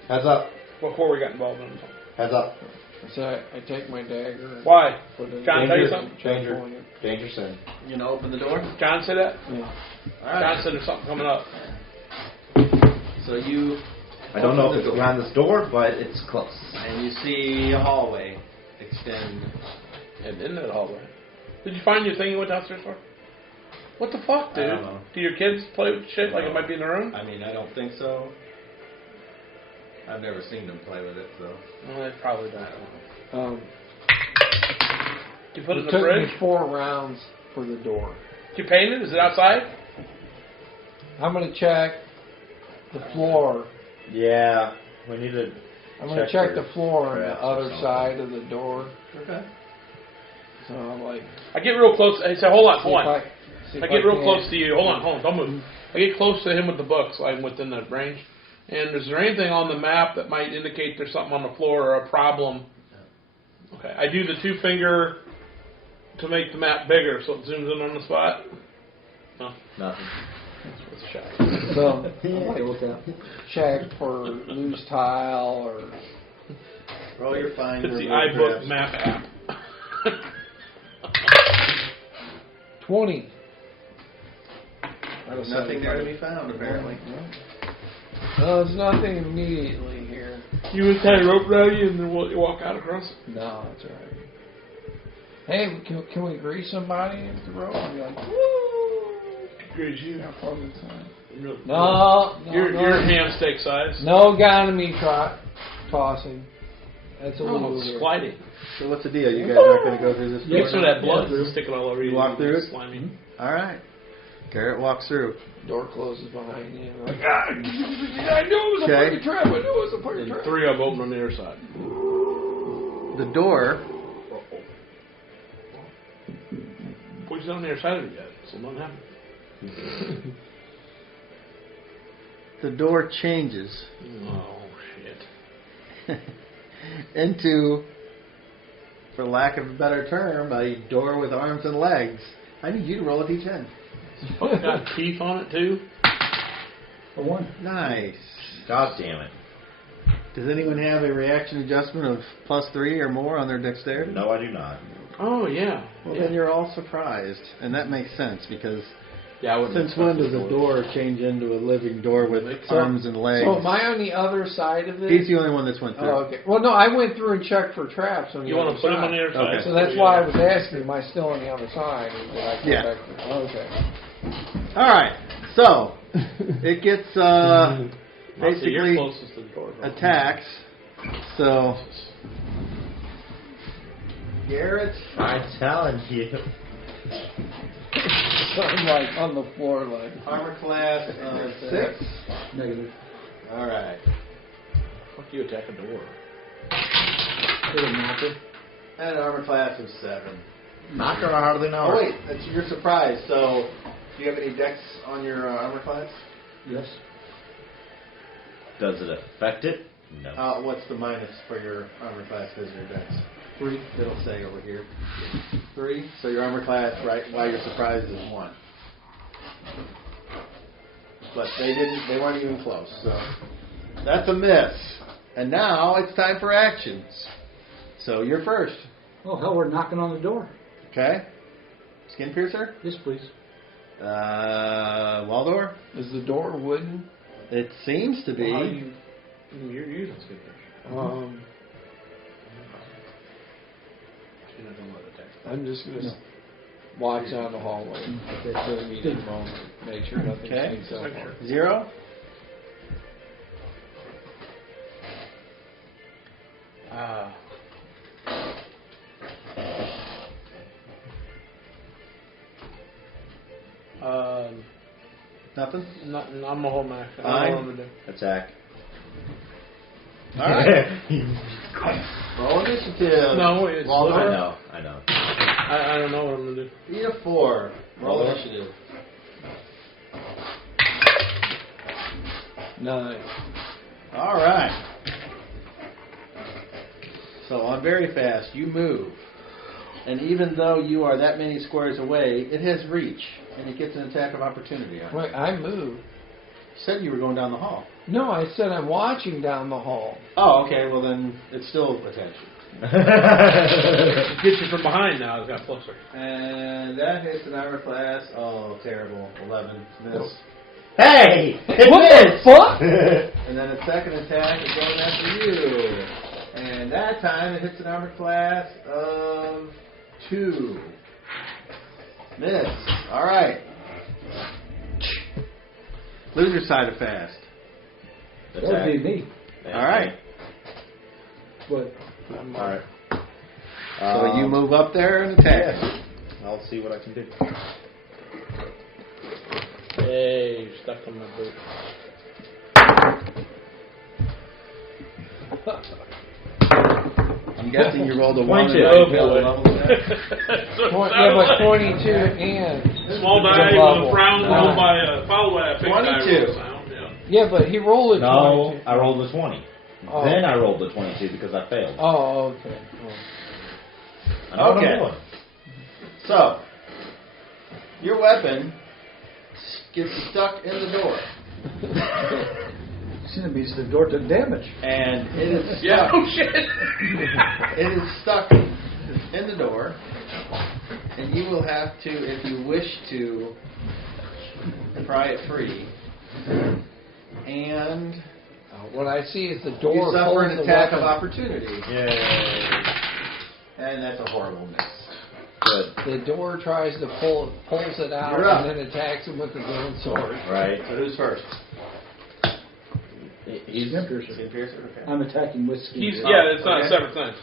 Heads up. before we got involved in it. Heads up. So I take my dagger. And Why? put it in John, the tell you check something? Danger. point it. Danger sin. You gonna open the door? John said that? Yeah. All John said there's something coming up. So you I don't know open if the it's door, behind this door, but it's close. and you see a hallway extend. And in that hallway. Did you find your thing you went downstairs for? What the fuck, dude? I don't know. Do your kids play with shit like it No. might be in their room? I mean, I don't think so. I've never seen them play with it, so. Well, they probably don't. You put it in It the took fridge? me 4 rounds for the door. You paint it? Is it outside? I'm gonna check the floor. Yeah, we need to. I'm gonna check for the floor on the traps or other something. side of the door. Okay. So I'm like, I get real close. Hey, say, hold on, see hold if on. see I if get real can- close to you. Hold on, don't move. I get close to him with the book, so I'm within that range. And is there anything on the map that might indicate there's something on the floor or a problem? Okay, I do the 2-finger to make the map bigger, so it zooms in on the spot. No, Nothing. that's worth a shot. So Okay with that. check for loose tile or Roll your fine. It's the remove iBook traps. map app. 20. There's nothing there to be found, apparently. No, there's nothing immediately here. You would tie a rope around you and then you walk out across it? No, that's all right. Hey, can we grease somebody with the rope? I'll be like, woo! Great, you. Have fun with time. No, No, your hand steak size. no economy tossing. That's a Oh, little weird. sliding. So what's the deal? You guys aren't going to go through this Makes door? sure that blood Yeah. is sticking all over you. You walk through it? Slimy. All right. Garrett walks through. Door closes behind you. Like, I knew it was a Okay. fucking trap. I knew it was a fucking And trap. 3 of them open on the other side. The door, Poison's on the other side of it yet, so nothing happened. the door changes Oh, shit. into, for lack of a better term, a door with arms and legs. I need you to roll a d10. Fucking got teeth on it, too. A 1. Nice. God damn it. Does anyone have a reaction adjustment of +3 or more on their dexterity? No, I do not. Oh, yeah. Well, yeah. then you're all surprised, and that makes sense because Yeah, I wouldn't since when expect does it a to door change into a living door with arms and legs? So am I on the other side of it? He's the only one that's went through. Oh, okay. Well, no, I went through and checked for traps on the You other want to put him side. on the other side? Okay. So that's why I was asking, am I still on the other side? Or did I come Yeah. back to, okay. All right, so it gets I'll say you're basically closest to the door. bro. attacks. So Garrett, I'm telling you. So I'm like on the floor, like, armor class 6. Negative. All right, Fuck you, attack a door. Hit a knocker. and an armor class of 7. Not gonna hardly know. Oh wait, that's your surprise. So, do you have any dex on your armor class? Yes. Does it affect it? No. What's the minus for your armor class because of your dex? 3. It'll say over here. 3. So your armor class, right? Why your surprise is 1. But they weren't even close. So that's a miss. And now it's time for actions. So you're first. Oh, hell, we're knocking on the door. Okay. Skin piercer. Yes, please. Wall door. is the door wooden? It seems to be. How do you're using skin pressure. You're not gonna let it attack. I'm just going to watch down the hallway for the immediate moment. Make sure nothing Okay. sneaks up on us. 0. Nothing. Nothing. I'm a whole max. I Fine. don't know what I'm gonna do. Attack. All right. Roll initiative. No, it's Wall I door. know. I know. I don't know what I'm gonna do. Beat a 4. Roll Roll. initiative. 9. All right. So on very fast, you move. And even though you are that many squares away, it has reach, and it gets an attack of opportunity on it. Wait, I moved. You said you were going down the hall. No, I said I'm watching down the hall. Oh, okay. Well, then it's still attached. It gets you from behind now. It's got closer. And that hits an armor class. Oh, terrible. 11. Miss. Hey! It What the missed! fuck? And then a second attack is going after you. And that time it hits an armor class of 2. Miss. All right. Loser side of fast. That would be me. All right. But Alright. So you move up there and attack. Yeah. I'll see what I can do. Hey, you're stuck on my boot. I'm guessing you rolled a 1 and 22. you failed a level check. Yeah, but 22 and Small the die with level. a frown followed by a big die 22. roll sound. Yeah. Yeah, but he rolled a No, 22. I rolled a 20. Oh. Then I rolled a 22 because I failed. Oh, okay. I know what Okay. I'm doing. So, your weapon gets stuck in the door. it's going to be the door to damage. And it is stuck. Yeah. Oh shit. It is stuck in the door. And you will have to, if you wish to, pry it free. And What I see is the door you suffer pulls an the attack weapon. of opportunity. Yay. And that's a horrible miss. Good. The door tries to pulls it out You're up. and then attacks him with the golden sword. Right. So who's first? He's Skin Piercer. Piercer? Okay. I'm attacking with skin. He's piercer. yeah. It's not Okay. a separate thing.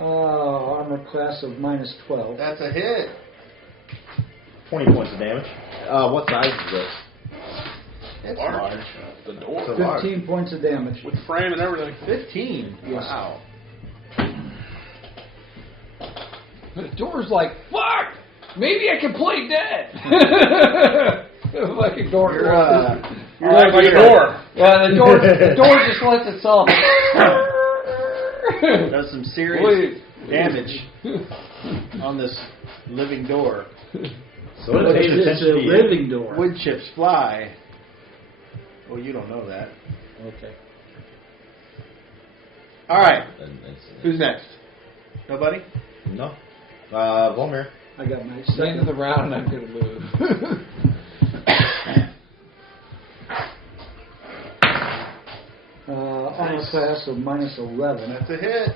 Armor class of -12. That's a hit. 20 points of damage. What size is this? It's Large. large. The door So large. 15 points of damage. with frame and everything. 15. Yes. Wow. The door's like, fuck! Maybe I can play dead! Like a door. You're Like a door. Yeah, the door just lets itself. does some serious Wait. damage on this living door. So But it pays it's attention a to you. living door. Wood chips fly. Well, you don't know that. Okay. All right. And it's- Who's next? Nobody? No. Volmir. I got my At the end second. of the round, I'm going to move. Armor class of -11. That's a hit.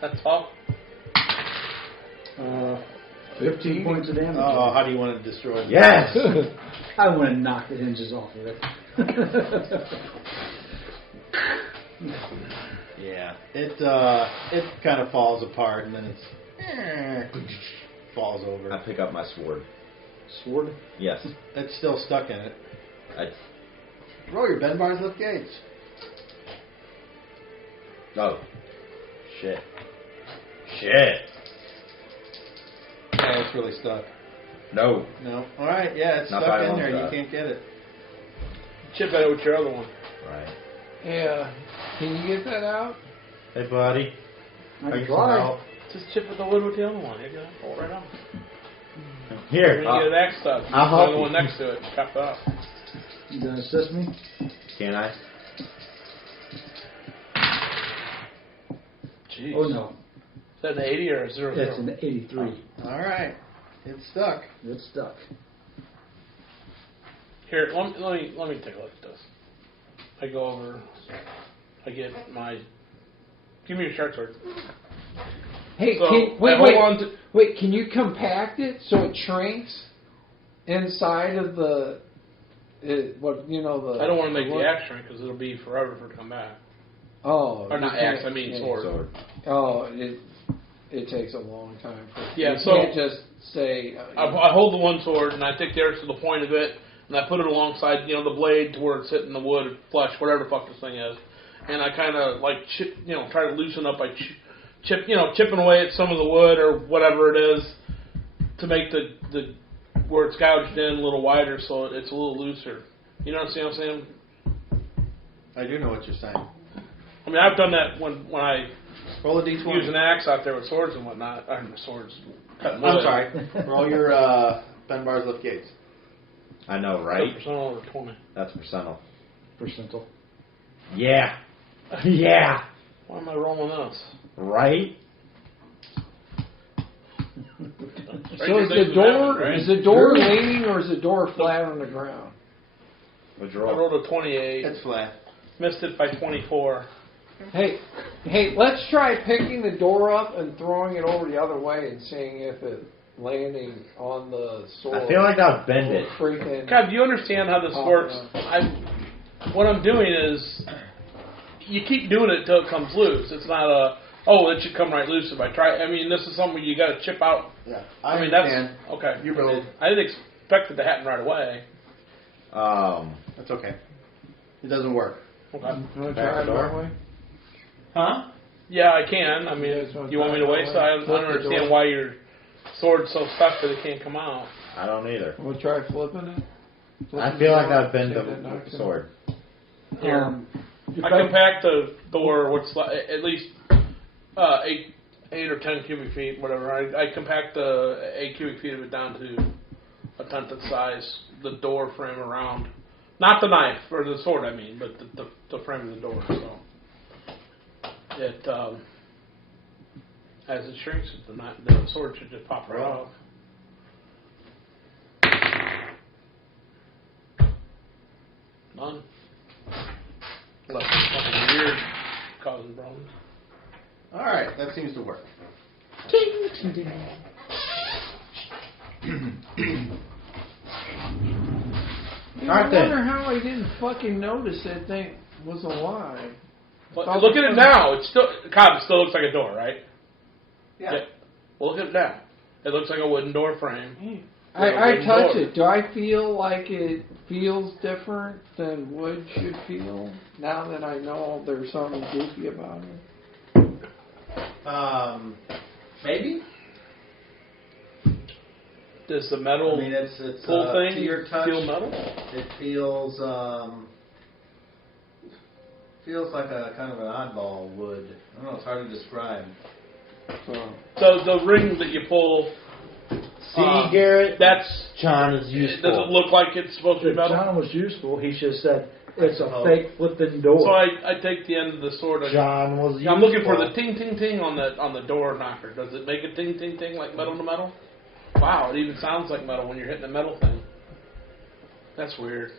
That's all. 15 points of damage. Oh, how do you want to destroy it? Yes! I want to knock the hinges off of it. Yeah. It kind of falls apart and then it's falls I over. pick up my sword. Sword. Yes. It's still stuck in it. I, Roll your bend bars, lift gates. oh. Shit. Shit. Oh, it's really stuck. No. No. All right. Yeah, it's Not stuck by a in long there. You shot. can't get it. Chip that with your other one. Right. Yeah. Can you get that out? Hey, buddy. I I can can try. help. Just chip with the wood with the other one. You're gonna pull it right off. Here. When you get an axe stuff, you I'll put help the you. one next to it. Chop it off. You gonna assist me? Can I? Jeez. Oh no, Is that an 80 or a 00? it's an 83. All right. It's stuck. It's stuck. Here, let me take a look at this. I go over. I get my. Give me your short sword. Hey, So, can, I wait, hold wait, on to- wait. Can you compact it so it shrinks inside of the? What you know the? I don't want to make what? the axe shrink because it'll be forever for it to come back. Oh, Or not you can't- axe, I mean yeah. sword. Oh, it takes a long time. Yeah, you so- can't just say. I hold the one sword and I take the other to the point of it and I put it alongside, the blade to where it's hitting the wood, flesh, whatever the fuck this thing is, and I kind of like chip, try to loosen up by chipping away at some of the wood or whatever it is to make the where it's gouged in a little wider so it's a little looser. You know what I'm saying? I do know what you're saying. I mean, I've done that when I Roll a d20. use an axe out there with swords and whatnot. I mean, swords. Cutting I'm wood. sorry. Roll your bend bars, lift gates. I know, right? Percentile or 20. That's percentile. Percentile. Yeah. Yeah. Why am I rolling this? Right? So is the door leaning or is the door flat on the ground? What'd you I roll? rolled a 28. It's flat. Missed it by 24. Hey, let's try picking the door up and throwing it over the other way and seeing if it landing on the soil. I feel like I would bend it. Freaking. God, do you understand how this Oh, works? yeah. What I'm doing is, you keep doing it until it comes loose. It's not it should come right loose if I try. I mean, this is something you got to chip out. Yeah. I mean, understand. that's okay. You rolled. I didn't expect it to happen right away. That's okay. It doesn't work. Okay. You want to try it that way? Huh? Yeah, I can. I mean, you want me to wait? So I don't understand why your sword's so stuck that it can't come out. I don't either. We'll try flipping it. I feel like I would bend See if that knocks the it sword. Here. If I compact the door, at least 8 or 10 cubic feet, whatever. I compact the 8 cubic feet of it down to a tenth of the size, the door frame around. Not the knife, or the sword, I mean, but the frame of the door. So it, as it shrinks, the sword should just pop right off. None. Unless it's something weird causing problems. All right. That seems to work. I wonder how I didn't fucking notice that thing was alive. But look at it now. It still looks like a door, right? Yeah. Well, look at it now. It looks like a wooden door frame. I touch it. Do I feel like it feels different than wood should feel now that I know there's something goofy about it? Maybe. Does the metal I mean, it's pull thing to your touch. feel metal? It feels like a kind of an oddball wood. I don't know. It's hard to describe. So the ring that you pull. See, Garrett, That's John is useful. Does it look like it's supposed to be If metal? John was useful, he should have said, it's a fake flipping door. So I take the end of the sword. John was useful. I'm looking for the ting ting ting on the door knocker. Does it make a ting ting ting like metal to metal? Wow, it even sounds like metal when you're hitting a metal thing. That's weird.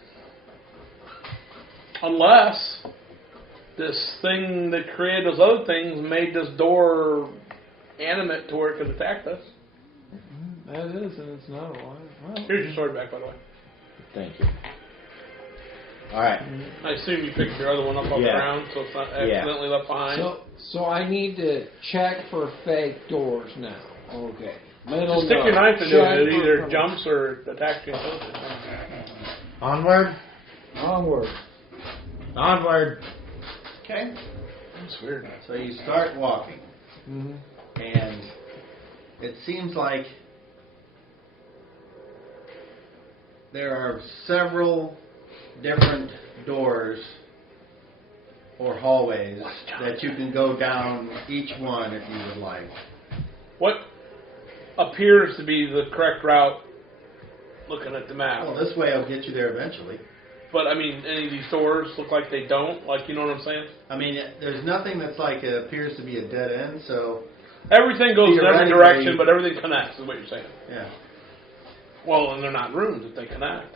Unless this thing that created those other things made this door animate to where it could attack us. That is, and it's not alive. Well, Here's your sword back, by the way. Thank you. All right. I assume you picked your other one up off the ground, so it's not accidentally left behind. So I need to check for fake doors now. Okay. Just stick your knife into it. It either jumps or attacks you and kills you. Onward. Onward. Onward. Okay. That's weird. So you start walking, Mm-hmm. and it seems like there are several different doors or hallways that you can go down each one if you would like. What appears to be the correct route, looking at the map? Well, this way will get you there eventually. But, I mean, any of these doors look like they don't? Like, you know what I'm saying? I mean, there's nothing that's like it appears to be a dead end, so Everything goes in every Theoretically- direction, but everything connects, is what you're saying. yeah. Well, and they're not rooms if they connect.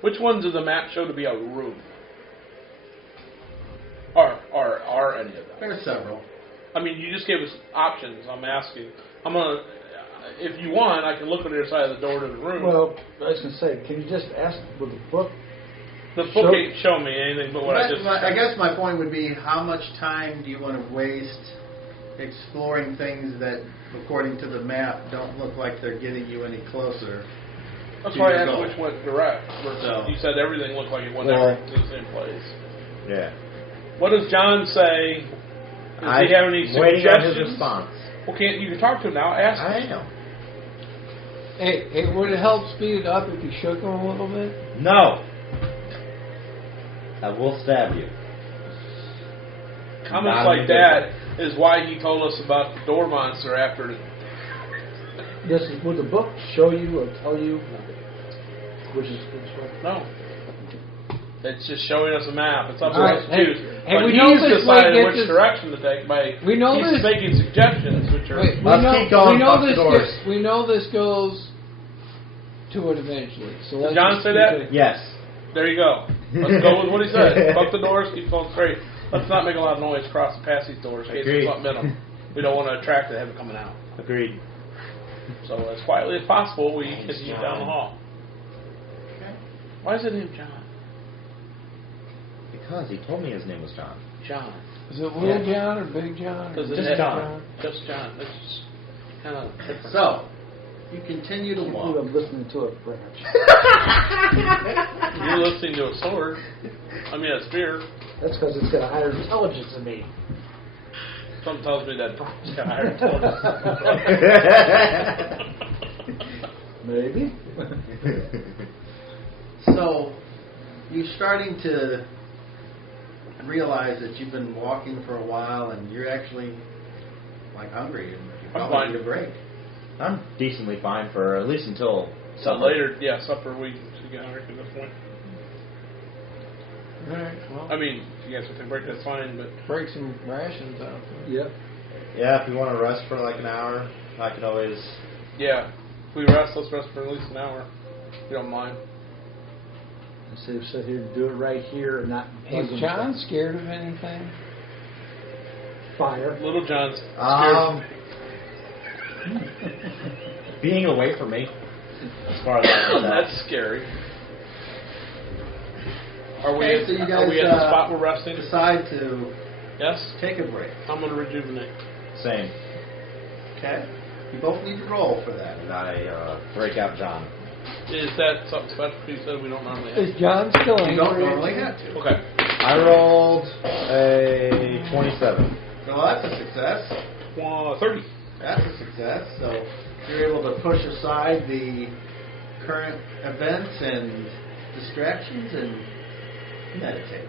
Which ones does the map show to be a room? Are any of them? There's several. I mean, you just gave us options. I'm asking. I'm gonna, if you want, I can look on the other side of the door to the room. Well, I was going to say, can you just ask with the book? The book ain't show me anything but what I just. I guess my point would be, how much time do you want to waste exploring things that, according to the map, don't look like they're getting you any closer? That's to why I your asked goal? which went direct. Versus So- you said everything looked like it went Well- to the same place. Yeah. What does John say? Does he have any waiting on his suggestions? response. Well, you can talk to him now. Ask him. I know. Hey, would it help speed it up if you shook them a little bit? No. I will stab you. comments Not like even that is why he told us about the door monster after. Will the book show you or tell you which is what? No. It's just showing us a map. It's up to All right, us to choose. hey, But we know he's this way deciding gets which us- direction to take by We know he's this- making suggestions, which are Wait, Let's keep going, We know fuck the this. doors. We know this goes to it eventually. So let's John just say keep that? it- Yes. there you go. Let's go with what he said. Fuck the doors, keep going straight. Let's not make a lot of noise crossing past these doors in case Agreed. there's something in them. We don't want to attract the heavy coming out. Agreed. So as quietly as possible, we continue down the hall. Why is it named John? Because he told me his name was John. John. Is it Little John or Big John? Does it Just have- John. Just John. It's just kind of different. So, you continue to Ooh, walk. I'm listening to it, Branch. You're listening to a sword. I mean, a spear. That's because it's got a higher intelligence than me. Something tells me that it's got higher intelligence. Maybe. So, you're starting to realize that you've been walking for a while and you're actually like hungry and you I'm probably fine. need a break. I'm decently fine for at least until So supper. later, yeah, supper, we should get hungry at this point. All right. Well, I mean, if you guys want to take a break, that's fine, but break some rations out there. Yep. Yeah, if you want to rest for like an hour, I can always. yeah, if we rest, let's rest for at least an hour. If you don't mind. Instead of sit here and do it right here and not. Is John scared of anything? Fire. Little John's scared. Being away from me, as far as I can tell. That's scary. Are we, Okay, so you are we guys, at the spot we're resting? Decide to Yes? take a break. I'm going to rejuvenate. Same. Okay? You both need to roll for that. And I break out John. Is that something special you said we don't normally have? Is John still angry? You don't at normally you? have to. Okay. I rolled a 27. Well, that's a success. 30. That's a success. So you're able to push aside the current events and distractions and meditate.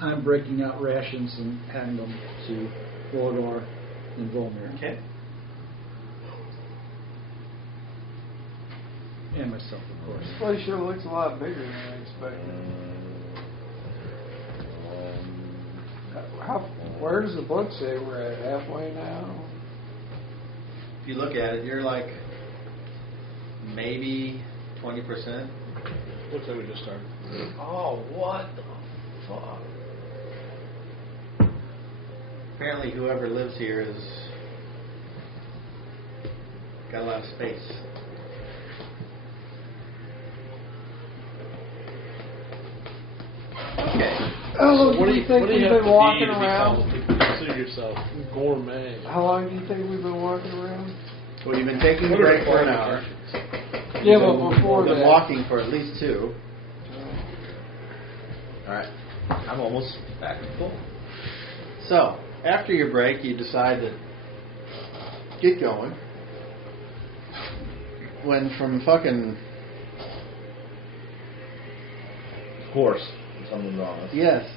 I'm breaking out rations and handing them to Volador and Volmir. Okay? And myself, of course. This place sure looks a lot bigger than I expected. Where does the book say we're at? Halfway now? If you look at it, you're like maybe 20%. Looks like we just started. Oh, what the fuck? Apparently, whoever lives here is got a lot of space. Okay. Oh, do you think we've been walking to around? consider yourself gourmet? How long do you think we've been walking around? Well, you've been taking a What are break the for an hour. qualifications? Yeah, You've but been- before you've been that. walking for at least 2. Alright. I'm almost back to full. So, after your break, you decide to get going. When from fucking... Of course. Something wrong. Yes.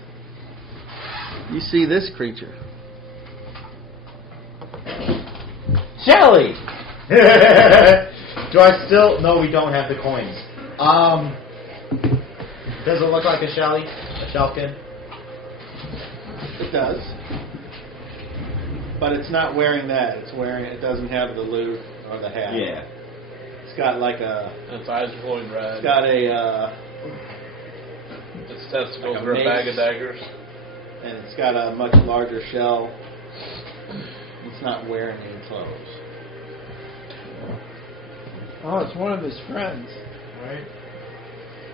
You see this creature. Shelly! Do I still... No, we don't have the coins. Does it look like a Shelly? A Shelkin? It does. But it's not wearing that. It doesn't have the loot or the hat. Yeah. It's got like a... And its eyes are glowing red. It's got a... Its testicles like a are a bag mace. of daggers. and it's got a much larger shell. It's not wearing any clothes. Oh, it's one of his friends. Right.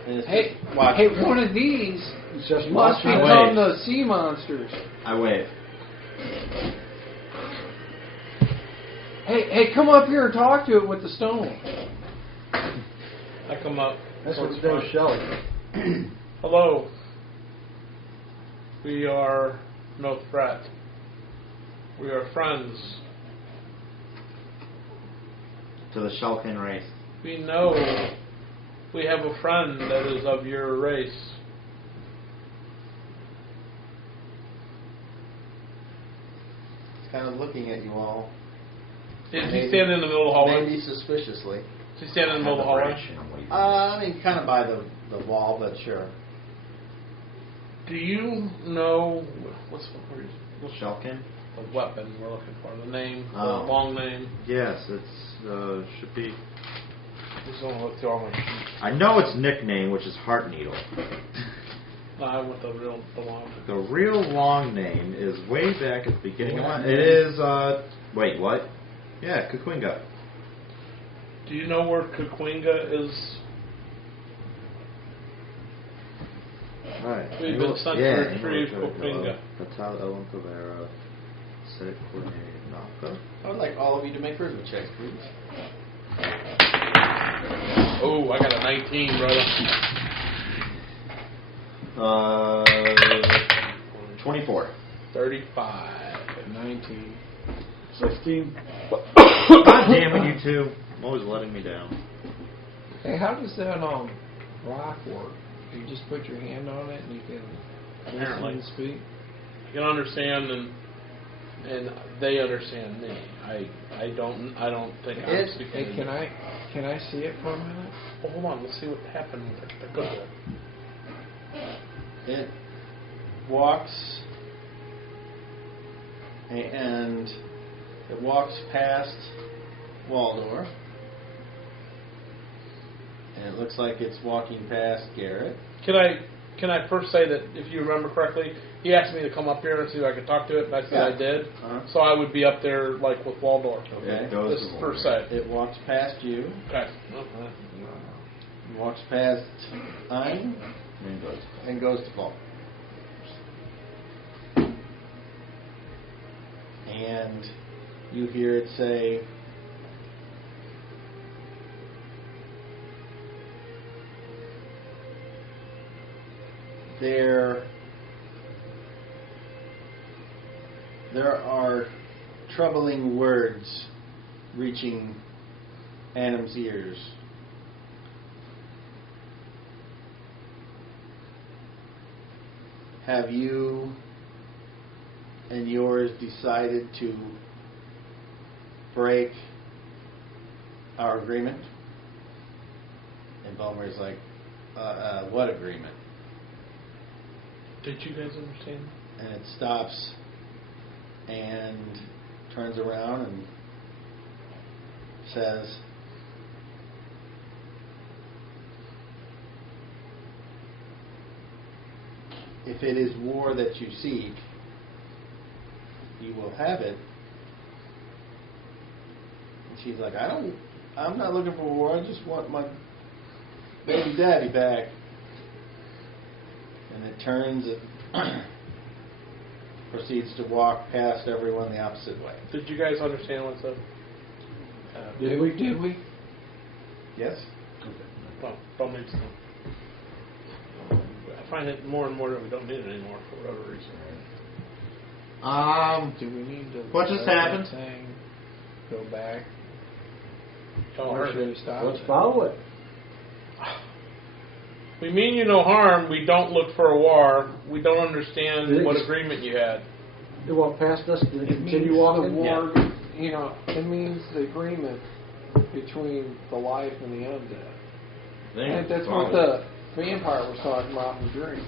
And it's Hey, just watching. hey, one of these It's just must watching. become the sea monsters. I wave. Hey, come up here and talk to it with the stone. I come up. That's what towards it does, front. Shelley. Hello. We are no threat. We are friends. To the Shulkin race. We know we have a friend that is of your race. kind of looking at you all. Is he standing in the middle of the hallway? Maybe suspiciously. Is he standing in the middle of the hallway? I mean, kind of by the wall, but sure. Do you know what's Shelkin? the weapon we're looking for? The name, the Oh. long name. Yes, it's should be. Just don't look through all my sheets. I know its nickname, which is Heart Needle. No, I want the long. The real long name is way back at the beginning of my. It is. Wait, what? Yeah, Kukwinga. Do you know where Kukwinga is? Right. We've been sent to retrieve Kukwinga. Patal Ellen Cabrera. Set coordinated Naka. I would like all of you to make charisma checks, please. Oh, I got a 19, brother. 24. 35. 19. 16. God damn it, you two. I'm always letting me down. Hey, how does that rock work? You just put your hand on it and you can listen Apparently. and speak? I can understand and they understand me. I don't think I'm speaking. Hey, can I see it for a minute? Well, hold on, let's see what happened with the good one. It walks and it walks past Waldor. And it looks like it's walking past Garrett. Can I first say that if you remember correctly, he asked me to come up here and see if I could talk to it, and I said Yeah. I did. Uh-huh. So I would be up there like with Waldorf. Okay. This per se. It walks past you. Okay. It walks past Ein and goes to Paul. And you hear it say, there are troubling words reaching Adam's ears. Have you and yours decided to break our agreement? And Bulmer's like, what agreement? Did you guys understand? And it stops and turns around and says, if it is war that you seek, you will have it. And she's like, I'm not looking for war, I just want my baby daddy back. And it turns and proceeds to walk past everyone the opposite way. Did you guys understand what's up? Did we? Yes? Well, don't need to know. I find it more and more that we don't need it anymore for whatever reason. Do we need to What just let happened? that thing go back? Don't Or hurt should we it. stop Let's it? follow it. We mean you no harm. We don't look for a war. We don't understand Did it what just- agreement you had. They walk past us, then It continue means walking. the war, it means the agreement between the life and the undead. And that's what the vampire was talking about in the dream.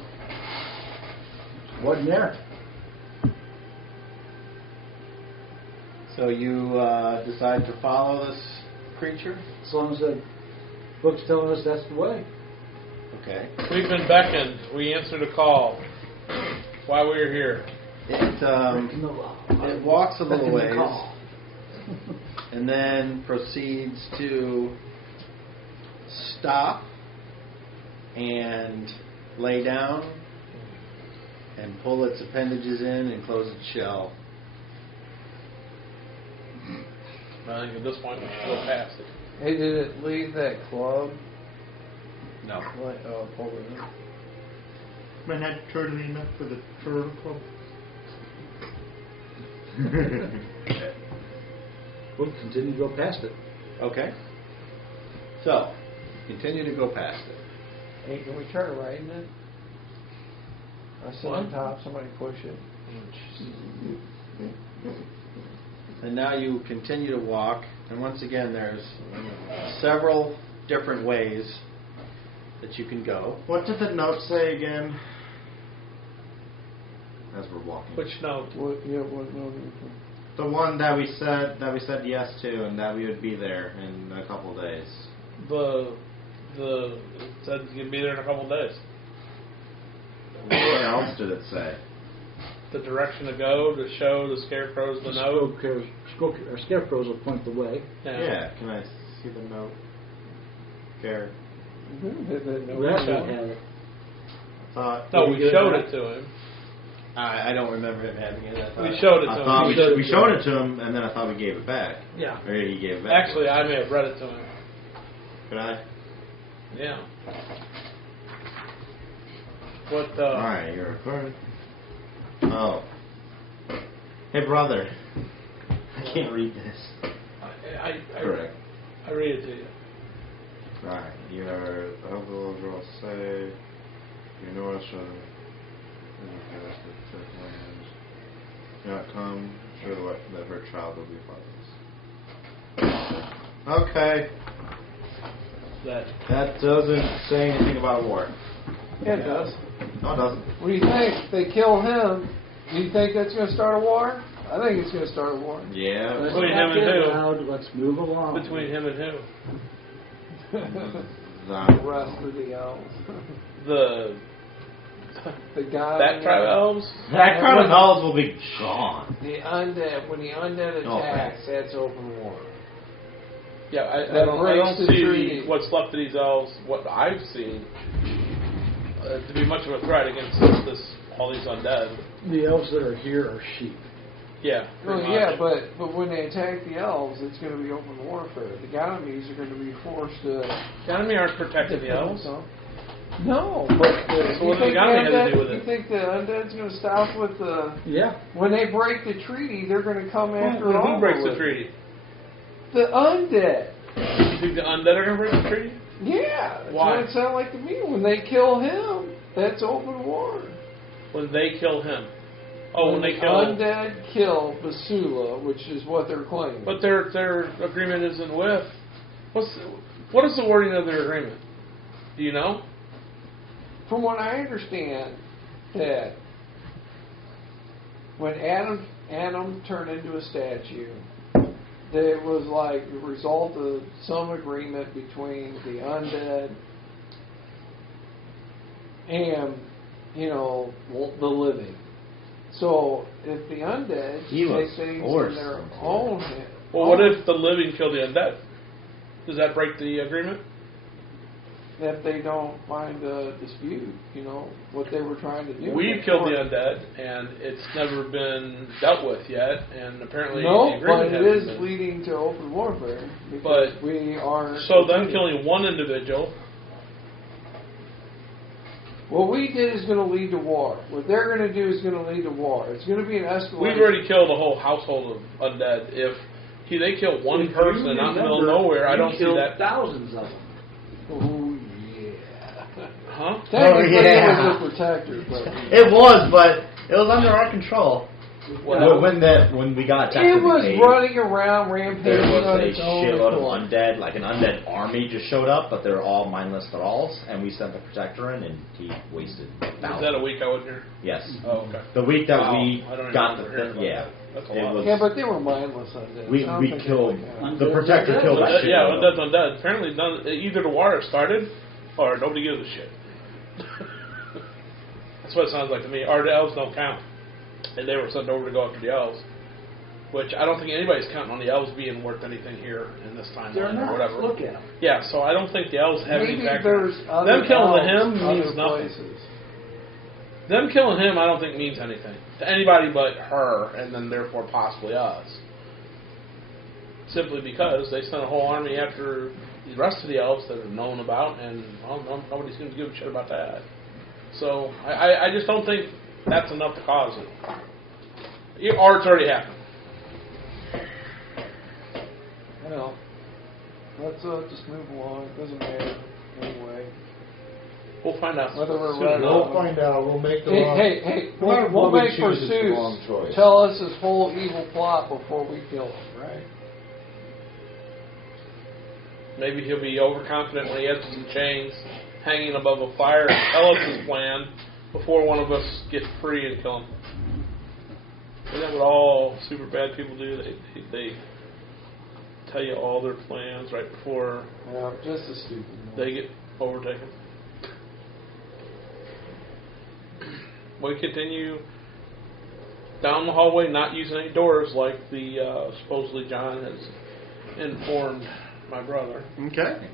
Wasn't there? So you decide to follow this creature? As long as the book's telling us that's the way. Okay. We've been beckoned. We answered a call. Why we're here. It walks a little ways and then proceeds to stop and lay down and pull its appendages in and close its shell. I think at this point we should go past it. Hey, did it leave that club? No. Pull it in. My head turtling enough for the turtle club. We'll continue to go past it. Okay. So, continue to go past it. Hey, can we try riding it? I sit on top, somebody push it. And now you continue to walk, and once again, there's several different ways that you can go. What did the note say again? As we're walking. Which note? What note? The one that we said yes to, and that we would be there in a couple of days. The it said you can be there in a couple of days. What else did it say? The direction to go to show the scarecrows the note. Scarecrows will point the way. Yeah. Can I see the note? Care. That will have it. No, we showed it to him. I don't remember him having it. We showed it I to him. thought we showed it to him, and then I thought we gave it back. Yeah. Or he gave it back. Actually, I may have read it to him. Could I? Yeah. What? Alright, you're recording. Oh. Hey, brother. I can't read this. Correct. I read it to you. Right. Your elbows will say you know us not come, sure that her child will be fatherless. Okay. That doesn't say anything about war. Yeah, it does. No, it doesn't. What do you think? They kill him. Do you think that's going to start a war? I think it's going to start a war. Yeah. Let's Between not him and get who? loud. Let's move along. Between him and who? The rest of the elves. The guy. That tribe elves? That kind of elves will be gone. The undead. When the undead attacks, that's open war. Yeah, I That don't breaks the see treaty. what's left of these elves, what I've seen, to be much of a threat against all these undead. The elves that are here are sheep. Yeah. Well, pretty yeah, much. but when they attack the elves, it's going to be open warfare. The Ganymedes are going to be forced to. Ganymede aren't protecting the elves. No, but So what does the Ganymede have to do with you it? think the undead's going to stop with the? Yeah. When they break the treaty, they're going to come after Who breaks the treaty? The undead. You think the undead are going to break the treaty? Yeah, that's Why? what it sounded like to me. When they kill him, that's open war. When they kill him. Oh, when they the kill undead kill Basula, which is what they're claiming. But their agreement isn't with. What is the wording of their agreement? Do you know? From what I understand, that when Adam turned into a statue, that it was like the result of some agreement between the undead and, the living. So if the undead He was take things forced in their into own it. hand, Well, what if the living kill the undead? Does that break the agreement? that they don't find a dispute, what they were trying to do. We've killed the undead, and it's never been dealt with yet, and apparently No, the but agreement it hasn't is been. leading to open warfare because But- we are. So them killing one individual, What we did is going to lead to war. What they're going to do is going to lead to war. It's going to be an escalation. we've already killed a whole household of undead. If they kill one If person you and out in the middle of remember, nowhere, I we don't see killed that. thousands of them. Oh yeah. Huh? Technically, yeah. it was a protector, but It was, but it was under our control. Well, When we got attacked it in the was cave, running around, there rampaging was on a its own shitload of accord. undead, like an undead army just showed up, but they're all mindless thralls, and we sent the protector in, and he wasted was that a thousands. week I wasn't here? Yes. Oh, okay. The week that Wow, we I don't even got remember hearing about yeah, that. That's a it lot. was. Yeah, but they were mindless undead. We I don't think killed they were the protector killed that shit. Yeah, undead's undead. Apparently, either the war started, or nobody gives a shit. That's what it sounds like to me. Or the elves don't count, and they were sent over to go after the elves. Which I don't think anybody's counting on the elves being worth anything here in this timeline They're or not. whatever. Look at them. Yeah, so I don't think the elves have Maybe any factor. there's other Them killing elves, him means other nothing. places. Them killing him, I don't think means anything to anybody but her, and then therefore possibly us. Simply because they sent a whole army after the rest of the elves that are known about, and nobody's going to give a shit about that. So I just don't think that's enough to cause it. Or it's already happened. Well, let's just move along. It doesn't matter anyway. We'll find out. Whether we're soon right or enough. wrong. We'll find out. We'll make the Hey, wrong. hey, No matter we'll what we make choose, it's the wrong Pursuit choice. tell us his whole evil plot before we kill him, right? Maybe he'll be overconfident when he has some chains hanging above a fire and tell us his plan before one of us get free and kill him. Isn't that what all super bad people do? They tell you all their plans right before Yeah, just a stupid. they get overtaken. We continue down the hallway, not using any doors like the supposedly John has informed my brother. Okay.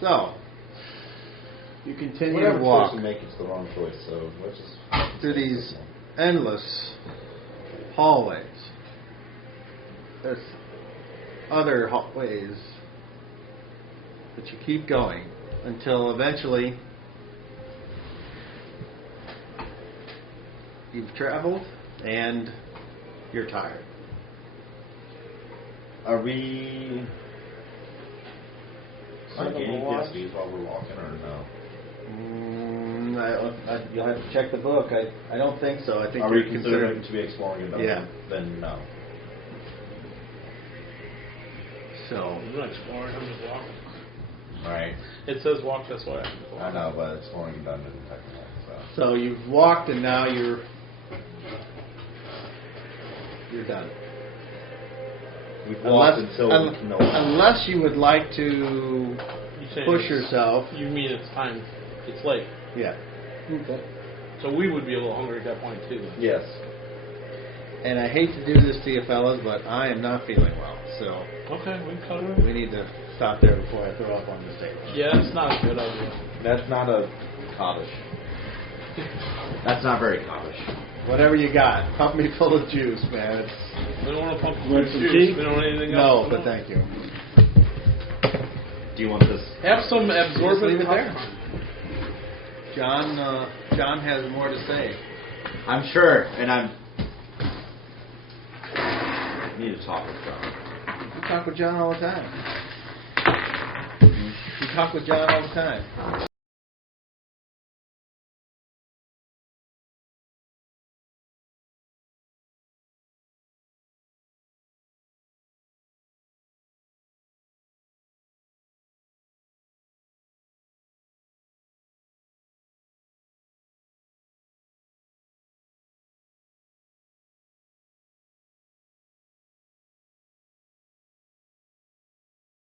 So, you continue Whatever to walk choice we make, it's the wrong choice. So let's just through these endless hallways. There's other hallways, but you keep going until eventually you've traveled and you're tired. Are we Son of a gaining watch. speed while we're walking, or no? You'll have to check the book. I don't think so. I think Are you're we considering to be exploring it? Yeah. Then no. So, I'm not exploring, I'm just walking. Right. It says walk this way. I know, but exploring it doesn't technically. so you've walked and now you're done. We've walked until we can no longer. Unless you would like to You say push it's- yourself. You mean it's time, it's late. Yeah. Okay. So we would be a little hungry at that point too. Then. Yes. And I hate to do this to you fellas, but I am not feeling well. So Okay, we can cut it. we need to stop there before I throw up on this table. Yeah, it's not a good idea. That's not a cottage. That's not very cottage. Whatever you got, pump me full of juice, man. It's, We don't want to pump Want the some juice. tea? We don't want anything no, else. but thank you. Do you want this? Have some absorbent. Just leave it there. popcorn. John has more to say. I'm sure, and I need to talk with John. You talk with John all the time. You talk with John all the time.